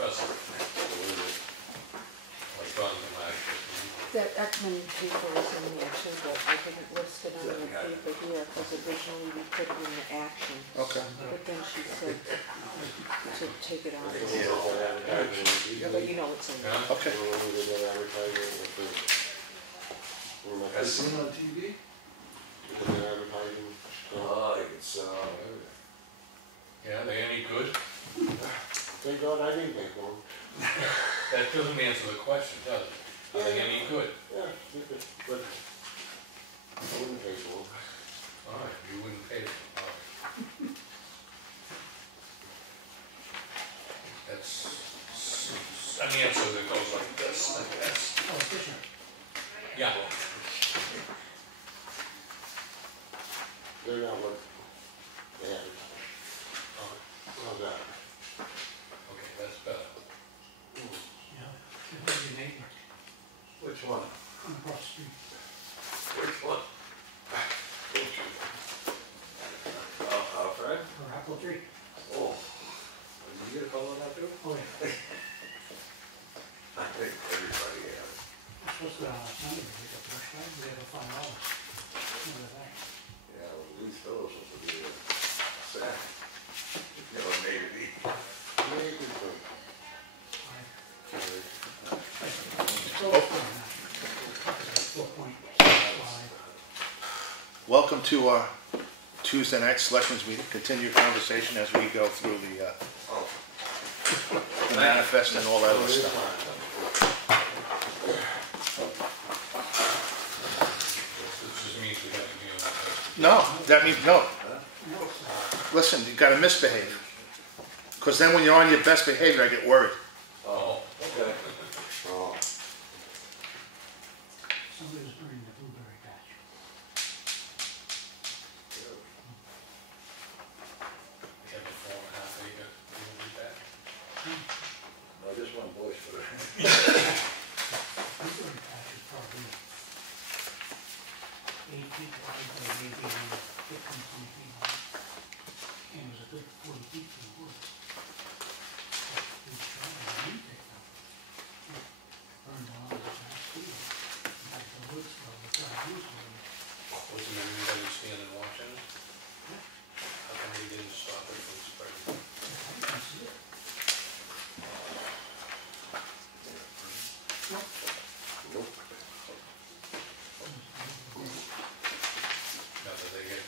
professor. Like John Meisner. That Ekman paper is in there too, but I didn't list it on the paper here, because originally we put it in the action. Okay. But then she said to take it off. But you know it's in there. Okay. Has seen on TV? Oh, it's Yeah, they any good? thank God I didn't make one. That doesn't answer the question, does it? Are they any good? Yeah, but I wouldn't pay for them. All right, you wouldn't pay for them. All right. That's an answer that goes like this. That's, yeah. They're not what they have. All right. How's that? Okay, that's better. Which one? Across the street. Which one? Which one? Fred? Or apple tree. Oh. Did you get a call on that too? Oh, yeah. I think everybody has. It's supposed to be on Sunday, we got the brush bag, we have $5. Remember that? Yeah, well, these fellows will be sad. You know, maybe. Maybe. Welcome to our Tuesday night selectmen's meeting. Continue your conversation as we go through the manifest and all that other stuff. This just means we have to be on that. No, that means no. Listen, you got to misbehave, because then when you're on your best behavior, I get worried. Oh, Okay. Oh. Somebody was burning the blueberry patch. we have a 4.5 acre. You will do that. No, just one voice for it. Blueberry patch is probably 8 feet wide, or maybe 15, 20 feet wide. And it was a good 40 feet from the wood. We tried to remove it now. Burned all the last steel. Like the wood smell, we tried to use it. Wasn't anybody standing watching it? How come they didn't stop it from spreading? I can see it. Nope. Now, do they get,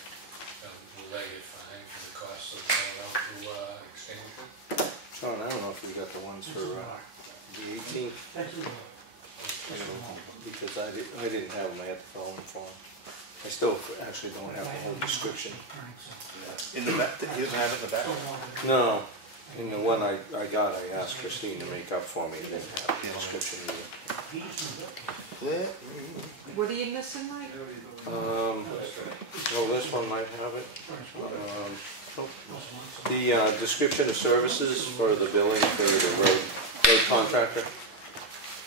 will they get fined for the cost of going out to extinguish it? John, I don't know if we got the ones for the 18th, That's it. I don't know, because I didn't have them, I had the phone for them. I still actually don't have the whole description. In the back, he doesn't have it in the back. No, in the one I got, I asked Christine to make up for me, it didn't have the description either. What are you missing, Mike? Well, this one might have it. The description of services for the billing for the road contractor.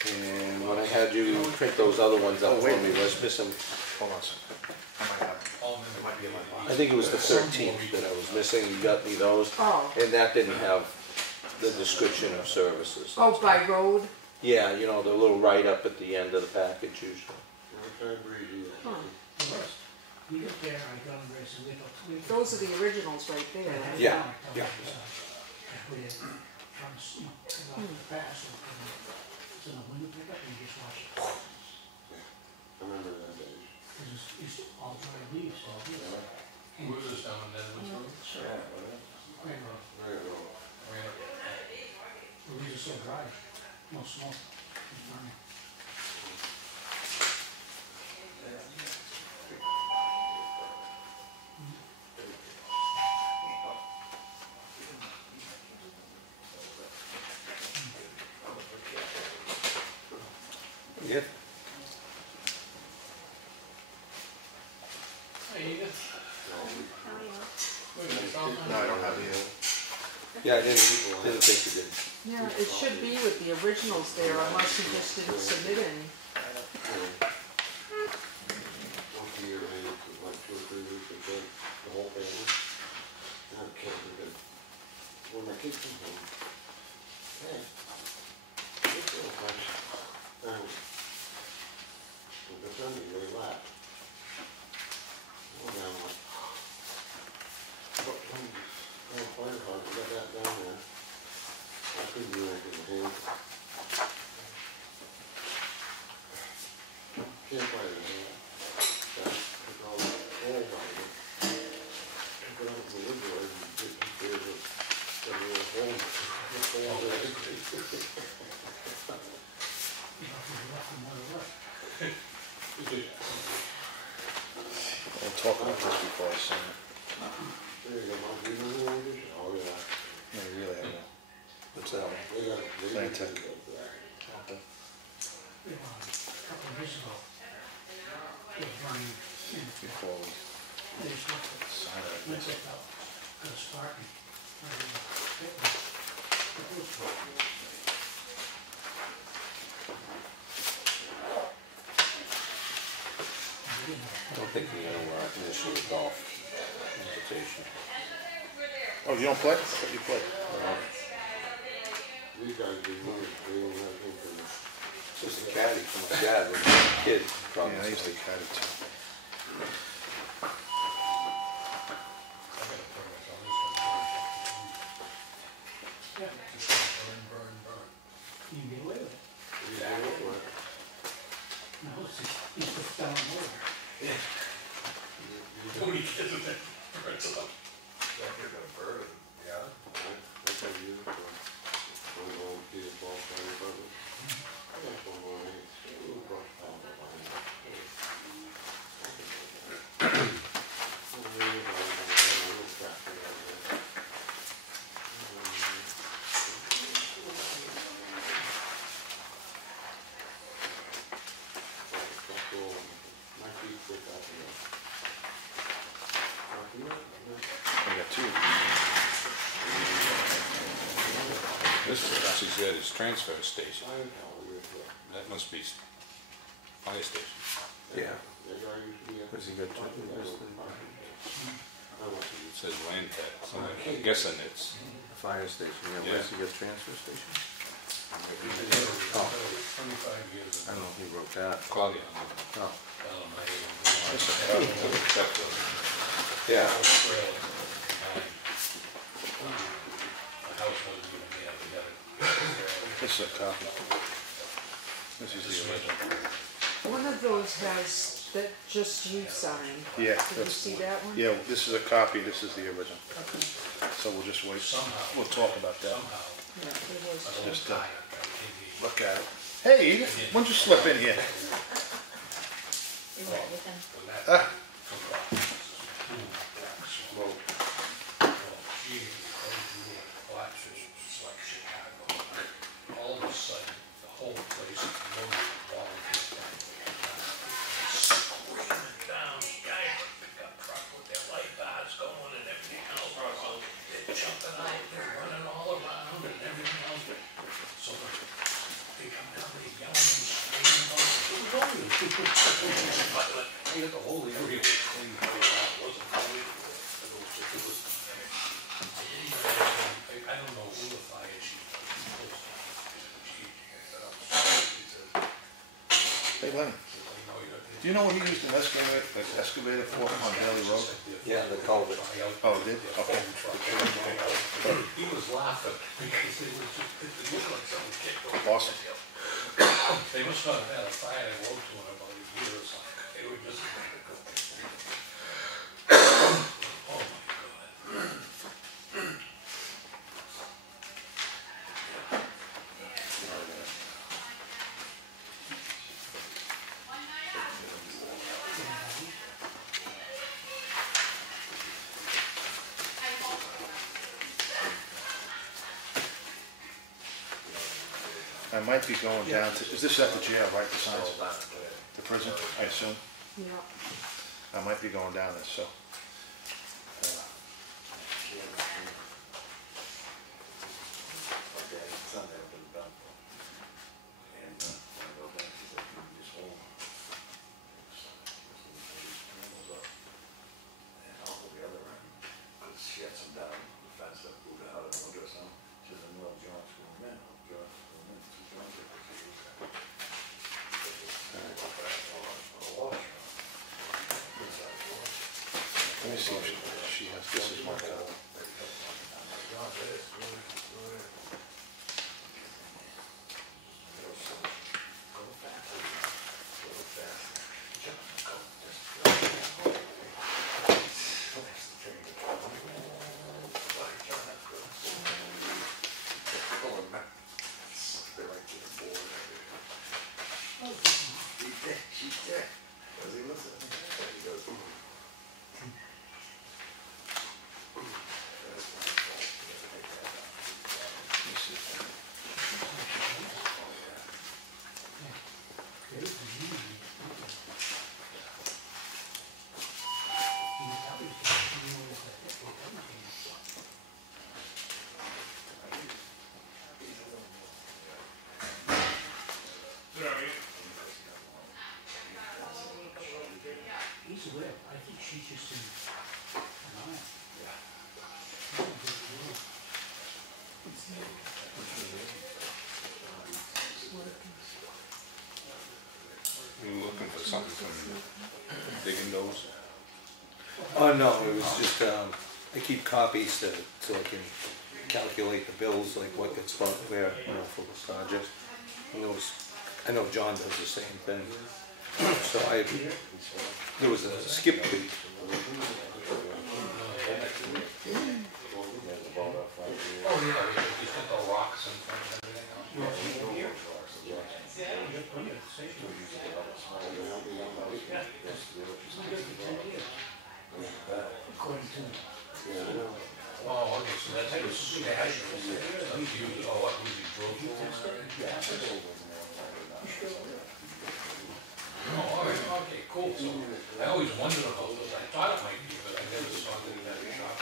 And when I had you print those other ones out for me, I was missing, Hold on a second. I might have it. It might be in my box. I think it was the 13th that I was missing, you got me those. Oh. And that didn't have the description of services. Oh, by road? Yeah, you know, the little write-up at the end of the package usually. Huh. You get there, I got them very simple. Those are the originals right there. Right? Yeah, yeah. It's in a window pickup and you just watch it. I remember that day. It's all dry leaves, all good. Where was this down in Nedwood's Road? Yeah, Right, well, very well. the leaves are so dry, no smoke. It's burning. Yeah. Hey, Edith. No, I don't have the. Yeah, I didn't think you did. Yeah, it should be with the originals there, unless you just didn't submit any. Once a year, maybe like 2 or 3 weeks, we take the whole family. I can't do it. When my kids come home, We'll talk about this before I send it. Yeah, you really have no. What's that one? Plan tech. A couple of years ago, it was running in, Before we they just looked at, sign it, I went guess. up, got a Spartan. I don't think you know initial golf invitation. Oh, you don't play? I thought you played. These guys do money, they don't have anything. Just a caddy for my dad when he was a kid. Yeah, I used to cut it too. Yeah, Burn. you can get away with it. Exactly. No, it's just, you put down water. Nobody cares if that burns up. That you're gonna burn it, yeah? That's how you use it for one of those kids ball fire department. That's one more thing. Ooh, brush pile behind that. I got two. This is actually said it's transfer station. That must be fire station. Yeah. Because he got two. It says land tech, so I'm guessing it's. Fire station, yeah, where's he got transfer station? Oh, 25 years I ago. don't know if he wrote that. Claudia. Oh, yeah. This is a copy. This is the original. One of those has that just you signed. Yeah, Did you that's, see that one? yeah, this is a copy, this is the original. Okay. So we'll just wait. Somehow. We'll talk about that. Yeah, it was. Just look at it. Hey, when'd you slip in here? Is that with them? Ah, All of a sudden, the whole place is loaded with volunteers. Screaming down, guys with pickup truck with their light bars going and everything else. They're jumping out, they're running all around and everything else. So they come down, they're yelling and screaming. Who's going? The whole area was cleaned out. It wasn't clean. It was, I don't know who the fire chief was. hey Lenny, do you know what he used an excavator for on Bailey Road? Yeah, the culvert. Oh, it did? Okay. He was laughing because it was just, it looked like someone kicked over. Awesome. They must not have had a fire they woke to in about a year or something. They were just. Oh my God. I might be going down to, is this at the jail, right, the signs? The prison, I assume? Yeah. I might be going down there, so. Sunday up in the dump. And when I go back, he said, "Can you just hold on?" And I'll go the other end, because she had some down, the fence that moved out of the window or something. She said, "No, John's going in." You looking for something from digging those? Oh, no, it was just, I keep copies so I can calculate the bills, like what gets spent where, for the project. And I know John does the same thing. So there was a skip week. Oh, yeah, you took the rocks and everything else. According to Oh, okay, so that's his stash. That's huge. Oh, what, was he drove you over there? Oh, all right, okay, cool. So I always wondered about those. I thought it might be, but I never saw that in that shop.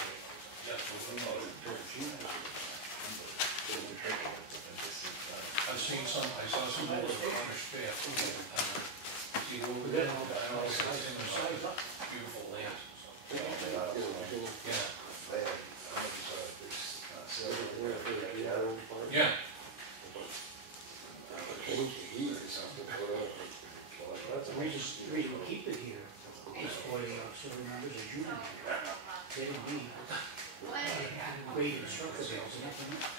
I've seen some, I saw some of those Cornish fair. See, over there, I know it's in the side, beautiful land. Yeah. Yeah. the reason we keep it here is for certain members of junior. They don't need grade and structure bills and nothing else.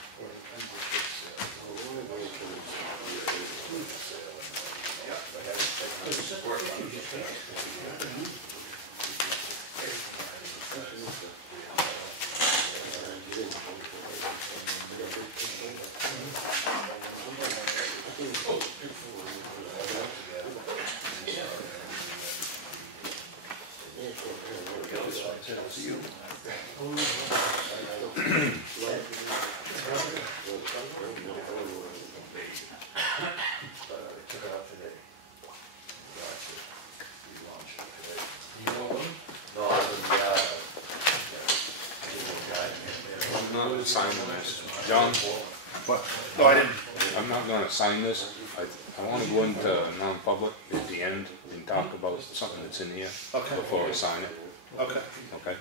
I'm not signing this. John? What? No, I didn't. I'm not gonna sign this. I wanna go into non-public at the end and talk about something that's in here Okay. before I sign it, Okay. okay?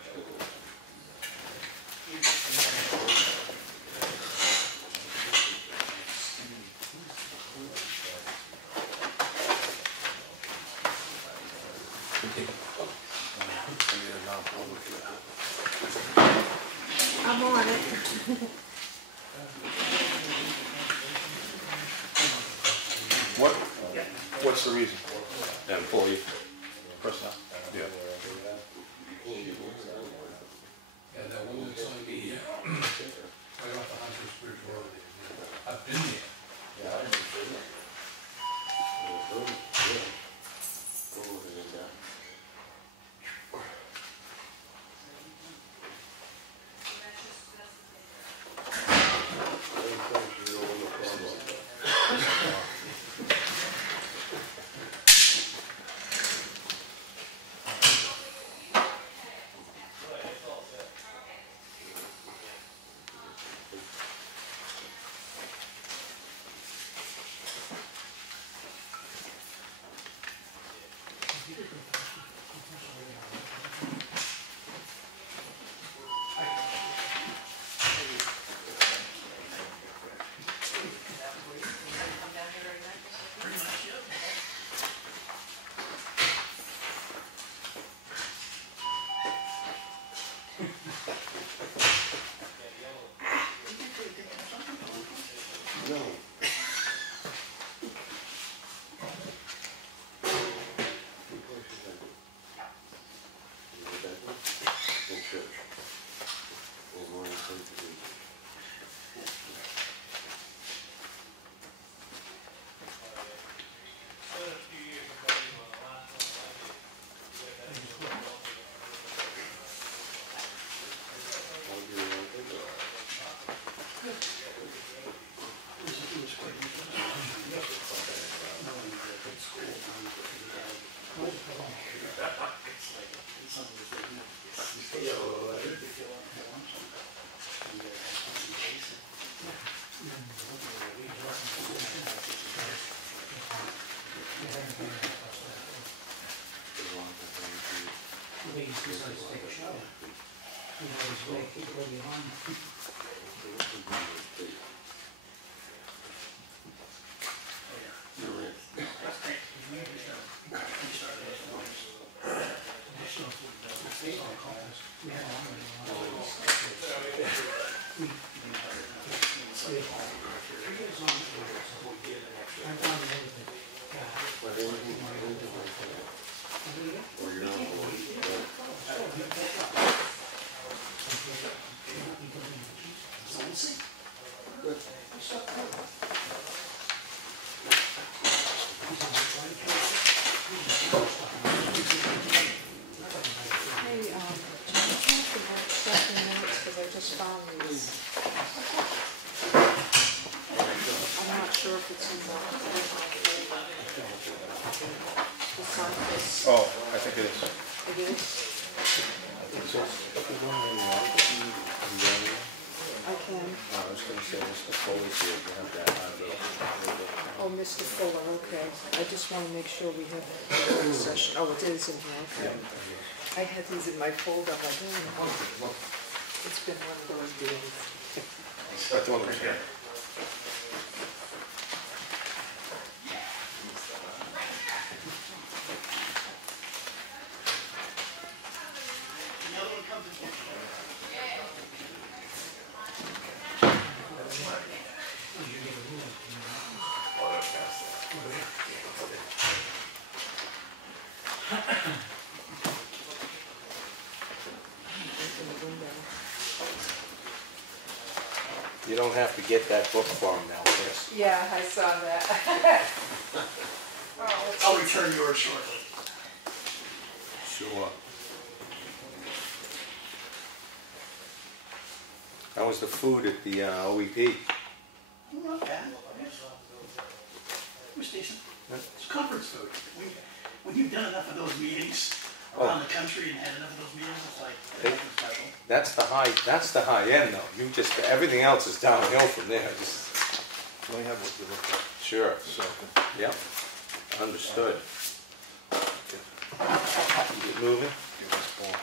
I'm on it. What's the reason? Employee. Personnel? Yeah. Yeah, that one that's on the, right off the Hunter's Bridge Road. I've been there. Take a shower. You know, it's way, keep it on. Or you're not going. Hey, can you talk about second minutes, because I just found these. I'm not sure if it's in the sign this. Oh, I think it is. It is? I can. I was gonna say, Mr. Foley's here, you have that Oh, Mr. Fuller, okay. I just want to make sure we have the work session. Oh, it is in here, okay. I had these in my folder, but I don't know. It's been one of those days. That's the one right here. In the window. You don't have to get that book for him now, Chris. Yeah, I saw that. I'll return yours shortly. Sure. How was the food at the OEP? Not bad. It was decent. It's conference food. When you've done enough of those meetings around the country and had enough of those meetings, it's like, there's nothing special. That's the high end though. You just, everything else is downhill from there. Just, Let me have what you look at. sure. So, Yep. Understood. Keep it moving. give this ball.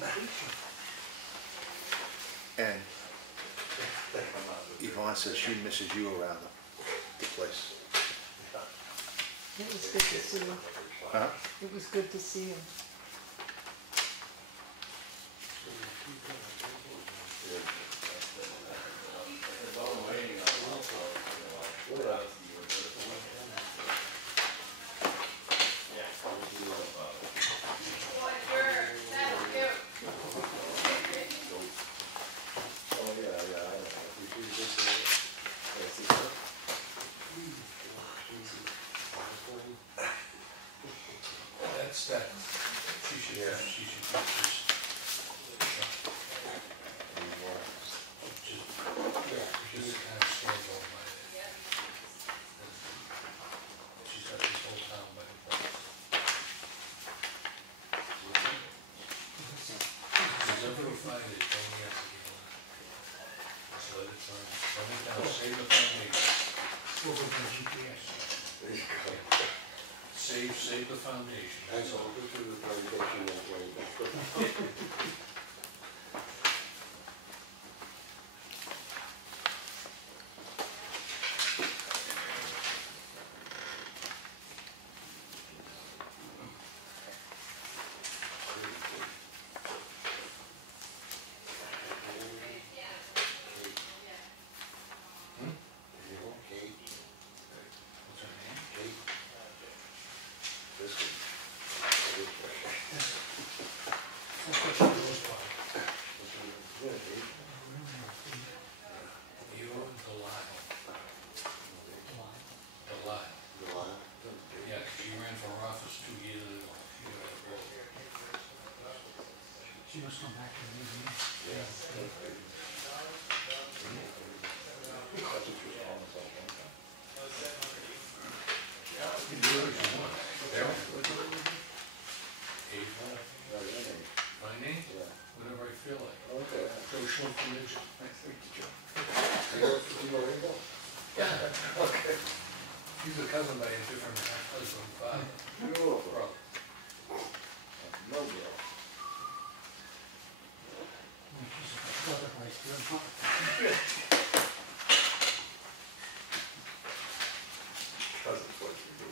That's easy. And Yvonne says she misses you around the place. It was good to see him. Huh? It was good to see him. That's that. She should keep this. Just kind of stands all by it. She's got this whole town by herself. If you ever find it, don't have to give it. Just let it burn. Burn it down, save the foundation. We'll go for GPS. Save the foundation, that's all. Go to the foundation that way. come back to the meeting. Whenever I feel like. Okay. Social collision. Okay. He's a cousin by a different husband, father. Beautiful. Brother. No girl. Brother, like, you're not- Cousin's what you do.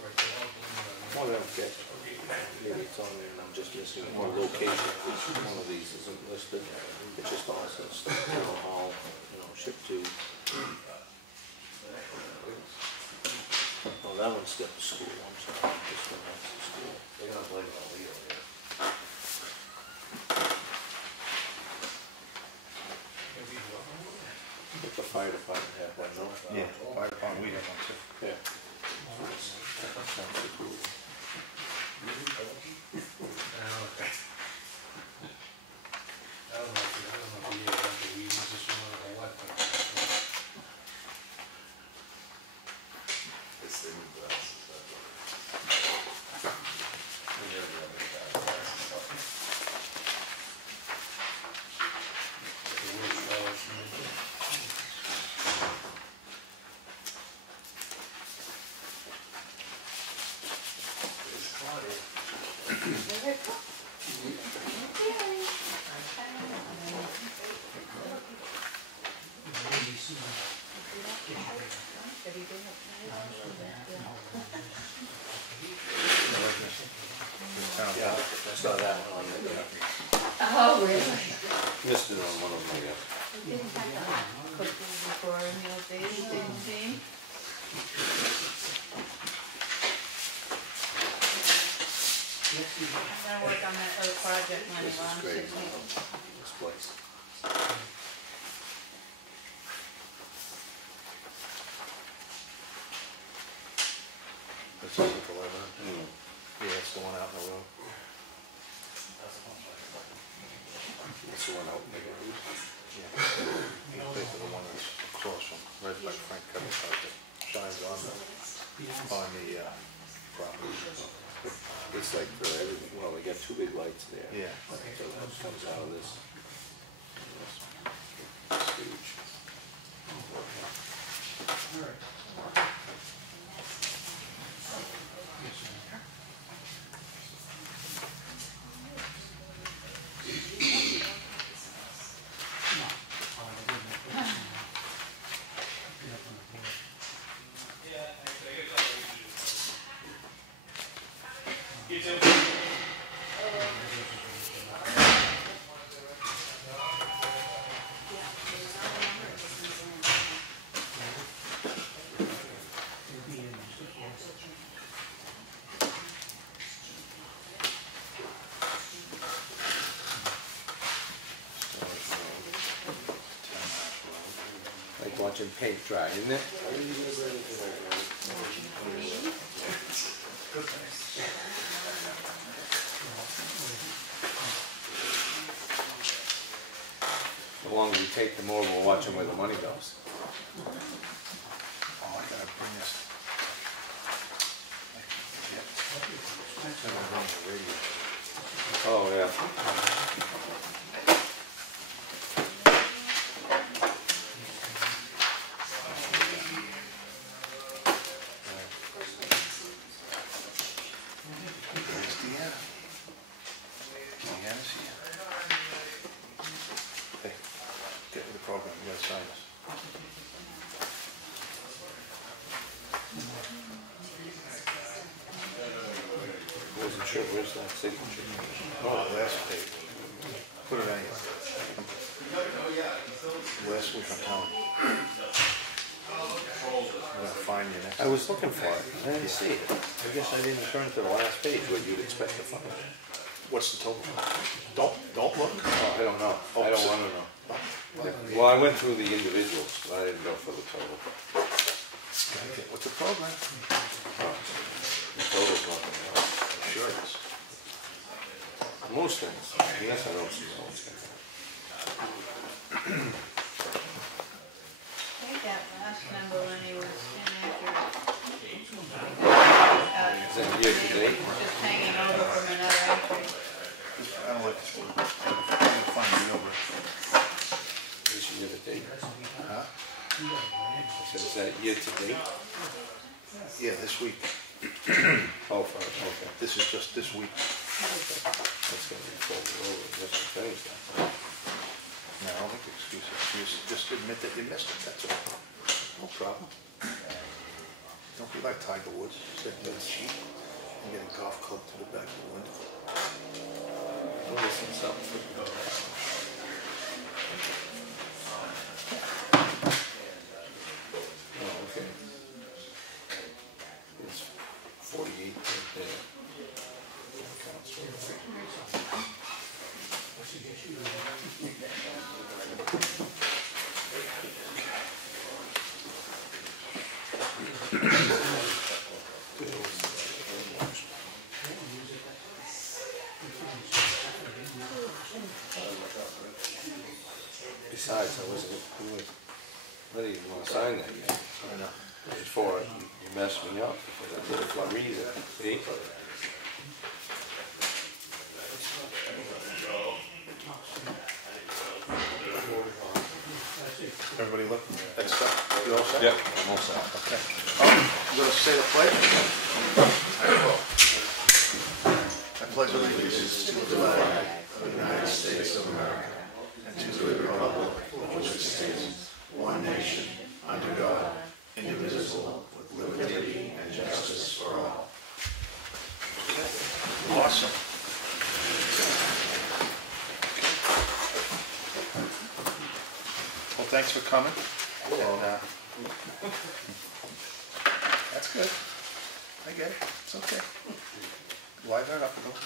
Well, I don't get, maybe it's on there and I'm just missing the location of each one of these isn't listed. It just also says town hall, ship to. Oh, that one's got the school, I'm sorry, this one has the school. They're gonna blame it on Leo here. But the fire department have one, no? Yeah, fire department, we have one too. Yeah. That's the cool. I don't know if he has to use this one or what, but. It's the new glasses, that's what it is. We never have any bad glasses. It's Claudia. Maybe see that. Yeah, I saw that one on the, Oh, really? missed it on one of my, We didn't have the hot cooking before in the old days, didn't we? I'm gonna work on that other project when this I'm is on great, 16. this place. This is the 11. Yeah, it's the one out in the road. It's the one out in the road. Yeah. You pay for the one that's across from, right by Frank Cutler's house that shines on the property. It's like for everything, well, they got two big lights there. Yeah. So that comes out of this. It's huge. All right. Yes, sir. No. Oh, I didn't. Get up on the board. It'll be in Like watching paint dry, isn't it? The longer we take, the more we'll watch them where the money goes. Oh, I gotta bring this. Oh, yeah. Where's Deanna? Deanna's here. Hey, get with the program, you gotta sign this. Wasn't sure, where's that signature? Oh, last page. Put it on here. Last week I'm telling you. I'm gonna find you next. I was looking for it, I didn't see it. I guess I didn't turn to the last page, what you'd expect to find. What's the total? Don't look. Oh, I don't know. I don't wanna know. Well, I went through the individuals, but I didn't go for the total. What's the program? The total's not gonna help. Sure it is. Most things, yes, I don't see what's gonna help. I think that last number when he was inaccurate. Is that year to date? Just hanging over from another entry. I don't like this one. I'm gonna find the number. This year to date? Huh? I said, is that year to date? Yeah, this week. Oh, fine, okay. This is just this week. That's gonna be folded over, just to finish that. No, I don't make excuses. Just admit that you missed it, that's all. No problem. Don't be like Tiger Woods, sitting on the sheet and get a golf club to the back of the window. I'm missing something for you. Oh, okay. It's 48 right there. That counts for it. Besides, I wasn't ready to want to sign that yet. I know. Before you messed me up, because I did it for a reason. See? Everybody look, that's stuff. You all set? Yep, I'm all set. Okay. You gonna say the pledge? I pledge allegiance to the flag of the United States of America and to the republic for which it stands, one nation, under God, indivisible, with liberty and justice for all. Awesome. Well, thanks for coming. And, that's good. I get it. It's okay. Liven it up a little.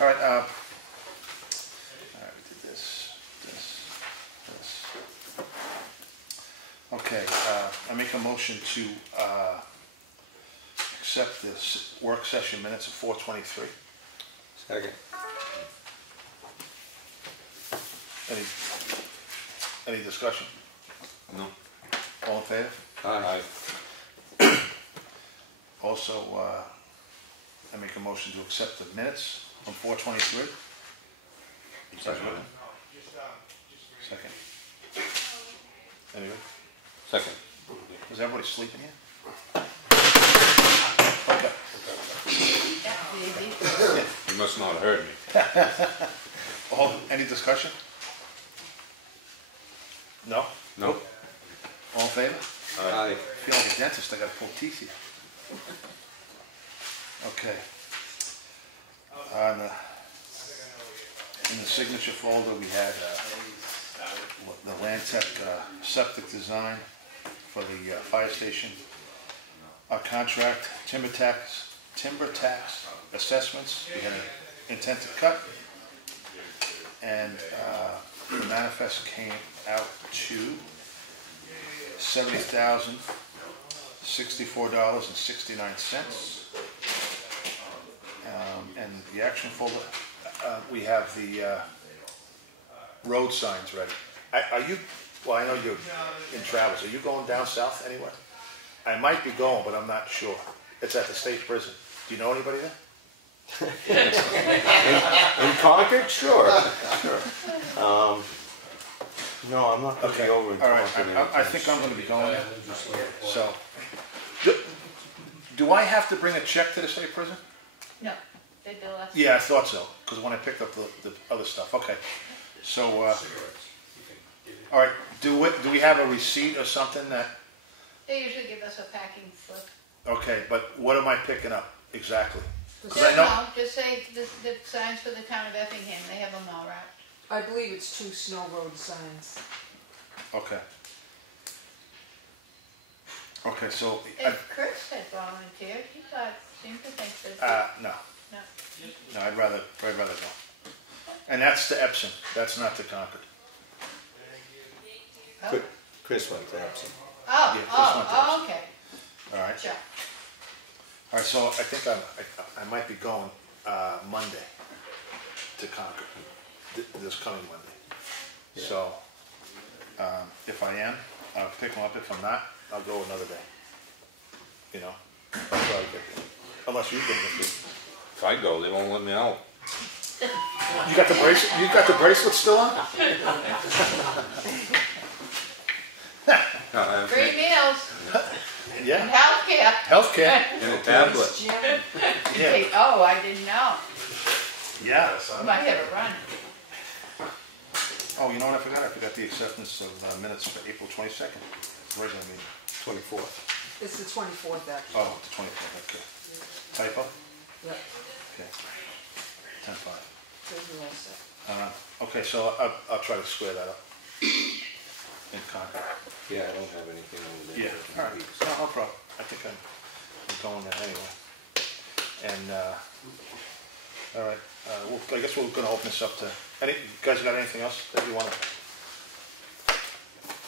All right, we did this. Okay, I make a motion to accept this work session minutes of 4:23. Second. Any discussion? No. All in favor? Aye. Also, I make a motion to accept the minutes from 4:23. Second. Second. Anyway, Second. is everybody sleeping here? Okay. That's easy. You must not have heard me. Any discussion? No? No. All in favor? Aye. I feel like a dentist, I gotta pull teeth here. Okay. In the signature folder, we had the Land Tech septic design for the fire station. Our contract, timber tax assessments, we had an intent to cut. And the manifest came out to $70,064.69. And the action folder, we have the road signs ready. Are you, well, I know you're in travels. Are you going down south anywhere? I might be going, but I'm not sure. It's at the state prison. Do you know anybody there? In Concord? Sure. No, I'm not gonna be over in All right, Concord. I think I'm gonna be going there. So, do I have to bring a check to the state prison? No, they bill us. Yeah, I thought so, because when I picked up the other stuff, okay. So, all right, do we have a receipt or something that, They usually give us a packing slip. okay, but what am I picking up exactly? Just I know- just say the signs for the town of Effingham, they have them all wrapped. I believe it's 2 snow road signs. Okay. Okay, so, If Chris had volunteered, he seemed to think that. no, No, I'd rather go. And that's to Epsom, that's not to Concord. Chris went to Epsom. Oh, Yeah, this one oh, okay, All right? sure. All right, so I think I might be going Monday to Concord, this coming Monday. Yeah. So, if I am, I'll pick them up. If I'm not, I'll go another day. You know, I'll try to get there. Unless you bring it. If I go, they won't let me out. You got the bracelet? You got the bracelet still on? No, I have Free meals and Yeah. healthcare. Healthcare. in a tablet. Yeah. Oh, I didn't know. Yeah. You might have a run. Oh, you know what I forgot? I forgot the acceptance of minutes for April 22nd. Regular meeting. 24th. It's the 24th, actually. Oh, the 24th, okay. Typo? Yeah, Okay. 10-5. those are all set. Okay, so I'll try to square that up. In Concord. Yeah, I don't have anything on there. Yeah, all right. No problem. I think I'm going there anyway. And, all right, I guess we're gonna open this up to, you guys got anything else that you wanna?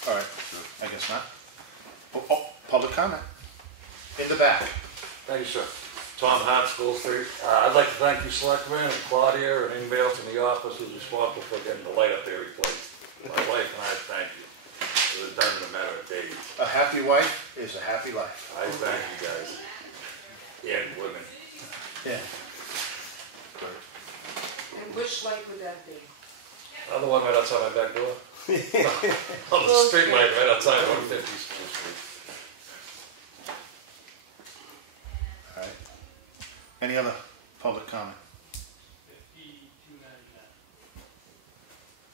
All right, I guess not. Oh, public comment. In the back. Thank you, sir. Tom Hart, School Street. I'd like to thank you, Selectmen, and Claudia, and anybody else in the office who's responsible for getting the light up there replaced. My wife and I thank you. It was done in a matter of days. A happy wife is a happy life. I thank you guys. And women. Yeah. Great. And which light would that be? Another one right outside my back door. On the street light right outside 150 School Street. All right. Any other public comment?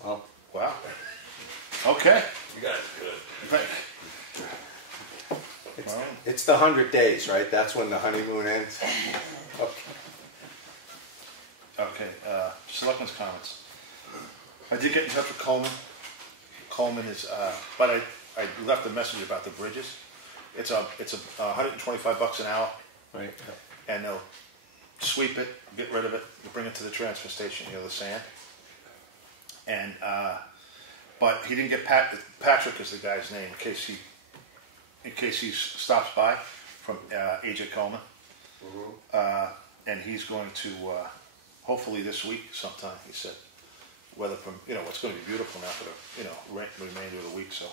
Well, Wow. Okay. You guys are good. Great. it's, it's the 100 days, right? That's when the honeymoon ends? Okay. Okay, selectmen's comments. I did get in touch with Coleman. Coleman is, but I left a message about the bridges. It's a $125 an hour, Right. and they'll sweep it, get rid of it, bring it to the transfer station, the sand. And, but he didn't get Patrick is the guy's name in case he stops by from AJ Coleman. And he's going to, hopefully this week sometime, he said, weather from, it's going to be beautiful now for the, remainder of the week, so.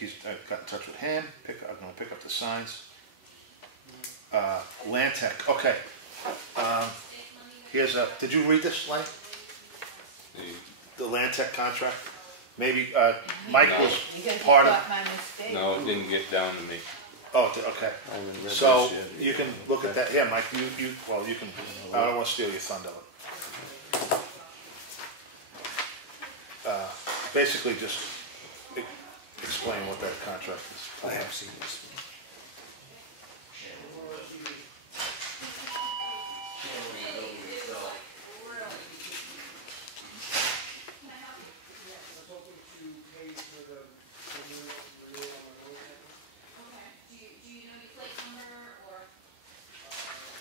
He's got in touch with him, I'm going to pick up the signs. Lantec, okay. Did you read this, Lenny? The Lantec contract? Maybe, Mike was You guys part of. got my mistake. No, it didn't get down to me. Oh, okay. I haven't read So, this yet. you can look at that, yeah, Mike, you can, I don't want to steal your thunder. Basically just explain what that contract is. I have seen this.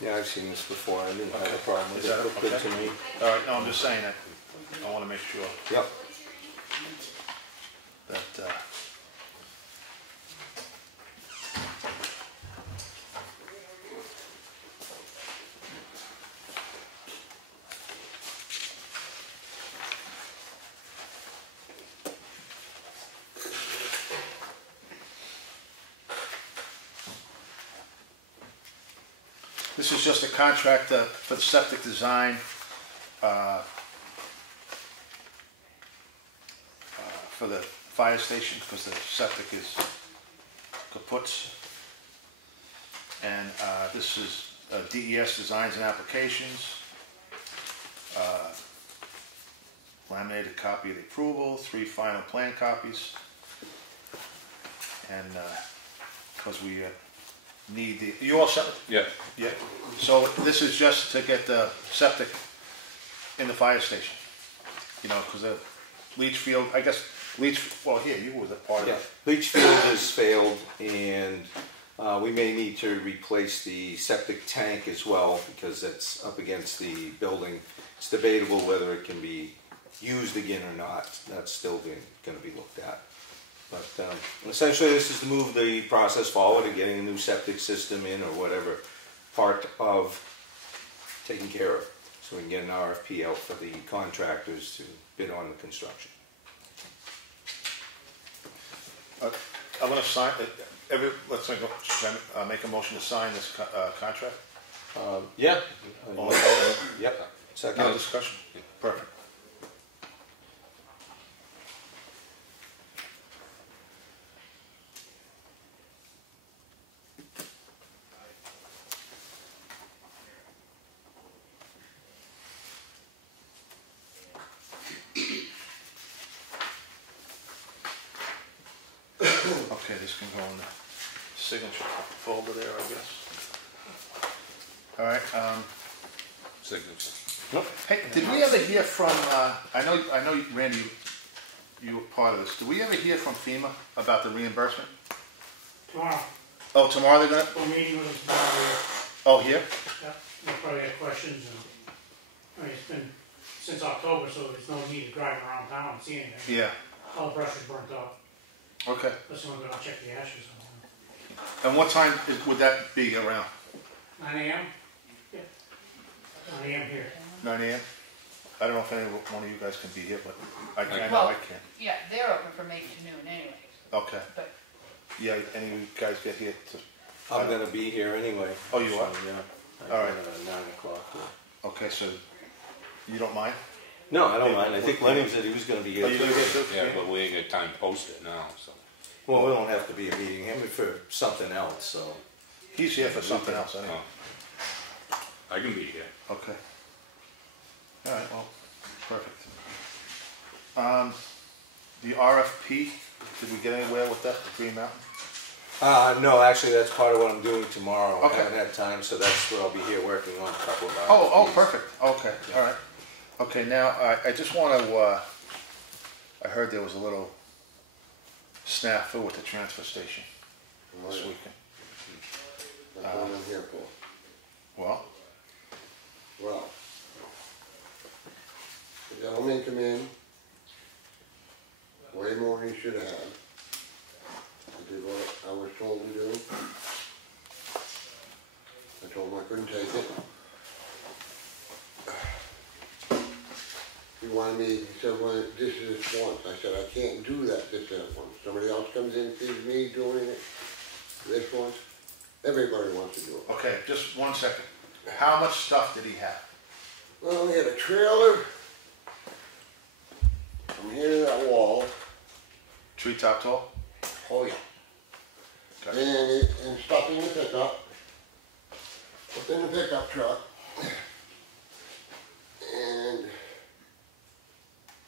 Yeah, I've seen this before. I didn't have a problem with Is it. that It looked good okay? to me. All right, no, I'm just saying that, I want to make sure Yep. that, this is just a contract for the septic design for the fire station, because the septic is kaput. And this is DES Designs and Applications. Laminated copy of the approval, 3 final plan copies. And because we need you all set? Yeah. Yeah. So this is just to get the septic in the fire station. Because the leach field, well, here, you was a part of Yeah, it. leach field has failed, and We may need to replace the septic tank as well, because it's up against the building. It's debatable whether it can be used again or not. That's still going to be looked at. But essentially this is to move the process forward of getting a new septic system in, or whatever part of taken care of, so we can get an RFP out for the contractors to bid on the construction. I'm gonna sign, let's make a motion to sign this contract. Yeah. All in favor? Yep. Second. No discussion? Perfect. Okay, this can go in the signature folder there, I guess. All right, Signature. Nope. hey, did we ever hear from, I know, Randy, you were part of this. Did we ever hear from FEMA about the reimbursement? Tomorrow, Oh, tomorrow they're gonna, we're meeting with them tomorrow. oh, here? Yeah, they'll probably have questions, and, I mean, it's been since October, so there's no need to drive around town and see anything. Yeah, All the brush is burnt up, okay. unless you want to go out and check the ashes. And what time would that be around? 9 AM? Yeah. 9 AM here. 9 a.m.? I don't know if any one of you guys can be here, but I know Well, I can. Yeah, they're open from 8 to noon anyways, Okay. but Yeah, any of you guys get here to, I'm going to be here anyway. Oh, you are? So, yeah. All right. At 9 o'clock. Yeah. okay, so you don't mind? No, I don't mind. I think Lenny said he was going to be here Are you too. gonna get to? Yeah, but we ain't got time to post it now, so. Well, we don't have to be a meeting him for something else, so. He's here for something else anyway. Oh. I can be here. Okay. All right, well, perfect. The RFP, did we get anywhere with that, the Green Mountain? No, actually, that's part of what I'm doing tomorrow. Okay. I haven't had time, so that's what I'll be here working on, a couple of hours. Oh, perfect, okay, all right. Okay, now, I just want to, I heard there was a little snafu at the transfer station this weekend. That's what I'm here for. Well, Well, the gentleman come in, way more than he should have had. I did what I was told to do. I told him I couldn't take it. He wanted me, he said, well, this is once. I said, I can't do that this once. Somebody else comes in and sees me doing it this once. Everybody wants to do it. okay, just 1 second. How much stuff did he have? Well, we had a trailer from here to that wall. Treetop tall? Oh, yeah. Okay. And stuff in the pickup. Up in the pickup truck. And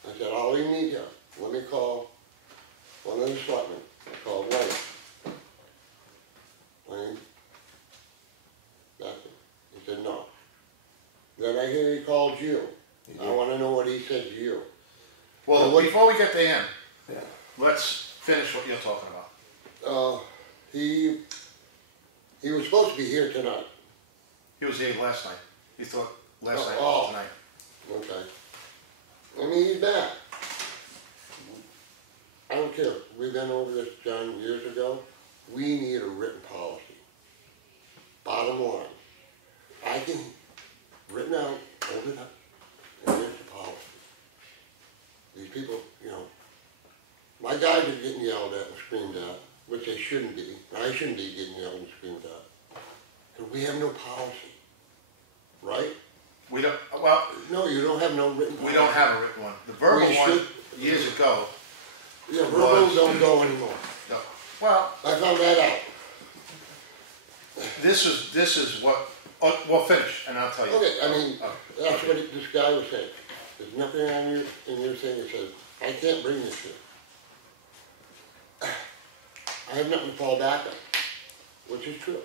I said, all you need here, let me call one of the selectmen. I called Wayne. Wayne, that's it. He said, no. Then I hear he called you. I want to know what he said to you. Well, before we get to him, Yeah. let's finish what you're talking about. He was supposed to be here tonight. He was here last night. He thought last night Oh. was tonight. Okay. I mean, he's back. I don't care. We've been over this, John, years ago. We need a written policy. Bottom line. I can, written out, hold it up, and here's the policy. These people, you know, my guys are getting yelled at and screamed at, which they shouldn't be. And I shouldn't be getting yelled and screamed at. Because we have no policy. Right? We don't, well, No, you don't have no written policy. we don't have a written one. The verbal We one, should. years ago, Yeah, verbals don't go anymore. no. Well, I found that out. this is what, oh, well, finish, and I'll tell you. Okay, I mean, Oh, that's what this guy was saying. There's nothing on your, in your thing that says, I can't bring this here. I have nothing to fall back on, which is true.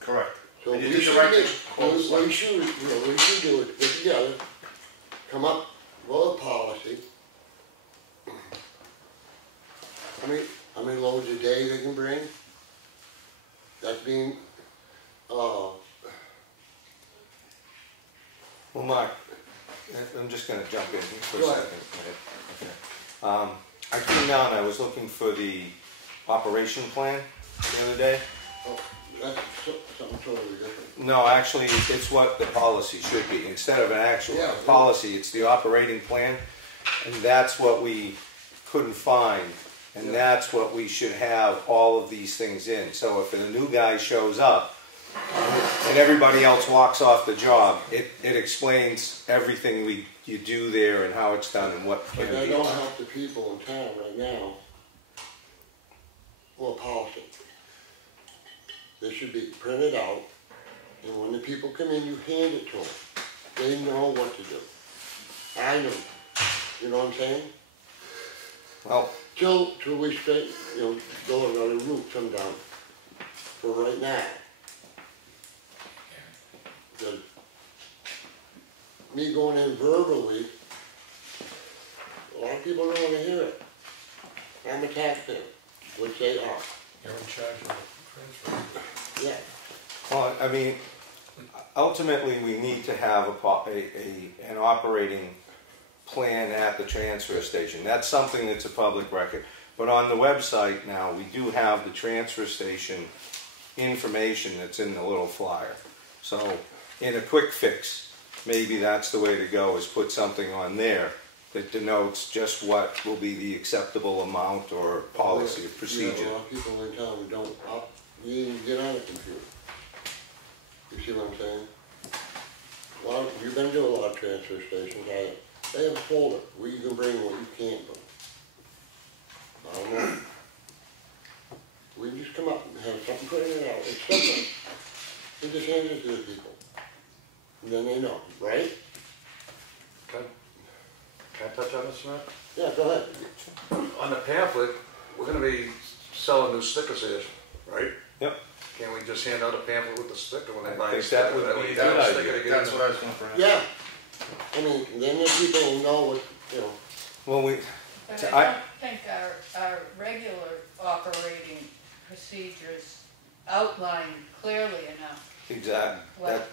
Correct. So And you we did the should right be, thing. Call the we select- should, you know, we should do it, get together, come up with a policy. How many loads a day they can bring? being, Well, Mark, I'm just gonna jump in here for a Go ahead. second. Okay. I came down, I was looking for the operation plan the other day. oh, that's something totally different. No, actually, it's what the policy should be. Instead of an actual Yeah. policy, it's the operating plan. And that's what we couldn't find. And that's what we should have all of these things in. So if a new guy shows up and everybody else walks off the job, it explains everything you do there and how it's done and what can But that be don't done. help the people in town right now. Well, policy. They should be printed out, and when the people come in, you hand it to them. They know what to do. I know. You know what I'm saying? Well, Till we straight, go another route come down. For right now. The, me going in verbally, a lot of people don't want to hear it. I'm a taxpayer, which they are. You're in charge of the transfer. Yeah. well, I mean, ultimately, we need to have an operating plan at the transfer station. That's something that's a public record. But on the website now, we do have the transfer station information that's in the little flyer. So in a quick fix, maybe that's the way to go, is put something on there that denotes just what will be the acceptable amount or policy of procedure. Yeah, a lot of people in town who don't even get on a computer. You see what I'm saying? You've been to a lot of transfer stations. They have a folder where you can bring what you can't bring. I don't know. We can just come up and have something put in it out. It's simple. We just hand it to the people. And then they know, right? Can I touch on this, Smith? Yeah, go ahead. On the pamphlet, we're gonna be selling new stickers here, right? Yep. Can we just hand out a pamphlet with the sticker when they I buy a think sticker? that would That be way a you good got a idea. sticker to get That's in. what I was gonna bring up. Yeah. I mean, then the people will know what, Well, But So I don't think our regular operating procedures outline clearly enough exactly. what,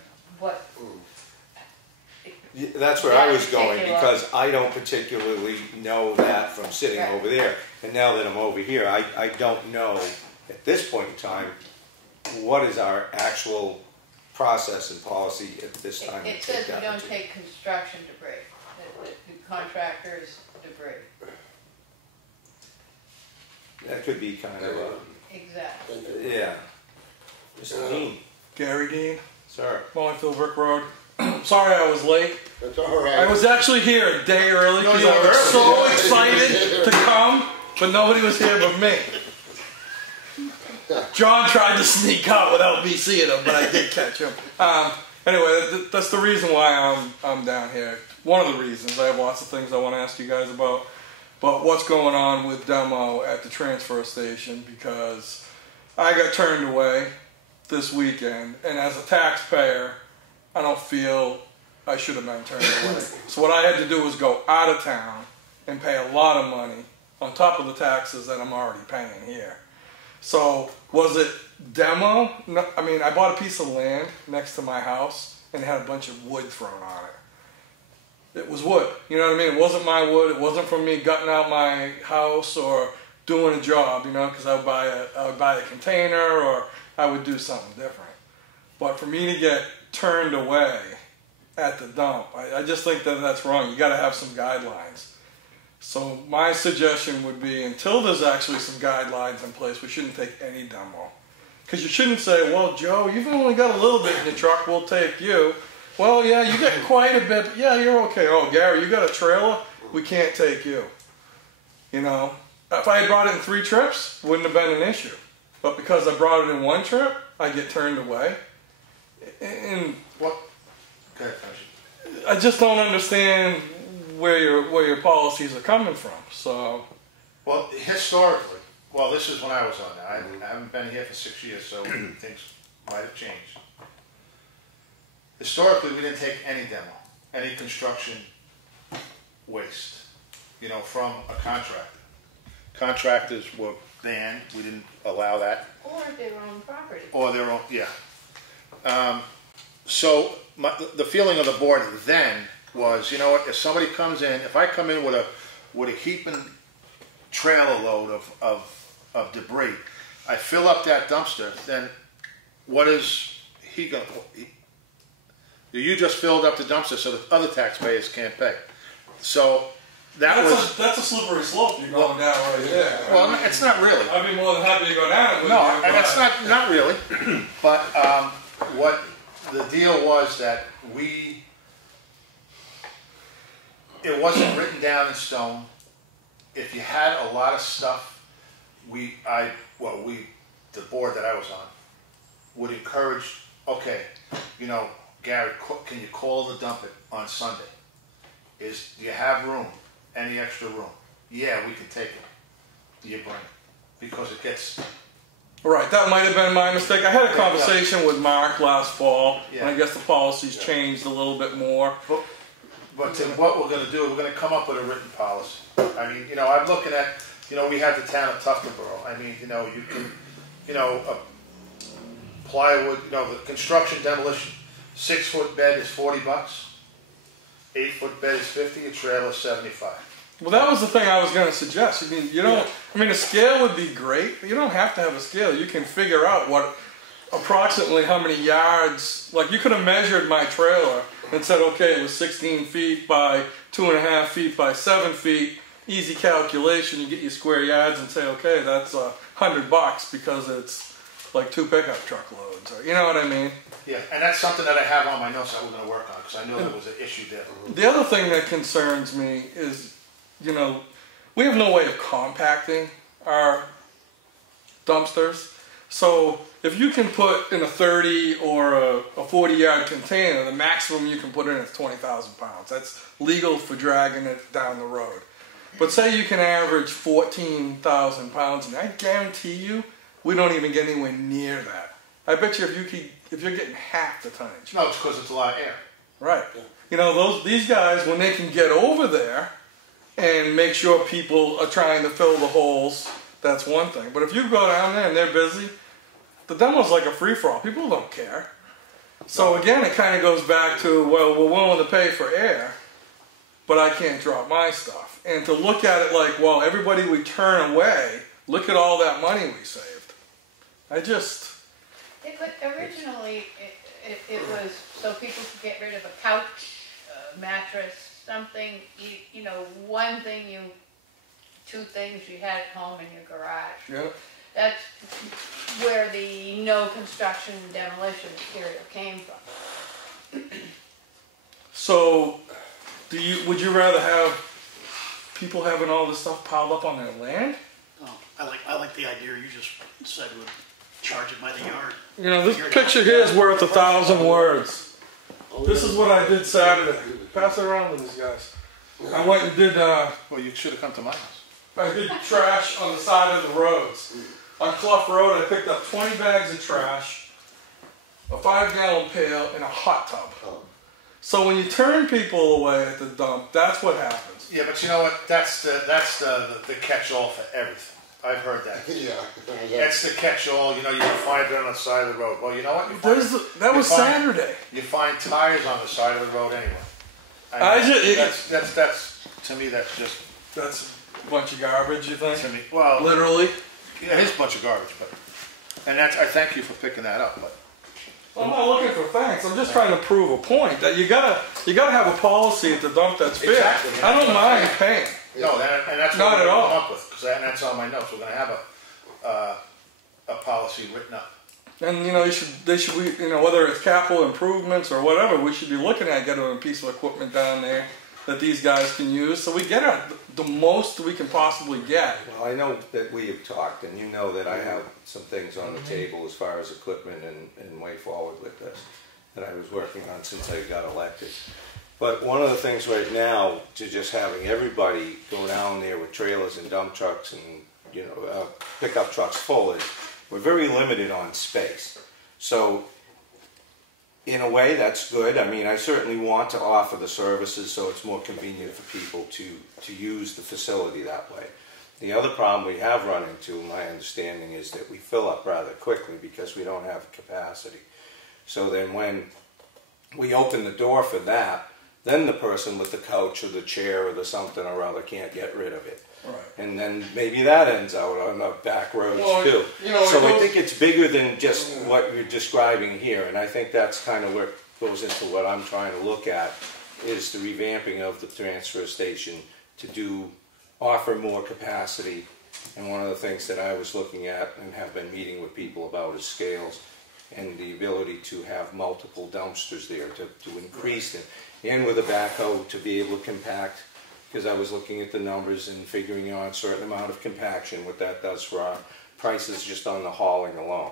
That's where I was That going, particular- because I don't particularly know that from sitting Right. over there. And now that I'm over here, I don't know at this point in time what is our actual process and policy at this time. it to says take we that don't material. take construction debris, the contractor's debris. That could be kind of a, Exactly. yeah. Mr. Dean, Gary Dean, sir. Wallingfield Rick Road. Sorry I was late. that's all right. I was actually here a day early No, because you I were was so early. excited to come, but nobody was here but me. John tried to sneak out without me seeing him, but I did catch him. Anyway, that's the reason why I'm down here. One of the reasons. I have lots of things I want to ask you guys about. But what's going on with demo at the transfer station, because I got turned away this weekend, and as a taxpayer, I don't feel I should have been turned away. So what I had to do was go out of town and pay a lot of money on top of the taxes that I'm already paying here. So was it demo? No, I mean, I bought a piece of land next to my house and it had a bunch of wood thrown on it. It was wood, you know what I mean? It wasn't my wood. It wasn't from me gutting out my house or doing a job, you know, because I would buy a container or I would do something different. But for me to get turned away at the dump, I just think that that's wrong. You got to have some guidelines. So my suggestion would be, until there's actually some guidelines in place, we shouldn't take any demo. Because you shouldn't say, well, Joe, you've only got a little bit in your truck, we'll take you. Well, yeah, you got quite a bit, but yeah, you're okay. Oh, Gary, you got a trailer? We can't take you. You know, if I had brought it in 3 trips, wouldn't have been an issue. But because I brought it in 1 trip, I get turned away. And What? Okay, finish it. I just don't understand where your policies are coming from. So, Well, historically, well, this is when I was on there. I haven't been here for 6 years, so things might have changed. Historically, we didn't take any demo, any construction waste, you know, from a contractor. Contractors were banned, we didn't allow that. Or their own property. Or their own, yeah. So the feeling of the board then was, you know what, if somebody comes in, if I come in with a heaping trailer load of debris, I fill up that dumpster, then what is he going to, you just filled up the dumpster so that other taxpayers can't pay. So that's a slippery slope you're going down right there. Well, it's not really. I'd be more than happy to go down it with No, you. and it's not really. But what the deal was that it wasn't written down in stone. If you had a lot of stuff, the board that I was on would encourage, okay, you know, Gary, can you call to dump it on Sunday? Do you have room? Any extra room? Yeah, we can take it. Do you bring it? Because it gets... Right, that might have been my mistake. I had a conversation with Mark last fall, Yeah. and I guess the policy's changed a little bit more. But what we're going to do, we're going to come up with a written policy. I mean, you know, I'm looking at, you know, we have the town of Tuftonboro. I mean, you know, you can, you know, plywood, you know, the construction demolition, 6-foot bed is $40, 8-foot bed is $50, a trailer is $75. Well, that was the thing I was going to suggest. I mean, you don't. I mean, a scale would be great, but you don't have to have a scale. You can figure out approximately how many yards. Like, you could have measured my trailer and said, okay, it was 16 feet by 2.5 feet by 7 feet. Easy calculation. You get your square yards and say, okay, that's $100 because it's like 2 pickup truck loads, or you know what I mean? Yeah, and that's something that I have on my notes that we're going to work on because I know there was an issue there. The other thing that concerns me is, you know, we have no way of compacting our dumpsters. So if you can put in a 30 or a 40-yard container, the maximum you can put in is 20,000 pounds. That's legal for dragging it down the road. But say you can average 14,000 pounds, and I guarantee you, we don't even get anywhere near that. I bet you if you're getting half the tonnage. No, it's because it's a lot of air. Right. You know, these guys, when they can get over there and make sure people are trying to fill the holes, that's one thing. But if you go down there and they're busy, the demo's like a free-for-all. People don't care. So again, it kind of goes back to, well, we're willing to pay for air, but I can't drop my stuff. And to look at it like, well, everybody we turn away, look at all that money we saved. But originally, it was so people could get rid of a couch, a mattress, something, you know, two things you had at home in your garage. Yeah. That's where the no construction demolition material came from. So, would you rather have people having all this stuff piled up on their land? Oh, I like the idea you just said would charge it by the yard. You know, this picture here is worth 1,000 words. This is what I did Saturday. Pass it around with these guys. I went and did, Well, you should have come to my house. I did trash on the side of the roads. On Clough Road, I picked up 20 bags of trash, a 5-gallon pail, and a hot tub. So when you turn people away at the dump, that's what happens. Yeah, but you know what? That's the catch-all for everything. I've heard that. Yeah. That's the catch-all. You know, you can find it on the side of the road. Well, you know what? That was Saturday. You find tires on the side of the road anyway. That's to me. That's a bunch of garbage. You think? To me, well, literally. Yeah, it is a bunch of garbage, and I thank you for picking that up. But I'm not looking for thanks. I'm just trying to prove a point that you gotta have a policy at the dump that's fair. Exactly. I don't mind paying. No, and that's not what at we're all. going to come up with because that's on my notes. We're going to have a policy written up. And you know, they should you know, whether it's capital improvements or whatever, we should be looking at getting a piece of equipment down there that these guys can use, so we get the most we can possibly get. Well, I know that we have talked, and you know that I have some things on the table as far as equipment and way forward with this that I was working on since I got elected. But one of the things right now, to just having everybody go down there with trailers and dump trucks and, you know, pickup trucks full, is we're very limited on space. So in a way, that's good. I mean, I certainly want to offer the services so it's more convenient for people to use the facility that way. The other problem we have run into, my understanding, is that we fill up rather quickly because we don't have capacity. So then when we open the door for that, then the person with the couch or the chair or the something or other can't get rid of it. Right. And then maybe that ends out on the back roads Well, too. you know, So it I goes- think it's bigger than just what you're describing here, and I think that's kind of what goes into what I'm trying to look at, is the revamping of the transfer station to offer more capacity. And one of the things that I was looking at and have been meeting with people about is scales and the ability to have multiple dumpsters there to increase it. And with a backhoe to be able to compact, because I was looking at the numbers and figuring out a certain amount of compaction, what that does for our prices just on the hauling alone.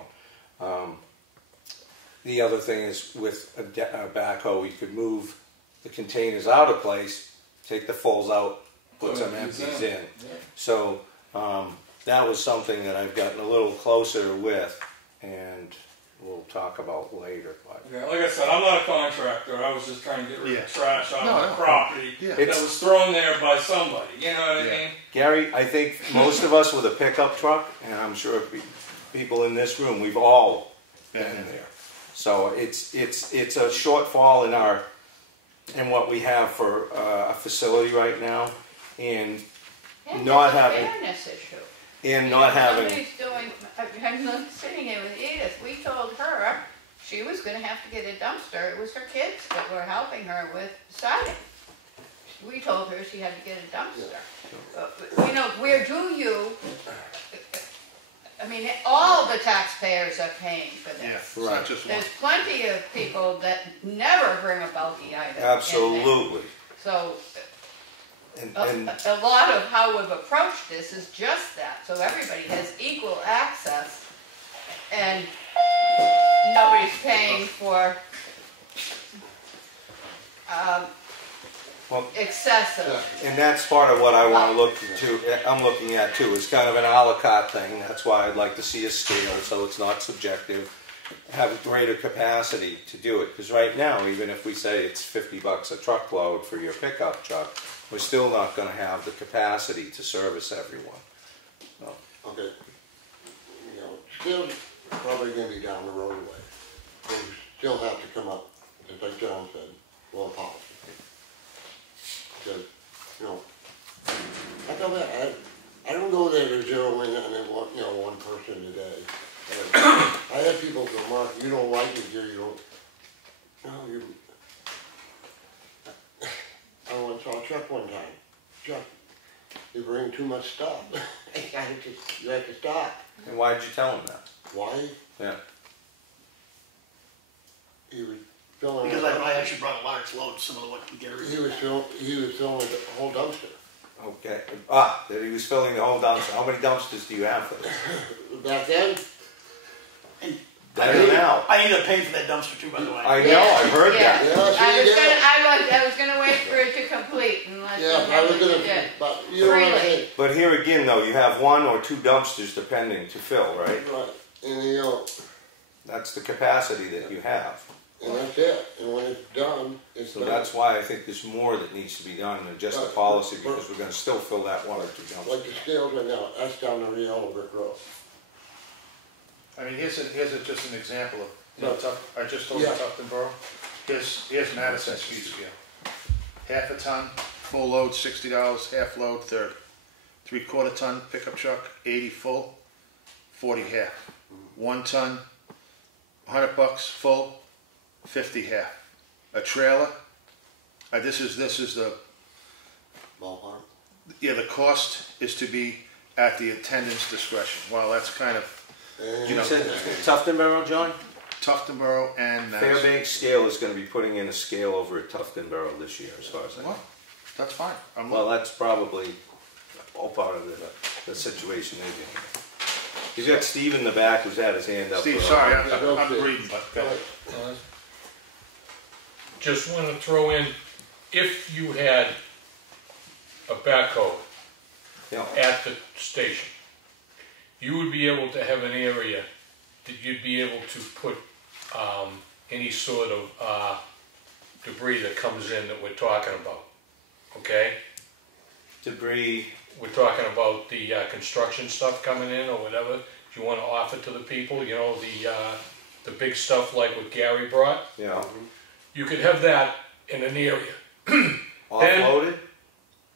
The other thing is with a backhoe, you could move the containers out of place, take the fulls out, put some empties in. So that was something that I've gotten a little closer with, and we'll talk about later. But Yeah, like I said, I'm not a contractor. I was just trying to get rid of trash on my property that It's- was thrown there by somebody. You know what I mean? Gary, I think most of us with a pickup truck, and I'm sure people in this room, we've all been there. So it's a shortfall in what we have for a facility right now, and not it's a having fairness issue. and not having. Somebody's doing, I'm sitting here with Edith, we told her she was gonna have to get a dumpster, it was her kids that were helping her with deciding. We told her she had to get a dumpster. You know, where do you, I mean, all the taxpayers are paying for this. Yeah, not just one. There's plenty of people that never bring a bulky item in there. Absolutely. So, And a lot of how we've approached this is just that, so everybody has equal access, and nobody's paying for excessive. And that's part of what I want to look to. I'm looking at too. It's kind of an a la carte thing. That's why I'd like to see a scale, so it's not subjective. Have a greater capacity to do it, because right now, even if we say it's $50 a truckload for your pickup truck, we're still not going to have the capacity to service everyone. So. Okay, you know, still probably gonna be down the road a way. We still have to come up, just like John said, with a policy. Because, you know, I tell that, I don't go there to zero in on one person a day. I had people go, Mark, you don't like it here, you don't, no, you, I went saw a truck one time. Chuck, you bring too much stuff. You have to stop. And why did you tell him that? Why? Yeah. He was filling. Because I actually brought a large load, similar to what Gary. He was filling the whole dumpster. Okay. That he was filling the whole dumpster. How many dumpsters do you have for this? Back then, I don't know. I ended up paying for that dumpster too, by the way. I know. I heard that. I was gonna wait for it to complete and let yeah, them I was know what gonna, you did. but you know what I'm Freely. saying? But here again, though, you have 1 or 2 dumpsters depending to fill, right? Right, and you know, That's the capacity that you have. and that's it. And when it's done, it's So done. that's why I think there's more that needs to be done than just a policy, because we're going to still fill that 1 or 2 dumpsters. Like the scales right now, that's down the Holbrook Road. I mean, here's just an example of, I just told Yeah. you Tufton Borough. Here's Madison's speed scale. Half a ton, full load, $60, half load, 30. 3/4 ton pickup truck, 80 full, 40 half. 1 ton, $100 full, 50 half. A trailer, this is the, Ballpark. yeah, the cost is to be at the attendant's discretion. Well, that's kind of, You said Tufton Borough, John? Tufton Borough and Madison. Fairbanks Scale is going to be putting in a scale over at Tufton Borough this year, as far as I know. Well, that's fine. Well, that's probably all part of the situation they're dealing with. He's got Steve in the back who's had his hand up. Steve, for- sorry, I'm reading, but go ahead. Just want to throw in, if you had a backhoe Yeah. at the station, you would be able to have an area that you'd be able to put any sort of debris that comes in that we're talking about, okay? Debris, we're talking about the construction stuff coming in or whatever, if you wanna offer to the people, you know, the big stuff like what Gary brought, yeah, you could have that in an area. offloaded?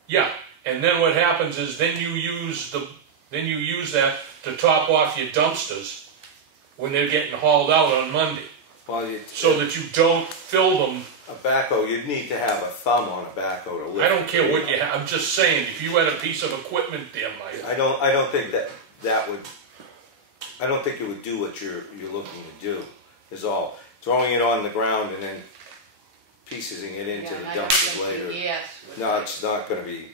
Yeah, and then what happens is then you use that to top off your dumpsters when they're getting hauled out on Monday, Well, so that you don't fill them. a backhoe, you'd need to have a thumb on a backhoe to lift. I don't care what you have, I'm just saying, if you had a piece of equipment there, Mike. I don't think that would, I don't think it would do what you're looking to do, is all. Throwing it on the ground and then piecing it into the dumpster later. Yes. No, it's not gonna be,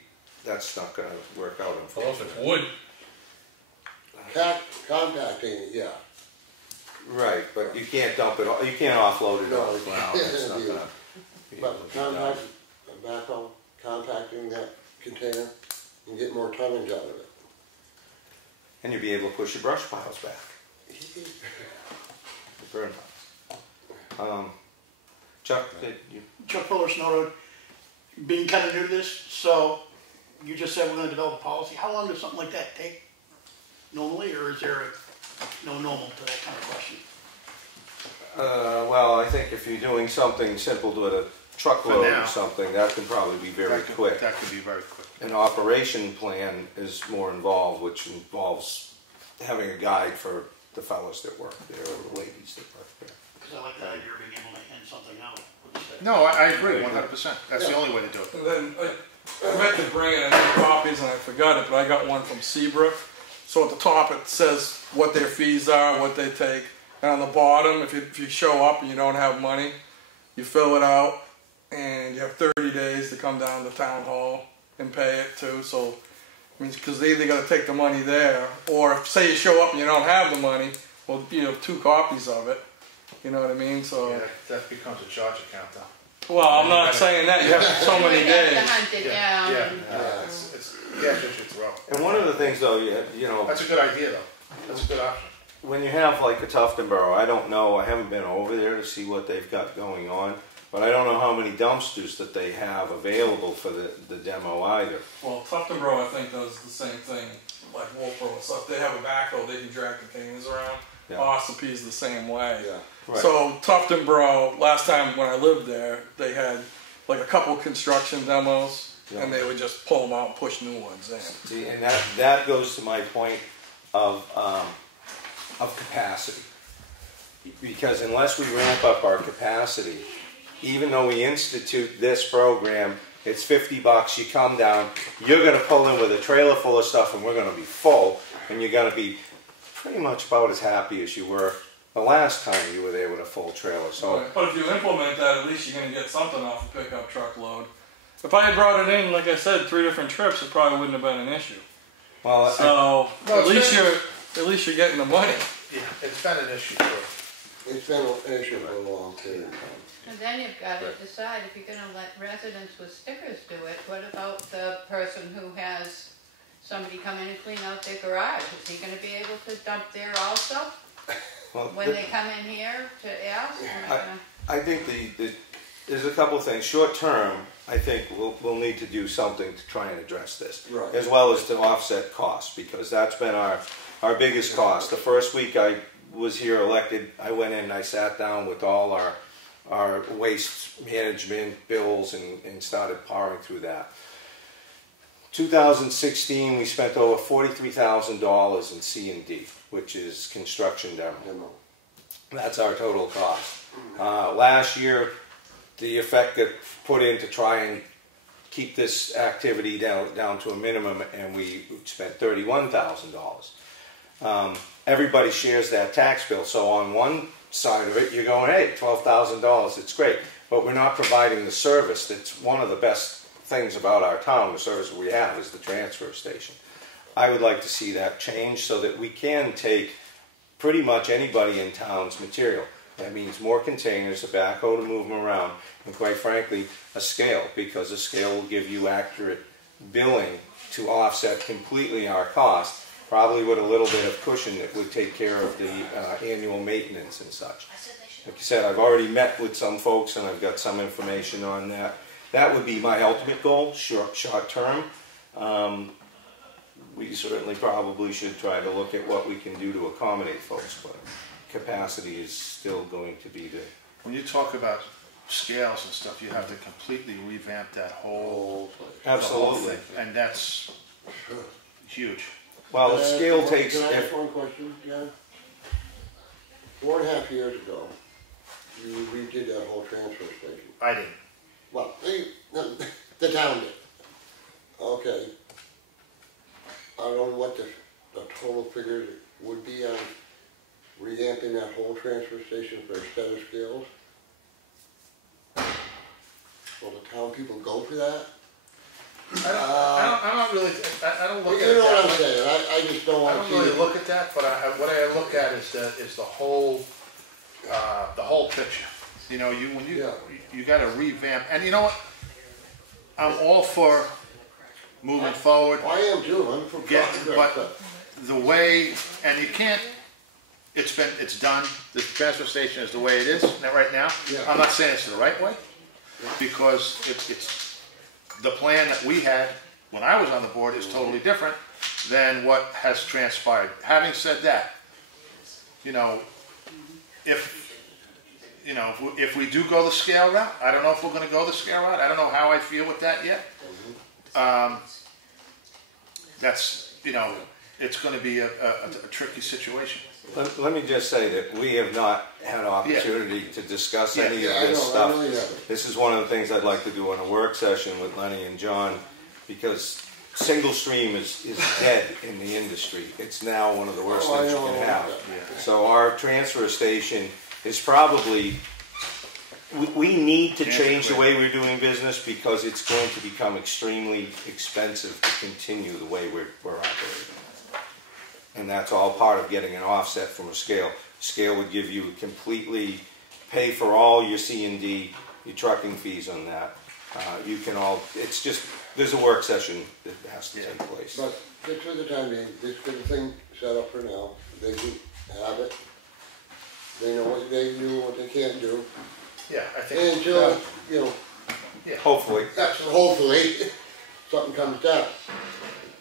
that's not gonna work out, Well, if unfortunately. it would, Contacting it, yeah. Right, but you can't dump it, you can't offload it No, on the ground, it's not gonna be able But to be done. compacting that container and get more tonnage out of it. And you'll be able to push your brush piles back, your burn piles. Chuck, did you? Chuck Fuller, Snow Road, being kind of new to this, so you just said we're gonna develop a policy. How long does something like that take normally, or is there no normal to that kind of question? Well, I think if you're doing something simple to a truckload For now. or something, that can probably be very quick. That could be very quick. An operation plan is more involved, which involves having a guide for the fellows that work there, or the ladies that work there. Because I like the idea of being able to hand something out. No, I agree 100%. That's the only way to do it. And then I meant to bring in copies and I forgot it, but I got one from Seabrook. So at the top it says what their fees are, what they take. And on the bottom, if you show up and you don't have money, you fill it out and you have 30 days to come down to town hall and pay it too. So, I mean, because they either got to take the money there, or if, say you show up and you don't have the money, well, you have 2 copies of it. You know what I mean? So, Yeah, that becomes a charge account though. well, I'm not saying that. You have so many You have to days. hunt it down. Yeah, it's cash as you throw. And one of the things though, you know, That's a good idea though. That's a good option. when you have like a Tuftonboro, I don't know, I haven't been over there to see what they've got going on, but I don't know how many dumpsters that they have available for the demo either. Well, Tuftonboro, I think, does the same thing, like Wolfboro and stuff. They have a backhoe, they can drag containers around. Yeah. Ossipee is the same way. Yeah. Right. So Tuftonboro, last time when I lived there, they had like a couple construction demos, Yeah. and they would just pull them out and push new ones in. See, and that goes to my point of capacity. Because unless we ramp up our capacity, even though we institute this program, it's $50, you come down, you're going to pull in with a trailer full of stuff and we're going to be full, and you're going to be pretty much about as happy as you were the last time you were there with a full trailer. So, But if you implement that, at least you're going to get something off a pickup truck load. If I had brought it in, like I said, 3 different trips, it probably wouldn't have been an issue. well, So at least you're getting the money. Yeah, it's been an issue for It's been an issue for a long period of time. And then you've got to decide if you're going to let residents with stickers do it, what about the person who has somebody come in and clean out their garage? Is he going to be able to dump there also? well, When they come in here to ask? I think there's a couple of things. Short term, I think we'll need to do something to try and address this, Right. as well as to offset costs, because that's been our biggest cost. The first week I was here elected, I went in and I sat down with all our waste management bills and started powering through that. 2016, we spent over $43,000 in C&D, which is construction demo. That's our total cost. Last year, the effect got put in to try and keep this activity down to a minimum, and we spent $31,000. Everybody shares that tax bill, so on one side of it, you're going, hey, $12,000, it's great, but we're not providing the service. That's one of the best things about our town. The service we have is the transfer station. I would like to see that change so that we can take pretty much anybody in town's material. That means more containers, a backhoe to move them around, and quite frankly, a scale, because a scale will give you accurate billing to offset completely our cost, probably with a little bit of cushion that would take care of the annual maintenance and such. Like you said, I've already met with some folks and I've got some information on that. That would be my ultimate goal, short term. we certainly probably should try to look at what we can do to accommodate folks, but capacity is still going to be the... When you talk about scales and stuff, you have to completely revamp that whole, Absolutely. thing, and that's huge. Well, the scale takes... Can I ask one question, John? 4.5 years ago, you redid that whole transfer station. I didn't. Well, the town did. Okay. I don't know what the total figure would be on revamping that whole transfer station for a set of scales. Will the town people go for that? I don't really, I don't look at it You know that what I'm way. saying, I just don't I want don't to see really it. look at that, but what I look at is the whole picture. You know, you got to revamp, and you know what? I'm all for moving forward. I am too, I'm for progress, But the way, and you can't. It's done. The transfer station is the way it is right now. Yeah. I'm not saying it's the right way, because it's the plan that we had when I was on the board is totally different than what has transpired. Having said that, you know, if we do go the scale route, I don't know if we're going to go the scale route. I don't know how I feel with that yet. That's, you know, it's going to be a tricky situation. Let me just say that we have not had an opportunity to discuss any of this stuff. This is one of the things I'd like to do on a work session with Lenny and John, because single stream is dead in the industry. It's now one of the worst things you can have. So our transfer station is probably, we need to change the way we're doing business, because it's going to become extremely expensive to continue the way we're operating. And that's all part of getting an offset from a scale. Scale would give you completely pay for all your C&D, your trucking fees on that. You can all, it's just, there's a work session that has to take place. But just for the time being, just get the thing set up for now. They do have it. They know what they do, what they can't do. Yeah, I think. Until, you know. Yeah. Hopefully. Hopefully, something comes down.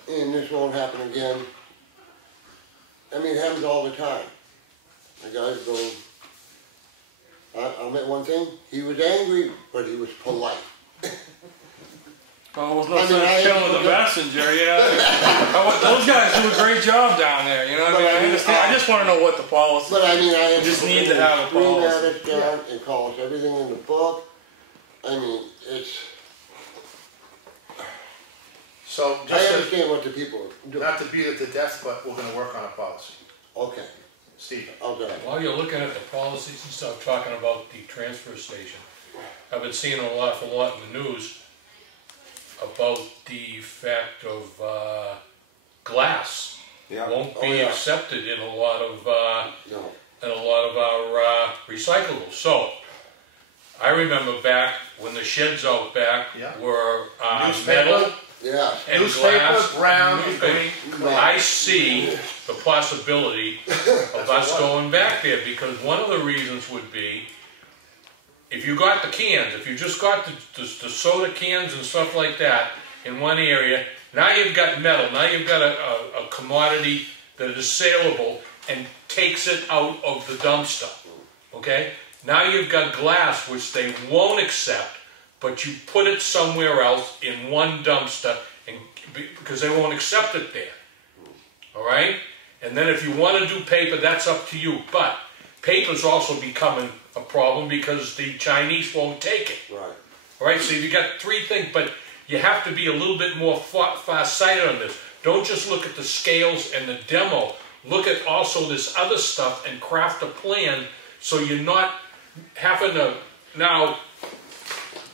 And this won't happen again. I mean, it happens all the time. The guys go, I'll admit one thing, he was angry, but he was polite. Oh, it was no sense killing the messenger, those guys do a great job down there, you know what I mean? I understand, I just want to know what the policy is. But I mean, I just need to have a policy. It down and call us everything in the book. I mean, it's... So I understand what the people do. Not to beat it to death, but we're going to work on a policy. Okay. Steve. Okay. While you're looking at the policies and stuff, talking about the transfer station, I've been seeing a lot in the news about the fact of glass won't be accepted in a lot of our recyclables. So I remember back when the sheds out back were metal. Yeah. And newspaper, glass, brown, green. I see the possibility of us going back there, because one of the reasons would be, if you got the cans, if you just got the soda cans and stuff like that in one area, now you've got metal, now you've got a commodity that is saleable and takes it out of the dumpster, okay? Now you've got glass, which they won't accept, but you put it somewhere else in one dumpster, and because they won't accept it there, all right? And then if you want to do paper, that's up to you, but paper's also becoming a problem because the Chinese won't take it. Right. All right, so you got three things, but you have to be a little bit more far-sighted on this. Don't just look at the scales and the demo. Look at also this other stuff and craft a plan, so you're not having to now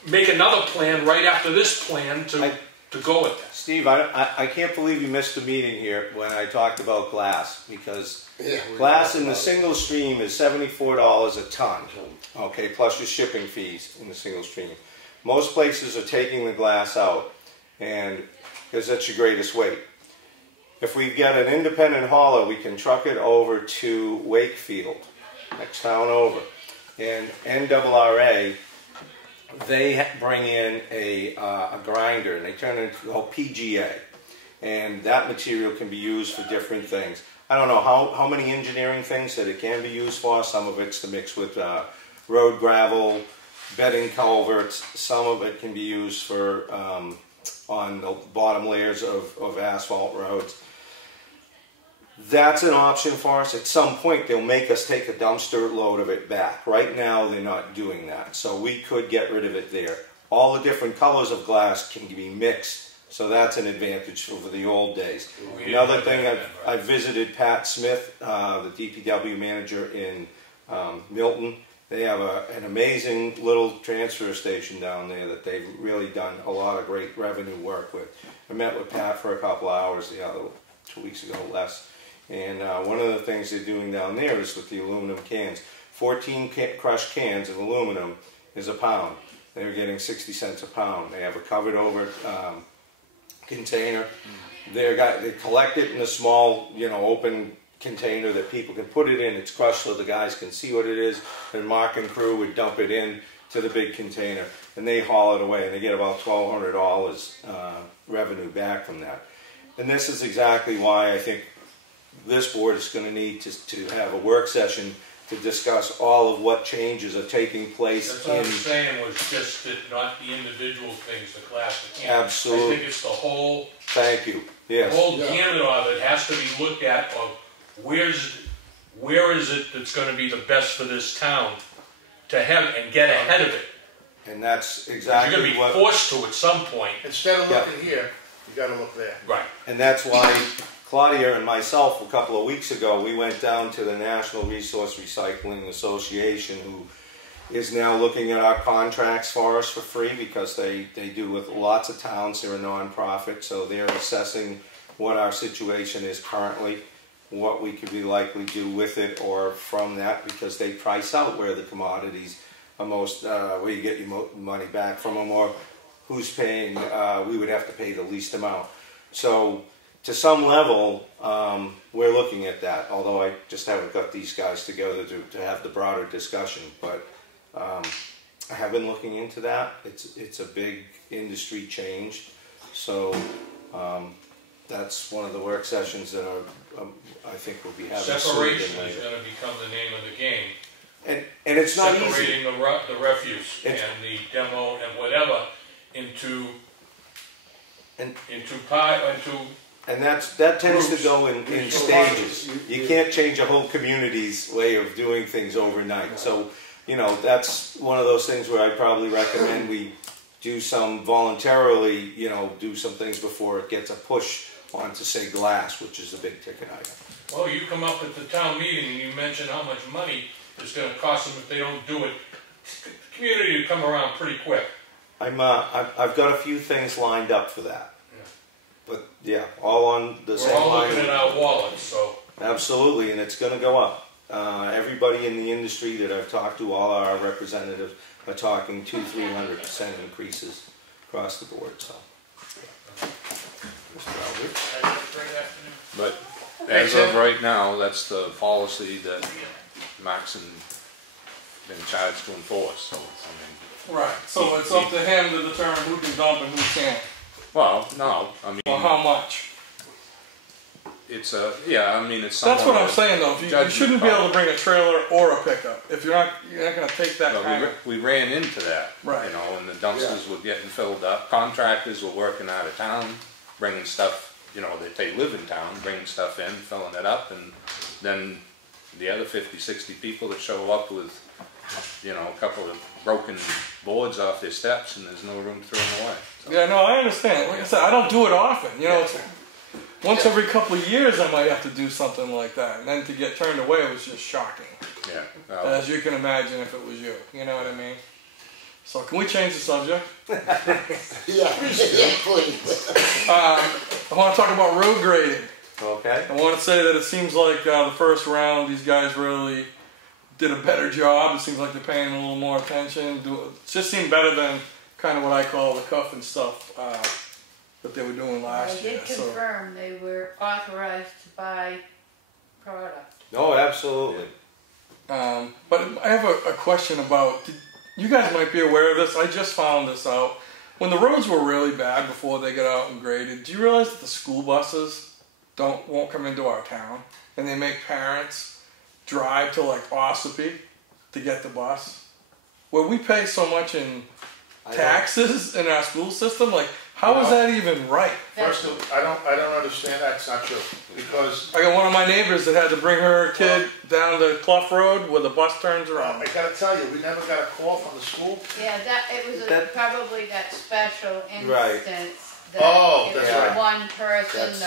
make another plan right after this plan to go with that. Steve, I can't believe you missed a meeting here when I talked about glass, because glass in the single stream is $74 a ton, okay, plus your shipping fees in the single stream. Most places are taking the glass out, and because that's your greatest weight. If we've got an independent hauler, we can truck it over to Wakefield, next town over, and NRRA they bring in a grinder, and they turn it into PGA, and that material can be used for different things. I don't know how many engineering things that it can be used for. Some of it's to mix with road gravel, bedding culverts. Some of it can be used for on the bottom layers of asphalt roads. That's an option for us. At some point, they'll make us take a dumpster load of it back. Right now, they're not doing that, so we could get rid of it there. All the different colors of glass can be mixed, so that's an advantage for the old days. Another thing, I visited Pat Smith, the DPW manager in Milton. They have an amazing little transfer station down there that they've really done a lot of great revenue work with. I met with Pat for a couple hours 2 weeks ago, less. And one of the things they're doing down there is with the aluminum cans. 14 crushed cans of aluminum is £1. They're getting 60 cents a pound. They have a covered over container. They collect it in a small, open container that people can put it in. It's crushed so the guys can see what it is. And Mark and crew would dump it in to the big container, and they haul it away, and they get about $1,200 revenue back from that. And this is exactly why I think this board is going to need to have a work session to discuss all of what changes are taking place. That's what I'm saying, was just that not the individual things, the class. Absolutely. I think it's the whole. Thank you. Yes. The whole gamut of it has to be looked at. Of where is it that's going to be the best for this town to have and get ahead of it. And that's exactly You're going to be forced to at some point. Instead of looking here, you got to look there. Right. And that's why Claudia and myself, a couple of weeks ago, we went down to the National Resource Recycling Association, who is now looking at our contracts for us for free, because they do with lots of towns. They're a non-profit, so they're assessing what our situation is currently, what we could be likely do with it or from that, because they price out where the commodities are most, where you get your money back from them, or who's paying, we would have to pay the least amount. So to some level, we're looking at that, although I just haven't got these guys together to have the broader discussion. But I have been looking into that. It's a big industry change. So that's one of the work sessions that I think we'll be having. Separation is going to become the name of the game. And it's not easy. Separating the refuse and the demo and whatever into And that tends to go in stages. You can't change a whole community's way of doing things overnight. So, that's one of those things where I'd probably recommend we do some voluntarily, do some things before it gets a push onto, say, glass, which is a big ticket item. Well, you come up at the town meeting and you mention how much money it's going to cost them if they don't do it. The community will come around pretty quick. I've got a few things lined up for that. But yeah, all on the same line. We're all looking at our wallets, so. Absolutely, and it's going to go up. Everybody in the industry that I've talked to, all our representatives, are talking 200–300% increases across the board. So. But as of right now, that's the policy that Maxon been charged to enforce. So, Right. So it's up to him to determine who can dump and who can't. Well, no, I mean. Well, how much? It's it's. That's what I'm saying, though. You shouldn't be able to bring a trailer or a pickup if you're not going to take that kind of. We ran into that, right? And the dumpsters were getting filled up. Contractors were working out of town, bringing stuff. That they live in town, bringing stuff in, filling it up, and then the other 50–60 people that show up with, a couple of broken boards off their steps, and there's no room to throw them away. So. Yeah, no, I understand. Like I said, I don't do it often. It's once every couple of years I might have to do something like that, and then to get turned away was just shocking. Yeah. As you can imagine, if it was you, you know what I mean. So can we change the subject? Yeah, please. I want to talk about road grading. Okay. I want to say that it seems like the first round, these guys really did a better job. It seems like they're paying a little more attention. It just seemed better than kind of what I call the cuff and stuff that they were doing last year. I did confirm they were authorized to buy product. Oh, absolutely. But I have a question about, you guys might be aware of this. I just found this out. When the roads were really bad before they got out and graded, do you realize that the school buses won't come into our town, and they make parents drive to like Ossipee to get the bus? Where we pay so much in taxes in our school system, like how is that even right? First, I don't understand. That's not true because I got one of my neighbors that had to bring her kid down the Clough Road where the bus turns around. I gotta tell you, we never got a call from the school. Yeah, it was probably that special instance. Right. That Oh, it was that's right. one person,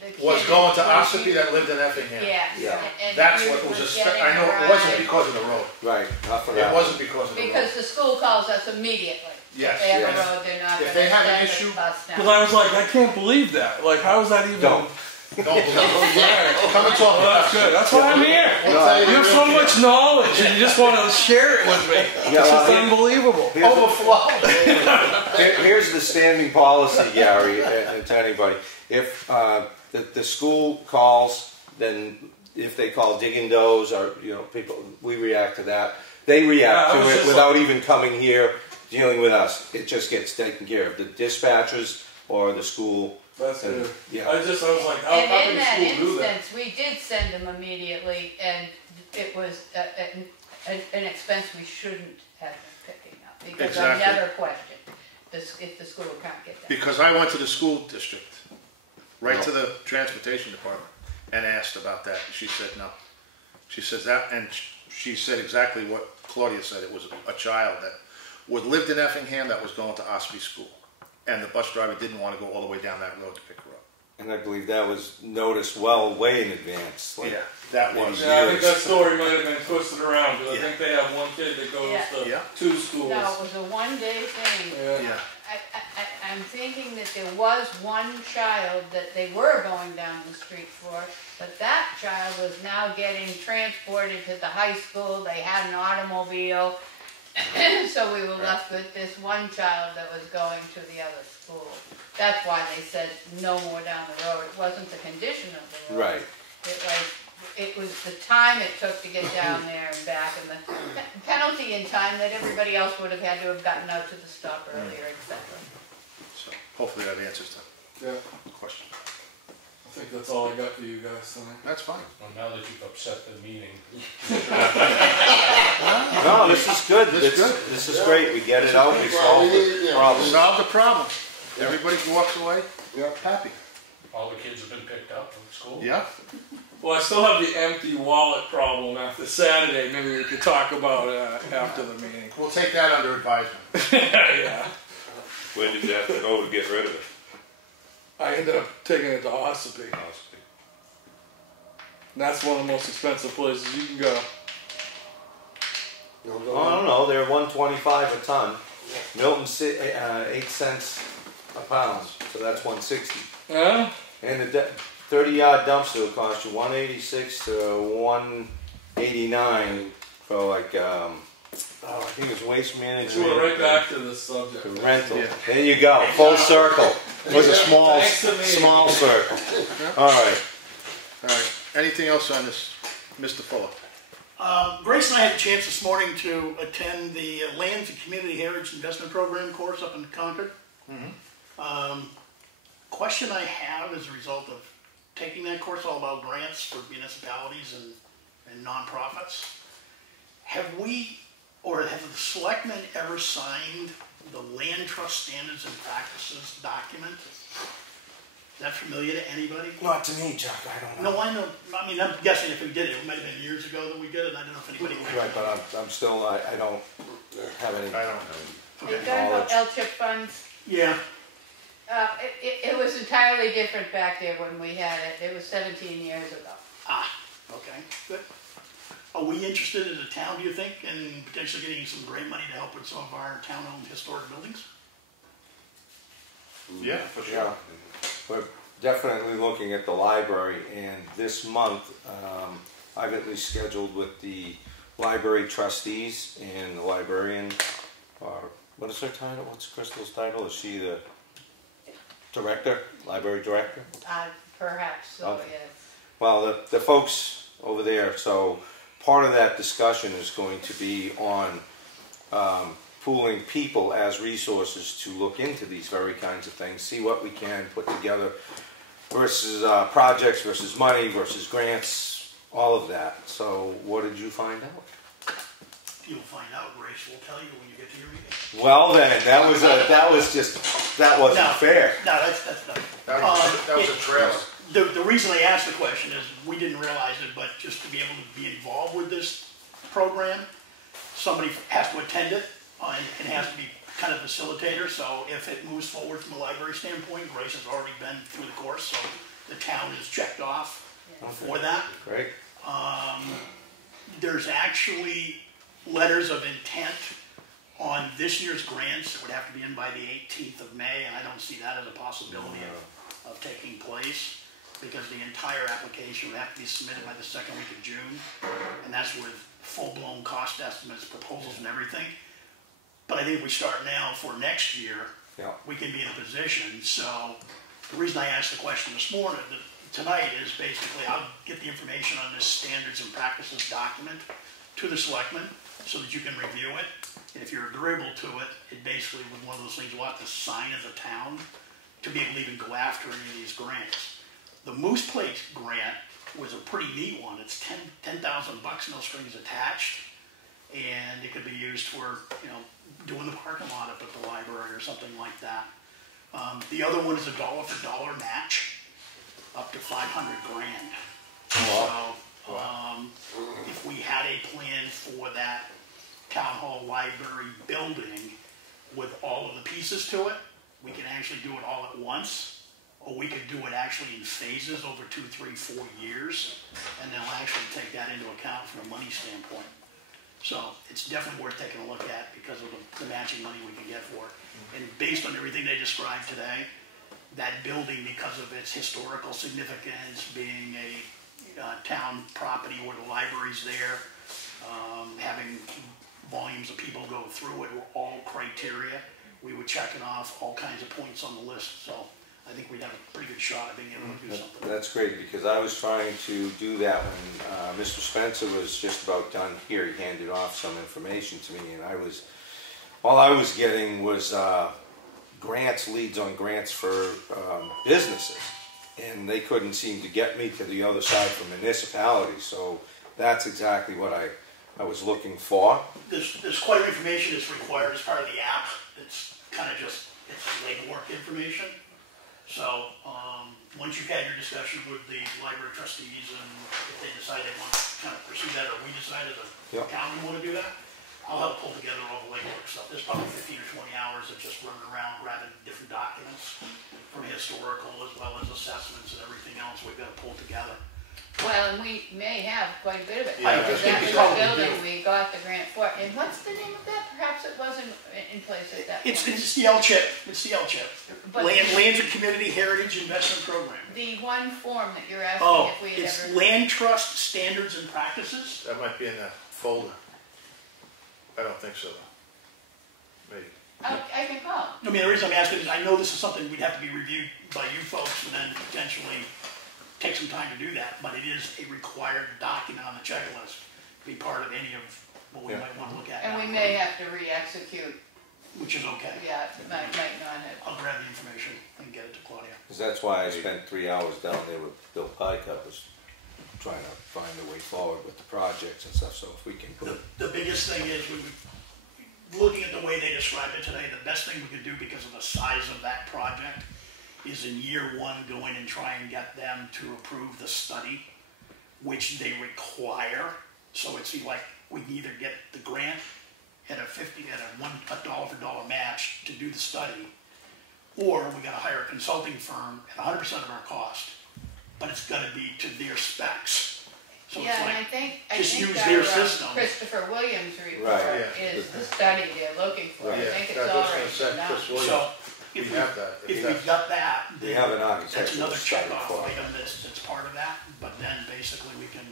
the kid Was going to was- Ossipee that lived in Effingham. Yeah. And That's you what was getting I know a it wasn't ride. because of the road. Right, not for It that. wasn't because of the road. Because the school calls us immediately. Yes, If they have yes. a road, they're not If gonna they have an send issue- the bus Because down. I was like, I can't believe that. Like, how is that even? Don't. Don't believe it. Come and talk Well, that's good. That's why I'm here. You have so much knowledge, and you just want to share it with me. Yeah, It's well, just here- unbelievable. Overflow. Here's the standing policy, Gary, and to anybody. If the school calls, then if they call digging does or people, we react to that. They react Yeah, I was to it just without even coming here, dealing with us. It just gets taken care of. The dispatchers or the school. That's And, good. yeah. I was like, how And can in the that school do that? instance, we did send them immediately, and it was an expense we shouldn't have been picking up. Because I Exactly. never questioned if the school can't get that. Because I went to the school district, right to the transportation department, and asked about that. She said no. She says that, and she said exactly what Claudia said. It was a child that lived in Effingham that was going to Ossipee School, and the bus driver didn't want to go all the way down that road to pick her up. And I believe that was noticed way in advance. Like, That was. Yeah, I think that story might have been twisted around because Yeah. I think they have one kid that goes to Yeah. two schools. No, it was a one-day thing. Yeah. I'm thinking that there was one child that they were going down the street for, but that child was now getting transported to the high school. They had an automobile, so we were left with this one child that was going to the other school. That's why they said no more down the road. It wasn't the condition of the road. Right. It was the time it took to get down there and back, and the penalty in time that everybody else would have had to have gotten out to the stop earlier, etc. So hopefully that answers Yeah. the question. I think that's all I got for you guys tonight. That's fine. Well, now that you've upset the meeting. No, this is good. This is good. This is great. We get it out. We solve the problem. Solve the problem. Everybody walks away happy. All the kids have been picked up from school. Yeah. Well, I still have the empty wallet problem after Saturday. Maybe we could talk about after the meeting. We'll take that under advisement. Yeah. Where did you have to go to get rid of it? I ended up taking it to Ossipee. And that's one of the most expensive places you can go. Oh, I don't know. They're $125 a ton. Milton 8 cents a pound, so that's $160. Yeah. And the 30-yard dumpster will cost you $186 to $189 for like I think it's waste management. We're right back to this subject. The rental. There you go. Full circle. It was a small circle. All right. All right. Anything else on this, Mr. Fuller? Grace and I had a chance this morning to attend the Lands and Community Heritage Investment Program course up in Concord. Question I have as a result of taking that course, all about grants for municipalities and nonprofits. Have we, or have the selectmen ever signed the Land Trust Standards and Practices document? Is that familiar to anybody? Not to me, Chuck. I don't know. No, I know. I mean, I'm guessing if we did it, it might have been years ago that we did it. I don't know if anybody. Right, but I'm still. I don't have any. I don't know. Are you talking about LCHIP funds? Yeah. It was entirely different back there when we had it. It was 17 years ago. Ah, okay, good. Are we interested as a town, do you think, in potentially getting some grant money to help with some of our town-owned historic buildings? Yeah, for sure. Yeah. We're definitely looking at the library, and this month I've at least scheduled with the library trustees and the librarian. What is her title? What's Crystal's title? Is she the director, library director? Perhaps so, Okay. yes. Well, the folks over there, so part of that discussion is going to be on pooling people as resources to look into these very kinds of things, see what we can put together versus projects versus money versus grants, all of that. So what did you find out? You'll find out, Grace will tell you when you get to your meeting. Well then, that wasn't fair. No, that's not. That was a trailer. The reason I asked the question is we didn't realize it, but just to be able to be involved with this program, somebody has to attend it and has to be kind of facilitator. So if it moves forward from a library standpoint, Grace has already been through the course, so the town is checked off for that. Great. There's actually letters of intent on this year's grants that would have to be in by the 18th of May, and I don't see that as a possibility of taking place, because the entire application would have to be submitted by the second week of June, and that's with full-blown cost estimates, proposals, and everything. But I think if we start now for next year, we can be in a position. So the reason I asked the question tonight is basically I'll get the information on this standards and practices document to the selectmen so that you can review it. And if you're agreeable to it, it basically was one of those things we'll have to sign as a town to be able to even go after any of these grants. The Moose Plate grant was a pretty neat one. It's $10,000, no strings attached, and it could be used for, doing the parking lot up at the library or something like that. The other one is a dollar for dollar match, up to $500,000. So, if we had a plan for that town hall library building with all of the pieces to it, we can actually do it all at once. Or we could do it actually in phases over 2, 3, 4 years, and they'll actually take that into account from a money standpoint. So it's definitely worth taking a look at because of the matching money we can get for it. And based on everything they described today, that building, because of its historical significance, being a town property where the library's there, having volumes of people go through it were all criteria. We would check it off, all kinds of points on the list. So I think we'd have a pretty good shot at being able to do something. That's great, because I was trying to do that when Mr. Spencer was just about done here. He handed off some information to me, and all I was getting was leads on grants for businesses, and they couldn't seem to get me to the other side for municipalities. So that's exactly what I was looking for. There's quite a bit of information that's required as part of the app. It's kind of just legwork information. So once you've had your discussion with the library trustees, and if they decide they want to kind of pursue that, or we decide as a town we want to do that, I'll help pull together all the legwork stuff. There's probably 15 or 20 hours of just running around grabbing different documents from historical as well as assessments and everything else we've got to pull together. Well, and we may have quite a bit of it. Yeah, because I that think was we the building probably we got the grant for. And what's the name of that? Perhaps it wasn't in place at that point. It's the LCHIP. It's the LCHIP. But Lands and Community Heritage Investment Program. the one form that you're asking if we had it's ever... Land Trust Standards and Practices. That might be in the folder. I don't think so. Maybe. I can call. I mean, the reason I'm asking is I know this is something we'd have to be reviewed by you folks and then potentially take some time to do that, but it is a required document on the checklist to be part of any of what we might want to look at. And we may have to re-execute. Which is okay. Yeah, might not have. I'll grab the information and get it to Claudia. Because that's why I spent 3 hours down there with Bill Pycup, was trying to find a way forward with the projects and stuff. So if we can put The biggest thing is, looking at the way they described it today, the best thing we could do because of the size of that project is in year one go in and try and get them to approve the study, which they require. So it's like we can either get the grant at a dollar for dollar match to do the study, or we got to hire a consulting firm at 100% of our cost, but it's got to be to their specs. So Yeah, it's and like, I think use our, their system. Christopher Williams' report Right, is the study they're looking for. I think it's already done. So We if have that. if we've got that, They then have an that's architectural another study check off for it. item that's part of that, but then basically we can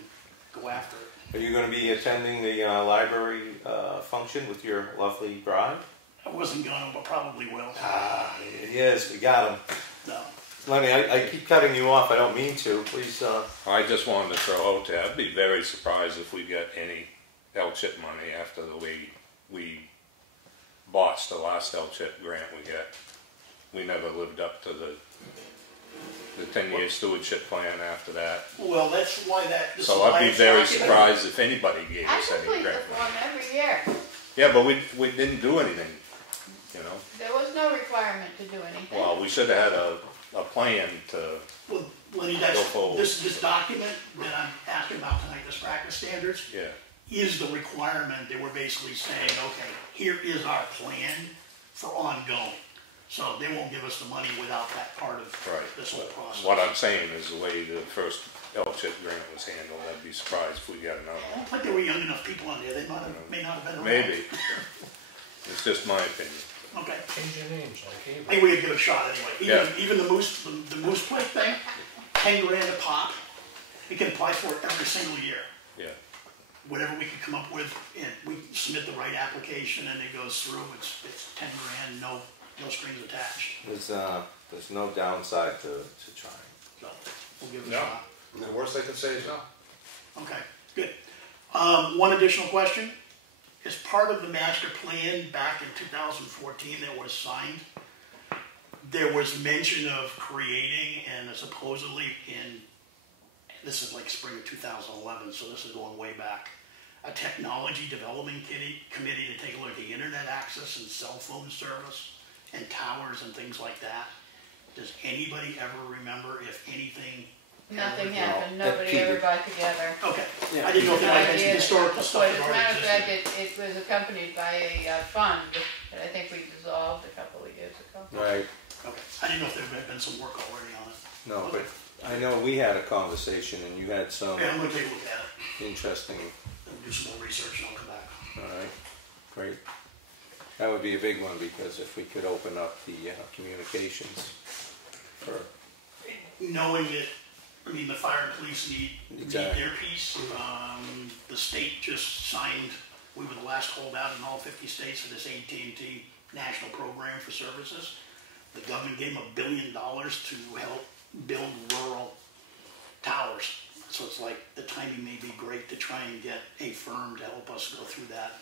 go after it. Are you going to be attending the library function with your lovely bride? I wasn't gonna, but probably will. Yes, we got him. No. Lenny, I keep cutting you off. I don't mean to. Please. I just wanted to throw out there, I'd be very surprised if we get any LCHIP money after the way we bossed the last L-chip grant we got. We never lived up to the 10-year stewardship plan after that. Well, that's why this So I'd be alliance very document- surprised if anybody gave I us any complete the grant. form every year. Yeah, but we didn't do anything, you know? There was no requirement to do anything. Well, we should have had a plan to, Well, Lenny, Go forward. this document that I'm asking about tonight, this practice standards, yeah. is the requirement. They were basically saying, okay, here is our plan for ongoing. So they won't give us the money without that part of Right. this whole process. What I'm saying is the way the first L-chip grant was handled, I'd be surprised if we got another I one. don't think there were young enough people on there. They may not have been around. Maybe. It's just my opinion. Okay. Change your names like Avery. Maybe we could give it a shot anyway. Yeah. Even the moose plate thing, 10 grand a pop. We can apply for it every single year. Yeah. Whatever we can come up with, and we submit the right application and it goes through, it's 10 grand, no strings attached. There's no downside to trying. So we'll give it a No. shot. The worst they can say is no. Okay, good. One additional question. As part of the master plan back in 2014 that was signed, there was mention of creating and supposedly this is like spring of 2011, so this is going way back, a technology development committee to take a look at the internet access and cell phone service and towers and things like that. Does anybody ever remember if anything? Nothing ever- happened, nobody ever got together. Okay, I didn't know if there might have been some historical stuff But that as a already matter of fact, existed. it was accompanied by a fund that I think we dissolved a couple of years ago. Right. Okay, I didn't know if there had been some work already on it. No, but I know we had a conversation and you had some Yeah, I'm gonna take a look at it, interesting, and do some more research and I'll come back. all right, great. That would be a big one because if we could open up the communications for, Knowing that, I mean, the fire and police need Exactly. their piece. The state just signed, we were the last holdout in all 50 states for this AT&T national program for services. The government gave them $1 billion to help build rural towers. So it's like the timing may be great to try and get a firm to help us go through that.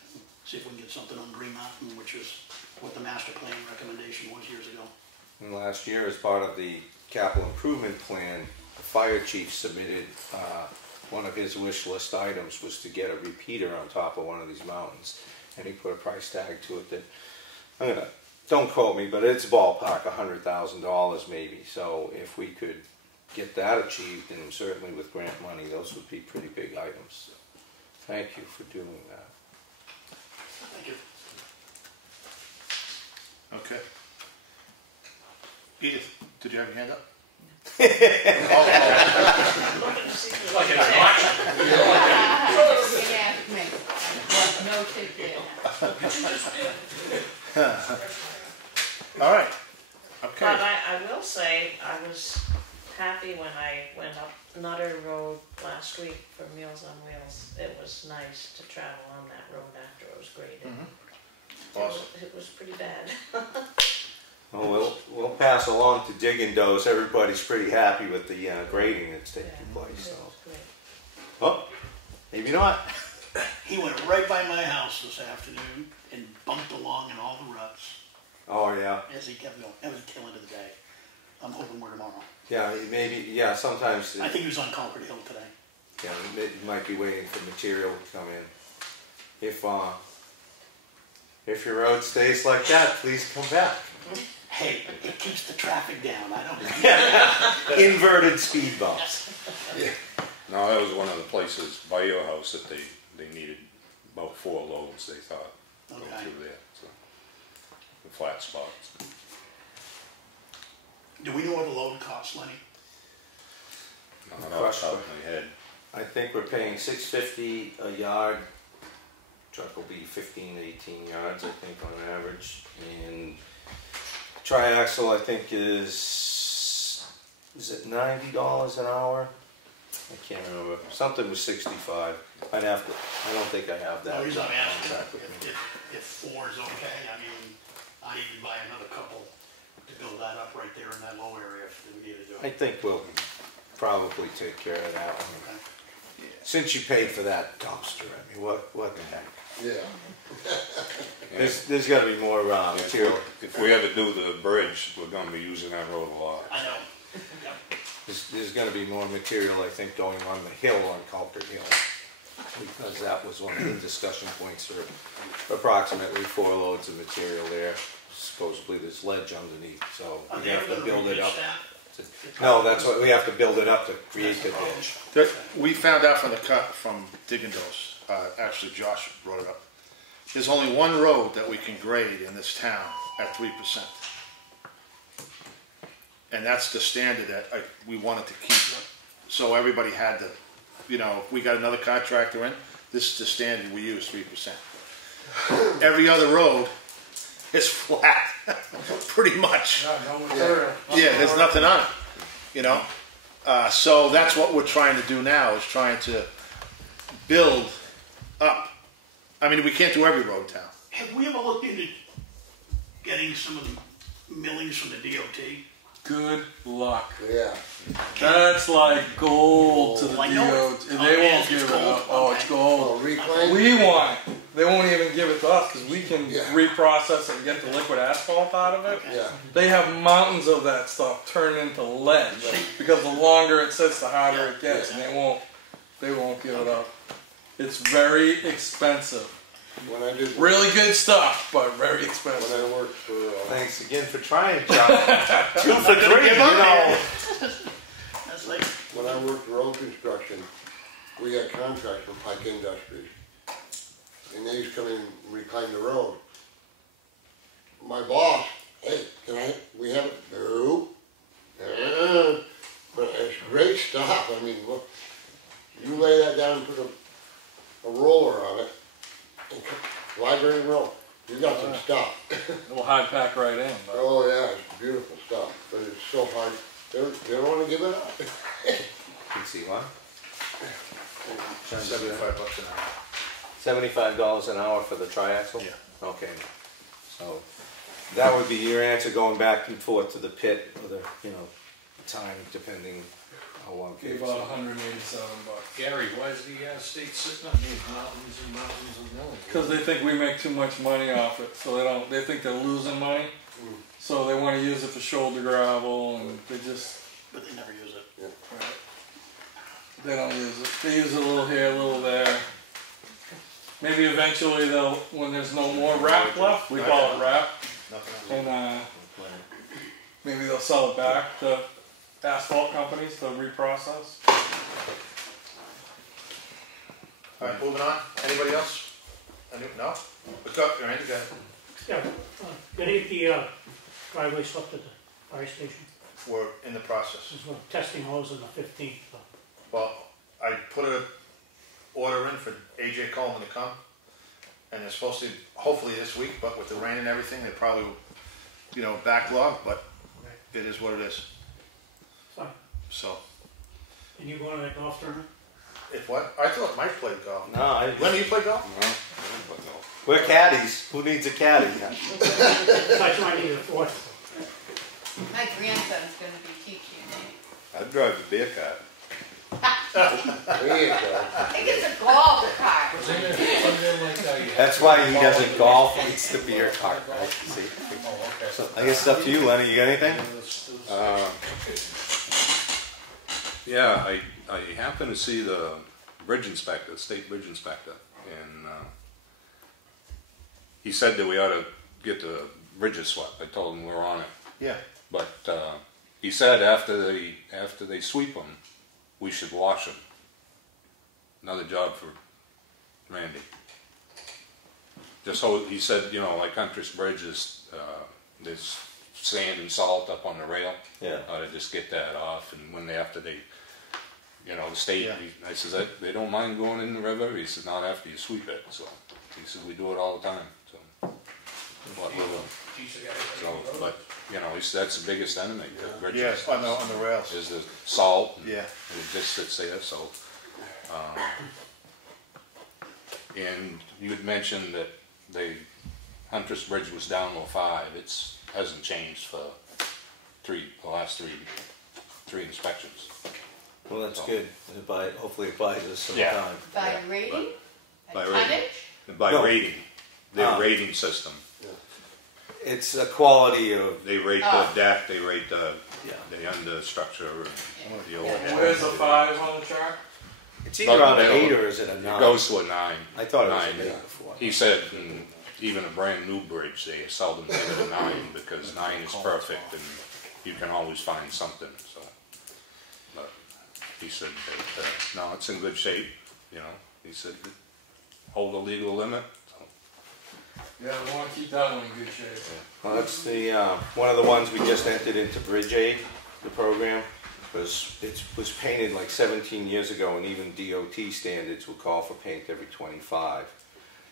See if we can get something on Green Mountain, which is what the master plan recommendation was years ago. and last year as part of the capital improvement plan, the fire chief submitted, one of his wish list items was to get a repeater on top of one of these mountains. And he put a price tag to it that, don't quote me, but it's ballpark $100,000 maybe. So if we could get that achieved, and certainly with grant money, those would be pretty big items. Thank you for doing that. Thank you. Okay. Edith, did you have your hand up? Like an auction. You can ask me. No big deal. All right. Okay. But I will say, I was happy when I went up Nutter Road last week for Meals on Wheels. It was nice to travel on that road after it was graded. Awesome. It was pretty bad. Well, we'll pass along to Dig and Doze. Everybody's pretty happy with the grading that's taking place. It So. was great. Oh, maybe not. He went right by my house this afternoon and bumped along in all the ruts Oh, yeah. as he kept going. That was the tail end of the day. I'm hoping we're tomorrow. Yeah, maybe, yeah, sometimes, I think he was on Concord Hill today. yeah, it might be waiting for material to come in. If your road stays like that, please come back. Hey, it keeps the traffic down. I don't. Inverted speed bumps. No, that was one of the places by your house that they needed about 4 loads, they thought, go Okay. through there, so. The flat spots. Do we know what the load costs, Lenny? Not off the top of my head. I think we're paying $6.50 a yard. Truck will be 15 to 18 yards, I think, on average. And triaxle, I think, is it $90 an hour? I can't remember. Something was 65. I don't think I have that. The reason I'm asking contract with me. if 4 is okay, I mean, I'd even buy another couple to build that up right there in that low area if we needed to do I it. think we'll probably take care of that one. Okay. Since you paid for that dumpster, I mean, what the heck? Yeah. There's gotta be more, material. If we ever do the bridge, we're gonna be using that road a lot. I know. There's gotta be more material, I think, going on the hill on Culver Hill. Because that was one of the discussion points for approximately 4 loads of material there. Supposedly there's ledge underneath, so Are we they have ever to gonna build it reduce up. that? No, that's what, we have to build it up to create the ditch. That we found out from the cut from Diggendos, actually Josh brought it up. There's only one road that we can grade in this town at 3%. And that's the standard that we wanted to keep. So everybody had to, you know, if we got another contractor in, this is the standard we use, 3%. Every other road is flat, pretty much. Yeah, there's nothing on it, you know? So that's what we're trying to do now, is trying to build up. I mean, we can't do every road in town. Have we ever looked into getting some of the millings from the DOT? Good luck. Yeah. That's like gold to the I know DOT. it. They Oh, yeah, won't it's give it gold. up. Oh, it's gold. Oh, reclaim? We want it. They won't even give it to us because we can Yeah. reprocess it and get the liquid asphalt out of it. Yeah. They have mountains of that stuff turned into ledge because the longer it sits, the harder it gets, and they won't give it up. It's very expensive. When I did, Really good stuff, but very when expensive. I worked for, Thanks again for trying, John. 2 I'm for not gonna 3, give you up, know. man. That's like, when I worked road construction, we got contracts from Pike Industries. And they used to come in and reclaim the road. My boss, hey, we have it? No. But it's great stuff. I mean, look, you lay that down and put a roller on it, and library roll, you got some stuff. It'll hard pack right in. But Oh yeah, it's beautiful stuff, but it's so hard, they don't wanna give it up. Can see why. $75 an hour. $75 an hour for the triaxle? Yeah. Okay. So that would be your answer going back and forth to the pit for the, time depending how long it takes. about $187. Gary, why is the state sitting on these mountains and mountains of millings? Because they think we make too much money off it, so they think they're losing money. So they want to use it for shoulder gravel, and they just, but they never use it. they don't use it. They use it a little here, a little there. Maybe eventually they'll, when there's no more wrap left, we call it wrap, and maybe they'll sell it back to asphalt companies to reprocess. All right, moving on. Anybody else? No? Look up, Randy, go ahead. Yeah, getting the driveway swept at the fire station. We're in the process. This is what testing hose on the 15th. Well, I put an order in for AJ Coleman to come, and they're supposed to, hopefully this week, but with the rain and everything, they probably, backlog, but it is what it is. Fine. So, And you going to that golf tournament? if what? I thought Mike played golf. No, Lenny, you play golf? we're caddies. Who needs a caddy? Thought you might need a fourth. My grandson's gonna be teaching me. I'd drive the beer cart. There you go. I think it's a golf cart. Put it in like that, yeah. That's why he doesn't golf, he eats the beer cart, right? See? Oh, okay. So I guess it's up to you, Lenny. You got anything? Yeah, I happened to see the bridge inspector, the state bridge inspector, and he said that we ought to get the bridges swept. I told him we're on it. Yeah. But he said after they sweep them, we should wash them. Another job for Randy. Just so he said, like Hunter's Bridge is there's sand and salt up on the rail. Yeah. Ought to just get that off, and when after they, the state. Yeah. I says they don't mind going in the river. He says not after you sweep it. So he says we do it all the time. So. But he said that's the biggest enemy. The bridges, Yes, on the rails. is the salt. Yeah. And it just sits there. So, and you had mentioned that Hunter's Bridge was down 05. It hasn't changed for the last three inspections. Well, Well, that's So- good. Hopefully it buys us some Yeah. time. By Yeah, rating? by And rating. tonnage? By No. rating, their Ah. rating system. It's a quality of, They rate the Oh. deck, they rate the yeah. understructure, and the Yeah. overhead. Where's the 5 on the chart? It's either About on the an middle. 8 or is it a 9? It goes to a 9. I thought it was 9, an 8 yeah. before. He said, even a brand new bridge, they seldom give it a 9 because 9 is perfect and you can always find something. So, but he said that no, it's in good shape. You know, he said hold the legal limit. So, Yeah, we want to keep that one in good shape. Well, that's the, one of the ones we just entered into Bridge Aid, the program, because it was painted like 17 years ago, and even DOT standards would call for paint every 25.